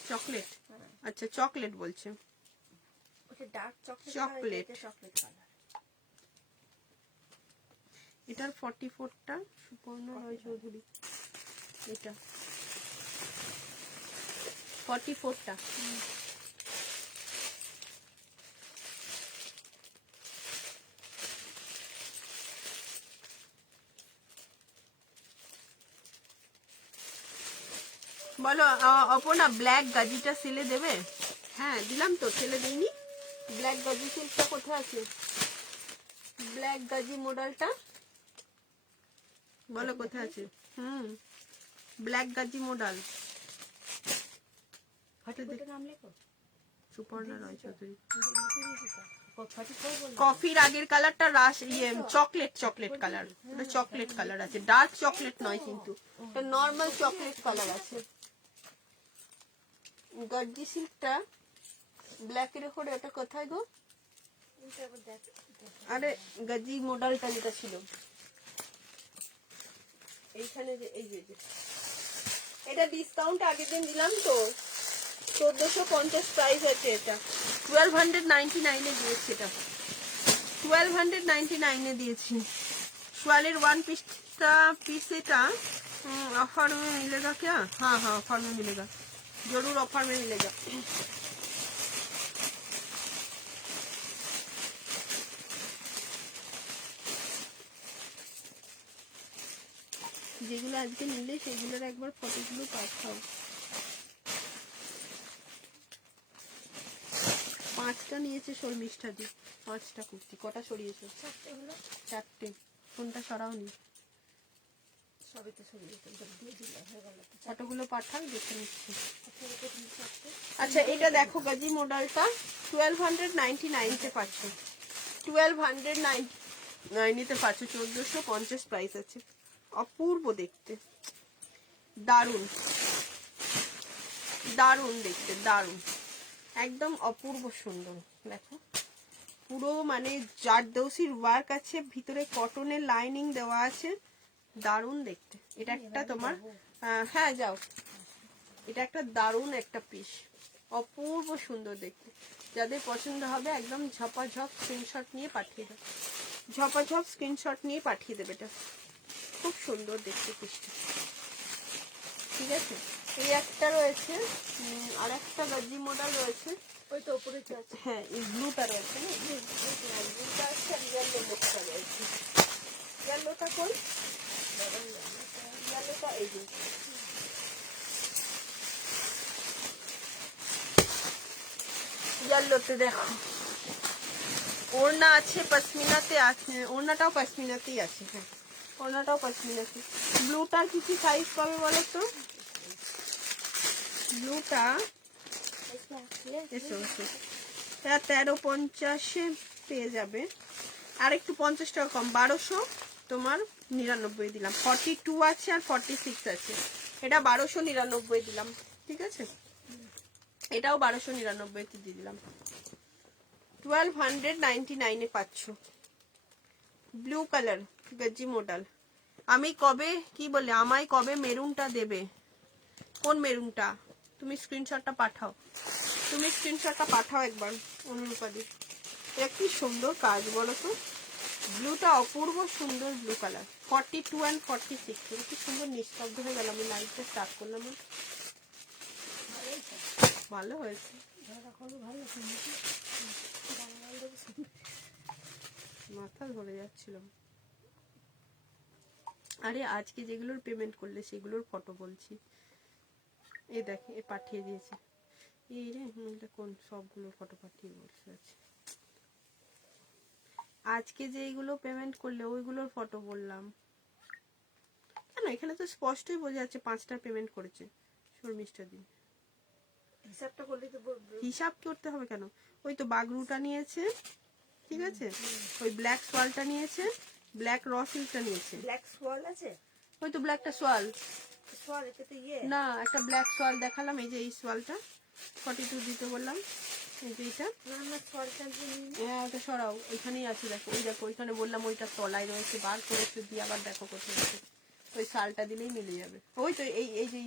চকলেট, আচ্ছা চকলেট বলছে। ওটা ডার্ক চকলেট, চকলেট। এটা চকলেট কালার। এটার 44টা সুপর্ণ রয় চৌধুরী, এটা 44টা। বলো অপনা, ব্ল্যাক গাজিটা সেলে দেবে? হ্যাঁ দিলাম তো, সেলে দিইনি? ব্ল্যাক গাজি সিল্কটা কোথায় আছে? ব্ল্যাক গাজি মডেলটা বলো কোথায় আছে? Black Gazi model. ফটোটা নাম লেখো। সুপর্ণা রয় চৌধুরী। 44 বল। কফির আগের কালারটা রাস চকলেট কালার, ওটা চকলেট কালার আছে, ডার্ক চকলেট নয় কিন্তু, এটা নরমাল চকলেট কালার আছে। গাজি সিল্কটা ব্ল্যাকের উপরে, এটা কোথায় গো? এটা আবার দেখ, আরে গাজি মডেলটা যেটা ছিল এইখানে, যে এই যে এটা ডিসকাউন্ট আগের দিন দিলাম তো, 1450 প্রাইস আছে। এটা 1299 দিয়েছি, এটা 1299 দিয়েছি। शॉल वन पीस এটা ऑफर में मिलेगा क्या? हाँ हाँ ऑफर में मिलेगा, जरूर ऑफर में मिलेगा। যেগুলো আজকে নিলে সেগুলোর একবার ফটোগুলো পাঠাও। 5টা নিয়েছে শর্মিষ্ঠা দি, 5টা কুর্তি। কটা সরিয়েছো? 4টে। কোনটা সরাওনি? সবই তো সরিয়ে দিয়ে দিলাম, হয়ে গেল। ফটোগুলো পাঠাও, দেখে নিচ্ছি। চারটে। আচ্ছা এটা দেখো গাজি মডেলটা 1299 তে পাচ্ছ, 1299 তে পাচ্ছ, 1450 প্রাইস আছে। অপূর্ব দেখতে, দারুন দারুন দেখতে, দারুন একদম অপূর্ব সুন্দর। দেখো পুরো মানে জারদৌসির ওয়ার্ক আছে, ভিতরে কটনের লাইনিং দেওয়া আছে, দারুন দেখতে। এটা একটা তোমার হ্যাঁ যাও, এটা একটা দারুন একটা পিস, অপূর্ব সুন্দর দেখতে। যাদের পছন্দ হবে একদম ঝপাঝপ স্ক্রিনশট নিয়ে পাঠিয়ে দেবে, ঝপাঝপ স্ক্রিনশট নিয়ে পাঠিয়ে দেবে। এটা খুব সুন্দর দেখতে পিসটা, ঠিক আছে? এই একটা রয়েছে, আর একটা গাজি মডেল রয়েছে, ওই তো উপরে তো আছে। হ্যাঁ এই ব্লুটা রয়েছে না, ব্লুটা আছে, আর ইয়েলোটা রয়েছে। ইয়েলোটা কোন? ইয়েলোটা এই যে, ইয়েলোতে দেখো ওড়না আছে, পশমিনাতে আছে, ওড়নাটাও পশমিনাতেই আছে। হ্যাঁ ওড়নাটাও পশমিনাতে। ব্লুটার কিছু সাইজ পাবে বলো তো? ব্লুটা এসো এসো, 1350 পেয়ে যাবে, আর একটু 50 টাকা কম, 1200 তোমার 99 দিলাম। 42 আছে আর 46 আছে, এটা 1299 দিলাম, ঠিক আছে? এটাও 1299 দিয়ে দিলাম, 1299 পাচ্ছ। ব্লু কালার গজি মডেল। আমি কবে কি বলে, আমায় কবে মেরুনটা দেবে? কোন মেরুনটা? তুমি স্ক্রিনশটটা পাঠাও, তুমি স্ক্রিনশটটা পাঠাও একবার অনুরূপা দি। এটা কি সুন্দর কাজ বলো তো, ব্লুটা অপূর্ব সুন্দর ব্লু কালার। 42 and 46, কি সুন্দর নিস্তব্ধ হয়ে গেল। আমি লাইটটা স্টার্ট করলাম, ভালো হয়েছে, মাথা ধরে যাচ্ছিল। আরে আজকে যেগুলোর পেমেন্ট করলে সেগুলোর ফটো বলছি, এই দেখে এ পাঠিয়ে দিয়েছে। এই রে মেলটা কোন সবগুলো ফটো পাঠিয়ে বলছে আছে আজকে যে এইগুলো পেমেন্ট করলে ওইগুলোর ফটো বললাম কেন এখানে তো স্পষ্টই বোঝা যাচ্ছে 5টা পেমেন্ট করেছে শর্মিষ্ঠা দিন হিসাবটা করলে তো বলবে। হিসাব করতে হবে কেন ওই তো বাগরুটা নিয়েছে ঠিক আছে ওই ব্ল্যাক সোয়ালটা নিয়েছে ব্ল্যাক র সিল্কটা নিয়েছে ব্ল্যাক সোয়াল আছে, ওই তো ব্ল্যাকটা সোয়াল সোয়াল এটা তো ইয়ে না একটা ব্ল্যাক সোয়াল দেখালাম এই যে এই সোয়ালটা 42 দিতে বললাম এই যে এটা না না সোয়ালটা নিয়ে হ্যাঁ ওটা সরাও ওইখানেই আছে দেখো ওইখানে বললাম ওইটা তলায় রয়েছে বার করে একটু দিয়ে আবার দেখো কোথায় আছে ওই শালটা দিলেই মিলে যাবে ওই তো এই এই যে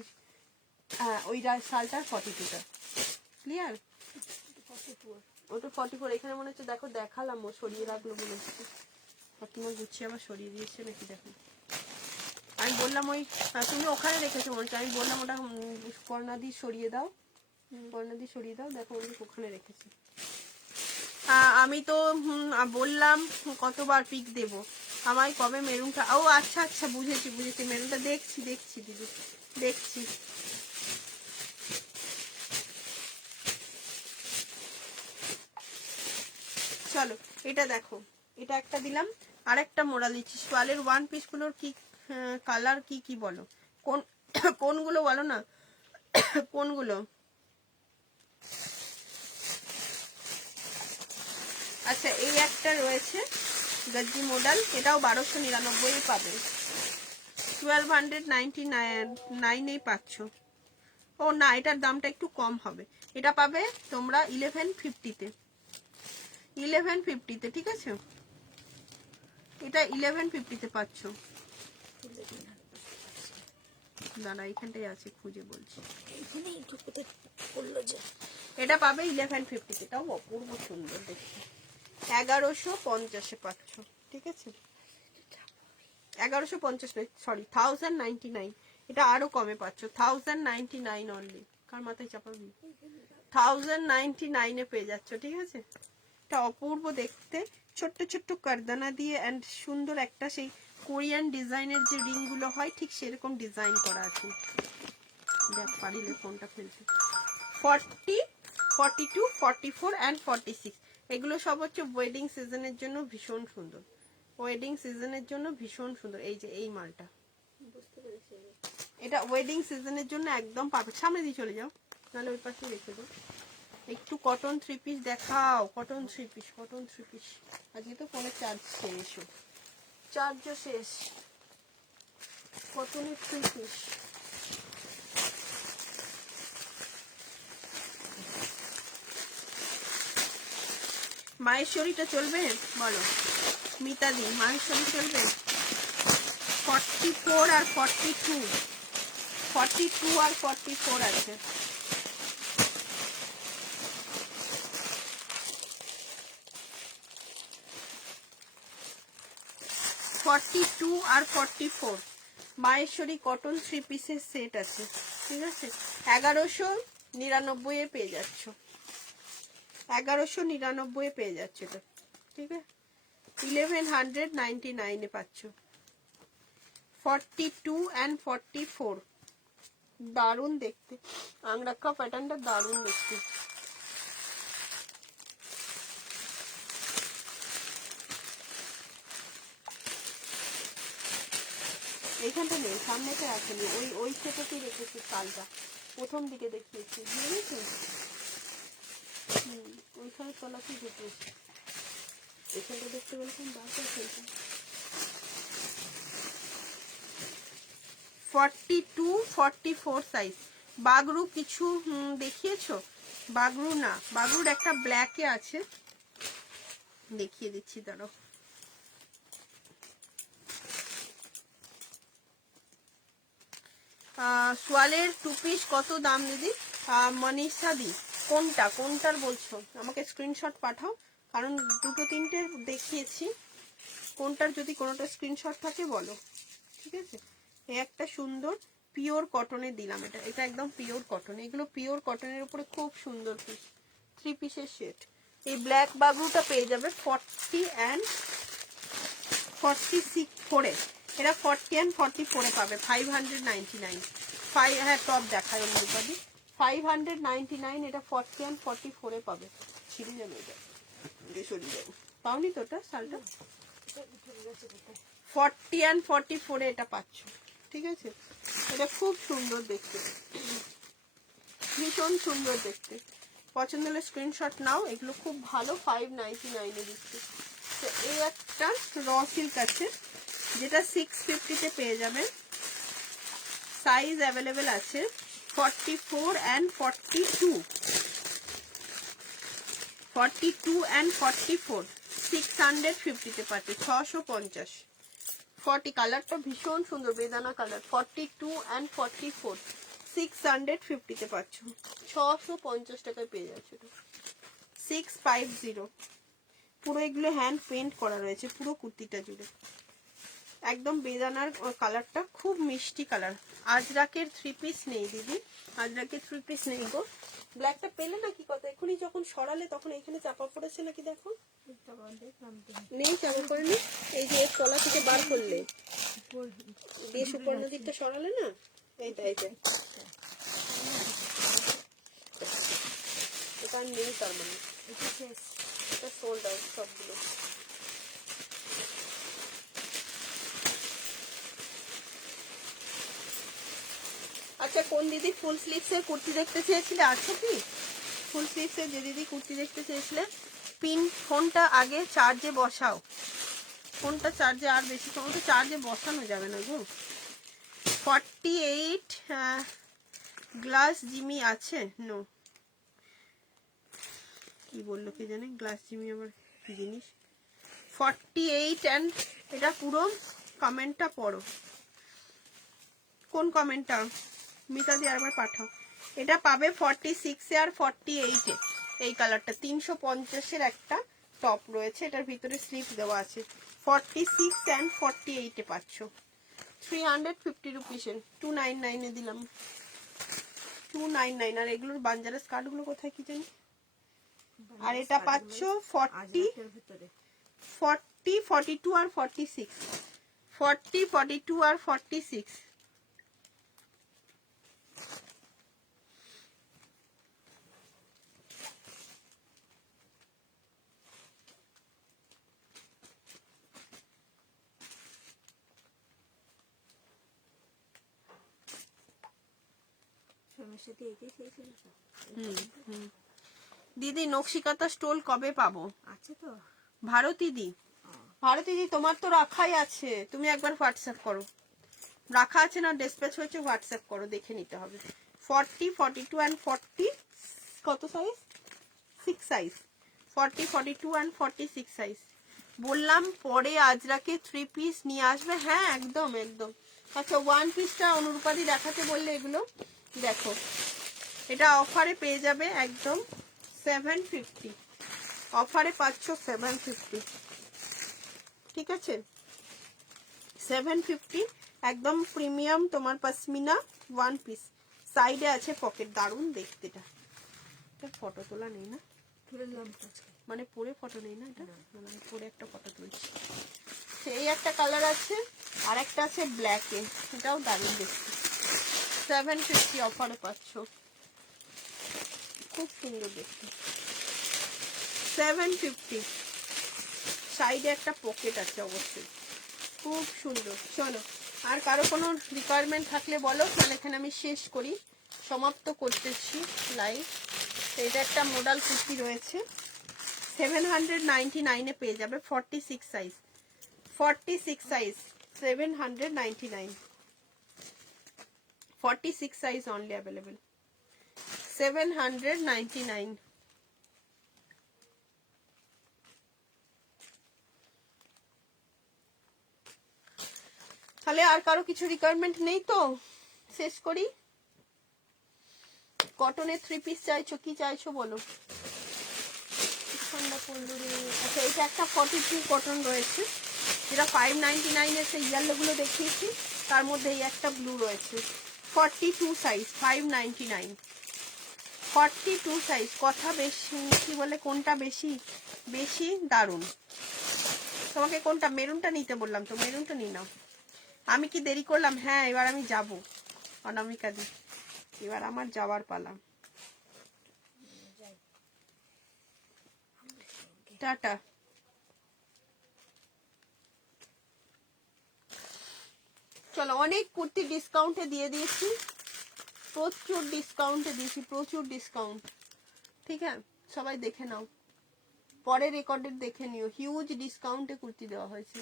ওই শালটার 42টা ক্লিয়ার ওটা 44 এখানে মনে হচ্ছে দেখো দেখালাম ও সরিয়ে রাখলো বলে কাকিমা গুছিয়ে আবার সরিয়ে দিয়েছে নাকি দেখো আমি বললাম ওই তুমি ওখানে রেখেছো মনে হচ্ছে আমি বললাম ওটা কর্ণাদি সরিয়ে দাও কর্ণাদি সরিয়ে দাও দেখো ওখানে রেখেছি আমি তো বললাম কতবার পিক দেব আমায় কবে মেরুনটা ও আচ্ছা আচ্ছা বুঝেছি মেরুনটা দেখছি দিদি দেখছি চলো এটা দেখো এটা একটা দিলাম আর একটা মোড়া দিচ্ছি সোয়ালের ওয়ান পিস গুলোর কি কালার কি বলো কোনগুলো বলো না কোনগুলো আচ্ছা এই একটা রয়েছে গজ্জি মডেল এটাও 1299 পাবে 1299 পাচ্ছ ও না এটার দামটা একটু কম হবে এটা পাবে তোমরা 1150 তে ঠিক আছে এটা 1150 পাচ্ছ দাঁড়া এখানটাই আছে খুঁজে বলছি এখানেই ঢুকতে করলো যে এটা পাবে 1150 এটাও অপূর্ব সুন্দর দেখতে 1150 পাচ্ছ ঠিক আছে 1150 নয় সরি 1099 এটা আরো কমে পাচ্ছ 1099 অনলি কার মাথায় চাপাবি 1099 এ পেয়ে যাচ্ছ ঠিক আছে এটা অপূর্ব দেখতে ছোট্ট ছোট্ট কারদানা দিয়ে এন্ড সুন্দর একটা সেই কোরিয়ান ডিজাইনের যে রিং গুলো হয় ঠিক সেরকম ডিজাইন করা আছে দেখ পারিলে ফোনটা ফেলতে 40 42 44 এন্ড 46 এগুলো সব হচ্ছে ওয়েডিং সিজনের জন্য ভীষণ সুন্দর ওয়েডিং সিজনের জন্য ভীষণ সুন্দর এই যে এই মালটা বুঝতে পেরেছি এটা ওয়েডিং সিজনের জন্য একদম পারফেক্ট সামনে দিয়ে চলে যাও নাহলে ওই পাশে রেখে দাও একটু কটন 3 পিস দেখাও কটন 3 পিস আজকে তো ফোনে চার্জও শেষ কটনের 3 পিস মাহেশ্বরীটা চলবে বলো মিতাদি মাহেশ্বরী চলবে 44 আর 42 আর 44 আছে আর 44 মাহেশ্বরী কটন 3 পিসের সেট আছে ঠিক আছে 1199 এ পেয়ে যাচ্ছ 1199 এ পেয়ে যাচ্ছে এটা ঠিক আছে 1199 এ পাচ্ছ 42 and 44 দারুণ দেখতে আংরাক্ষা প্যাটার্নটা দারুণ দেখতে এইখানটা নেই সামনেতে আসেনি ওই সেটাতেই রেখেছি শালটা প্রথম দিকে দেখিয়েছি বুঝেছি ওইখানে তলাতেই রেখেছি এখানটা দেখতে বলতাম বারবার ফেলতাম 42 44 সাইজ বাগরু কিছু দেখিয়েছো বাগরু না বাগরুর একটা ব্ল্যাকে আছে দেখিয়ে দিচ্ছি দাঁড়াও সোয়ালের 2 পিস কত দাম দিদি মনীষা দি কোনটার বলছো আমাকে স্ক্রিনশট পাঠাও কারণ দুটো তিনটে দেখিয়েছি কোনটার যদি কোনোটা স্ক্রিনশট থাকে বলো ঠিক আছে এই একটা সুন্দর পিওর কটনে দিলাম এটা একদম পিওর কটন এগুলো পিওর কটনের উপরে খুব সুন্দর পিস 3 পিসের সেট এই ব্ল্যাক বাগরুটা পেয়ে যাবে 40 and 46 এরা 40 and 44 পাবে 599 হ্যাঁ টপ দেখায় অনুপাদি 599, এটা 40 and 44 পাবে। ছিঁড়ে যাবে এটা, সরিয়ে যাবে। পাওনি তো ওটা শালটা? 40 and 44 এটা পাচ্ছ, ঠিক আছে? এটা খুব সুন্দর দেখতে, ভীষণ সুন্দর দেখতে। পছন্দ হলে স্ক্রিনশট নাও, এগুলো খুব ভালো। 599 এ দিচ্ছে। তো এই একটা র সিল্ক আছে, যেটা 650 পেয়ে যাবেন। সাইজ অ্যাভেলেবেল আছে 44 and 42, 42 and 44, 650 পাচ্ছে, 650। 40 কালারটা ভীষণ সুন্দর, বেদানা কালার। 42 and 44, 650 পাচ্ছ, 650 টাকায় পেয়ে যাচ্ছে। 650। পুরো এগুলো হ্যান্ড পেন্ট করা রয়েছে পুরো কুর্তিটা জুড়ে। একদম বেদানার কালারটা খুব মিষ্টি কালার। আজরাকের 3 পিস নেই দিদি, আজরাকের 3 পিস নেই গো। ব্ল্যাকটা পেলে নাকি কথা? এখনই যখন সরালে তখন এখানে চাপা পড়েছে নাকি? দেখো নেই, চাপা পড়েনি। এই যে তলা থেকে বার করলে দিয়ে সুপর্ণ দিকটা সরালে না, এইটা এইটা এটা নেই, তার মানে এটা সোল্ড আউট সবগুলো। আচ্ছা, কোন দিদি ফুল স্লিভসের কুর্তি দেখতে চেয়েছিলে? আছে কি ফুল স্লিভসের? যে দিদি কুর্তি দেখতে চেয়েছিলে, পিন ফোনটা আগে চার্জে বসাও। ফোনটা চার্জে আর বেশি সময় তো চার্জে বসানো যাবে না গো। 48 গ্লাস জিমি আছে? নো, কি বললো কে জানে, গ্লাস জিমি আবার কি জিনিস। 48 অ্যান্ড এটা পুরো কমেন্টটা পড়ো, কোন কমেন্টটা? মিতা দি আরেকবার পাঠাও। এটা পাবে 46 আর 48 এ। এই কালারটা 350 এর একটা টপ রয়েছে, এটার ভিতরে স্লিপ দেওয়া আছে। 46 and 48 এ পাচ্ছ, 350 রুপিসের। 299 এ দিলাম, 299। আর এগুলোর বাঞ্জারা স্কার্ট গুলো কোথায় কি জানি। আর এটা পাচ্ছ 40, 42 আর 46, 40, 42 আর 46। দিদি নকশিকাতা স্টোল কবে পাবো? আছে তো ভারতী দি, ভারতী দি তোমার তো রাখাই আছে, তুমি একবার হোয়াটসঅ্যাপ করো। রাখা আছে না ডিসপ্যাচ হয়েছে, হোয়াটসঅ্যাপ করো, দেখে নিতে হবে। 40, 42 and 40 কত সাইজ? 6 সাইজ। 40, 42 and 46 size. বললাম পরে আজরাকে 3 পিস নিয়ে আসবে। হ্যাঁ একদম একদম। আচ্ছা, 1 পিসটা অনুরূপাদি দেখাতে বললে, এগুলো দেখো। এটা অফারে পেয়ে যাবে একদম 750, অফারে পাচ্ছ 750, ঠিক আছে? 750 একদম প্রিমিয়াম তোমার পশমিনা 1 পিস। সাইডে আছে পকেট, দারুণ দেখতে। এটা ফটো তোলা নেই না, মানে পরে ফটো নেই না, এটা মানে পরে একটা ফটো তুলছি। সেই একটা কালার আছে, আর একটা আছে ব্ল্যাকে, এটাও দারুণ দেখতে। 750 অফারে পাচ্ছ, খুব সুন্দর দেখতে। 750। সাইডে একটা পকেট আছে অবশ্যই, খুব সুন্দর। চলো, আর কারো কোনো রিকোয়ারমেন্ট থাকলে বলো, তাহলে এখানে আমি শেষ করি, সমাপ্ত করতেছি লাইভ। এটা একটা মডেল কুর্তি রয়েছে, 799 এ পেয়ে যাবে। 46 size, 46 size 799, 46 size only available, 799। তাহলে আর কারো কিছু রিকোয়ারমেন্ট নেই তো, শেষ করি। কটনের 3 পিস চাইছো, কি চাইছো বলো? ঠান্ডা পড়লো রে। আচ্ছা, এটা একটা 42 কটন রয়েছে, যেটা 599 এর সেই ইয়েলো গুলো দেখিয়েছি, তার মধ্যে এই একটা ব্লু রয়েছে। 42 সাইজ, 599, 42 সাইজ। কথা বেশি কি বলে, কোনটা বেশি বেশি দারুণ। তোমাকে কোনটা, মেরুনটা নিতে বললাম তো, মেরুনটা নিয়ে নাও। আমি কি দেরি করলাম? হ্যাঁ, এবার আমি যাব অনামিকা দি, এবার আমার যাওয়ার পালা। টাটা। চলো, অনেক কুর্তি ডিসকাউন্টে দিয়ে দিয়েছি, প্রচুর ডিসকাউন্টে দিয়েছি, প্রচুর ডিসকাউন্ট। ঠিক আছে, সবাই দেখে নাও, পরে রেকর্ডেড দেখে নিও, হিউজ ডিসকাউন্টে কুর্তি দেওয়া হয়েছে।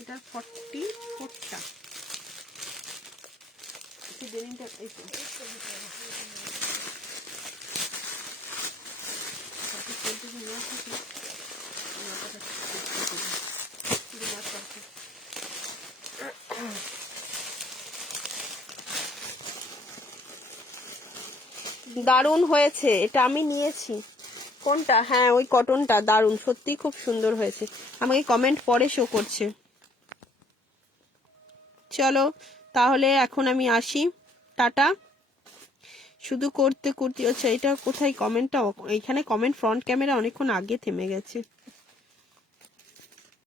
এটা 44টা। দেরিটা এই তো। দারুণ হয়েছে, এটা আমি নিয়েছি। কোনটা? হ্যাঁ, ওই কটনটা দারুণ, সত্যি খুব সুন্দর হয়েছে। আমাকে কমেন্ট পরে শো করছে। চলো তাহলে এখন আমি আসি, টাটা। শুধু করতে কুর্তি, আচ্ছা এটা কোথায় কমেন্টটা? এইখানে কমেন্ট ফ্রন্ট ক্যামেরা অনেকক্ষণ আগে থেমে গেছে।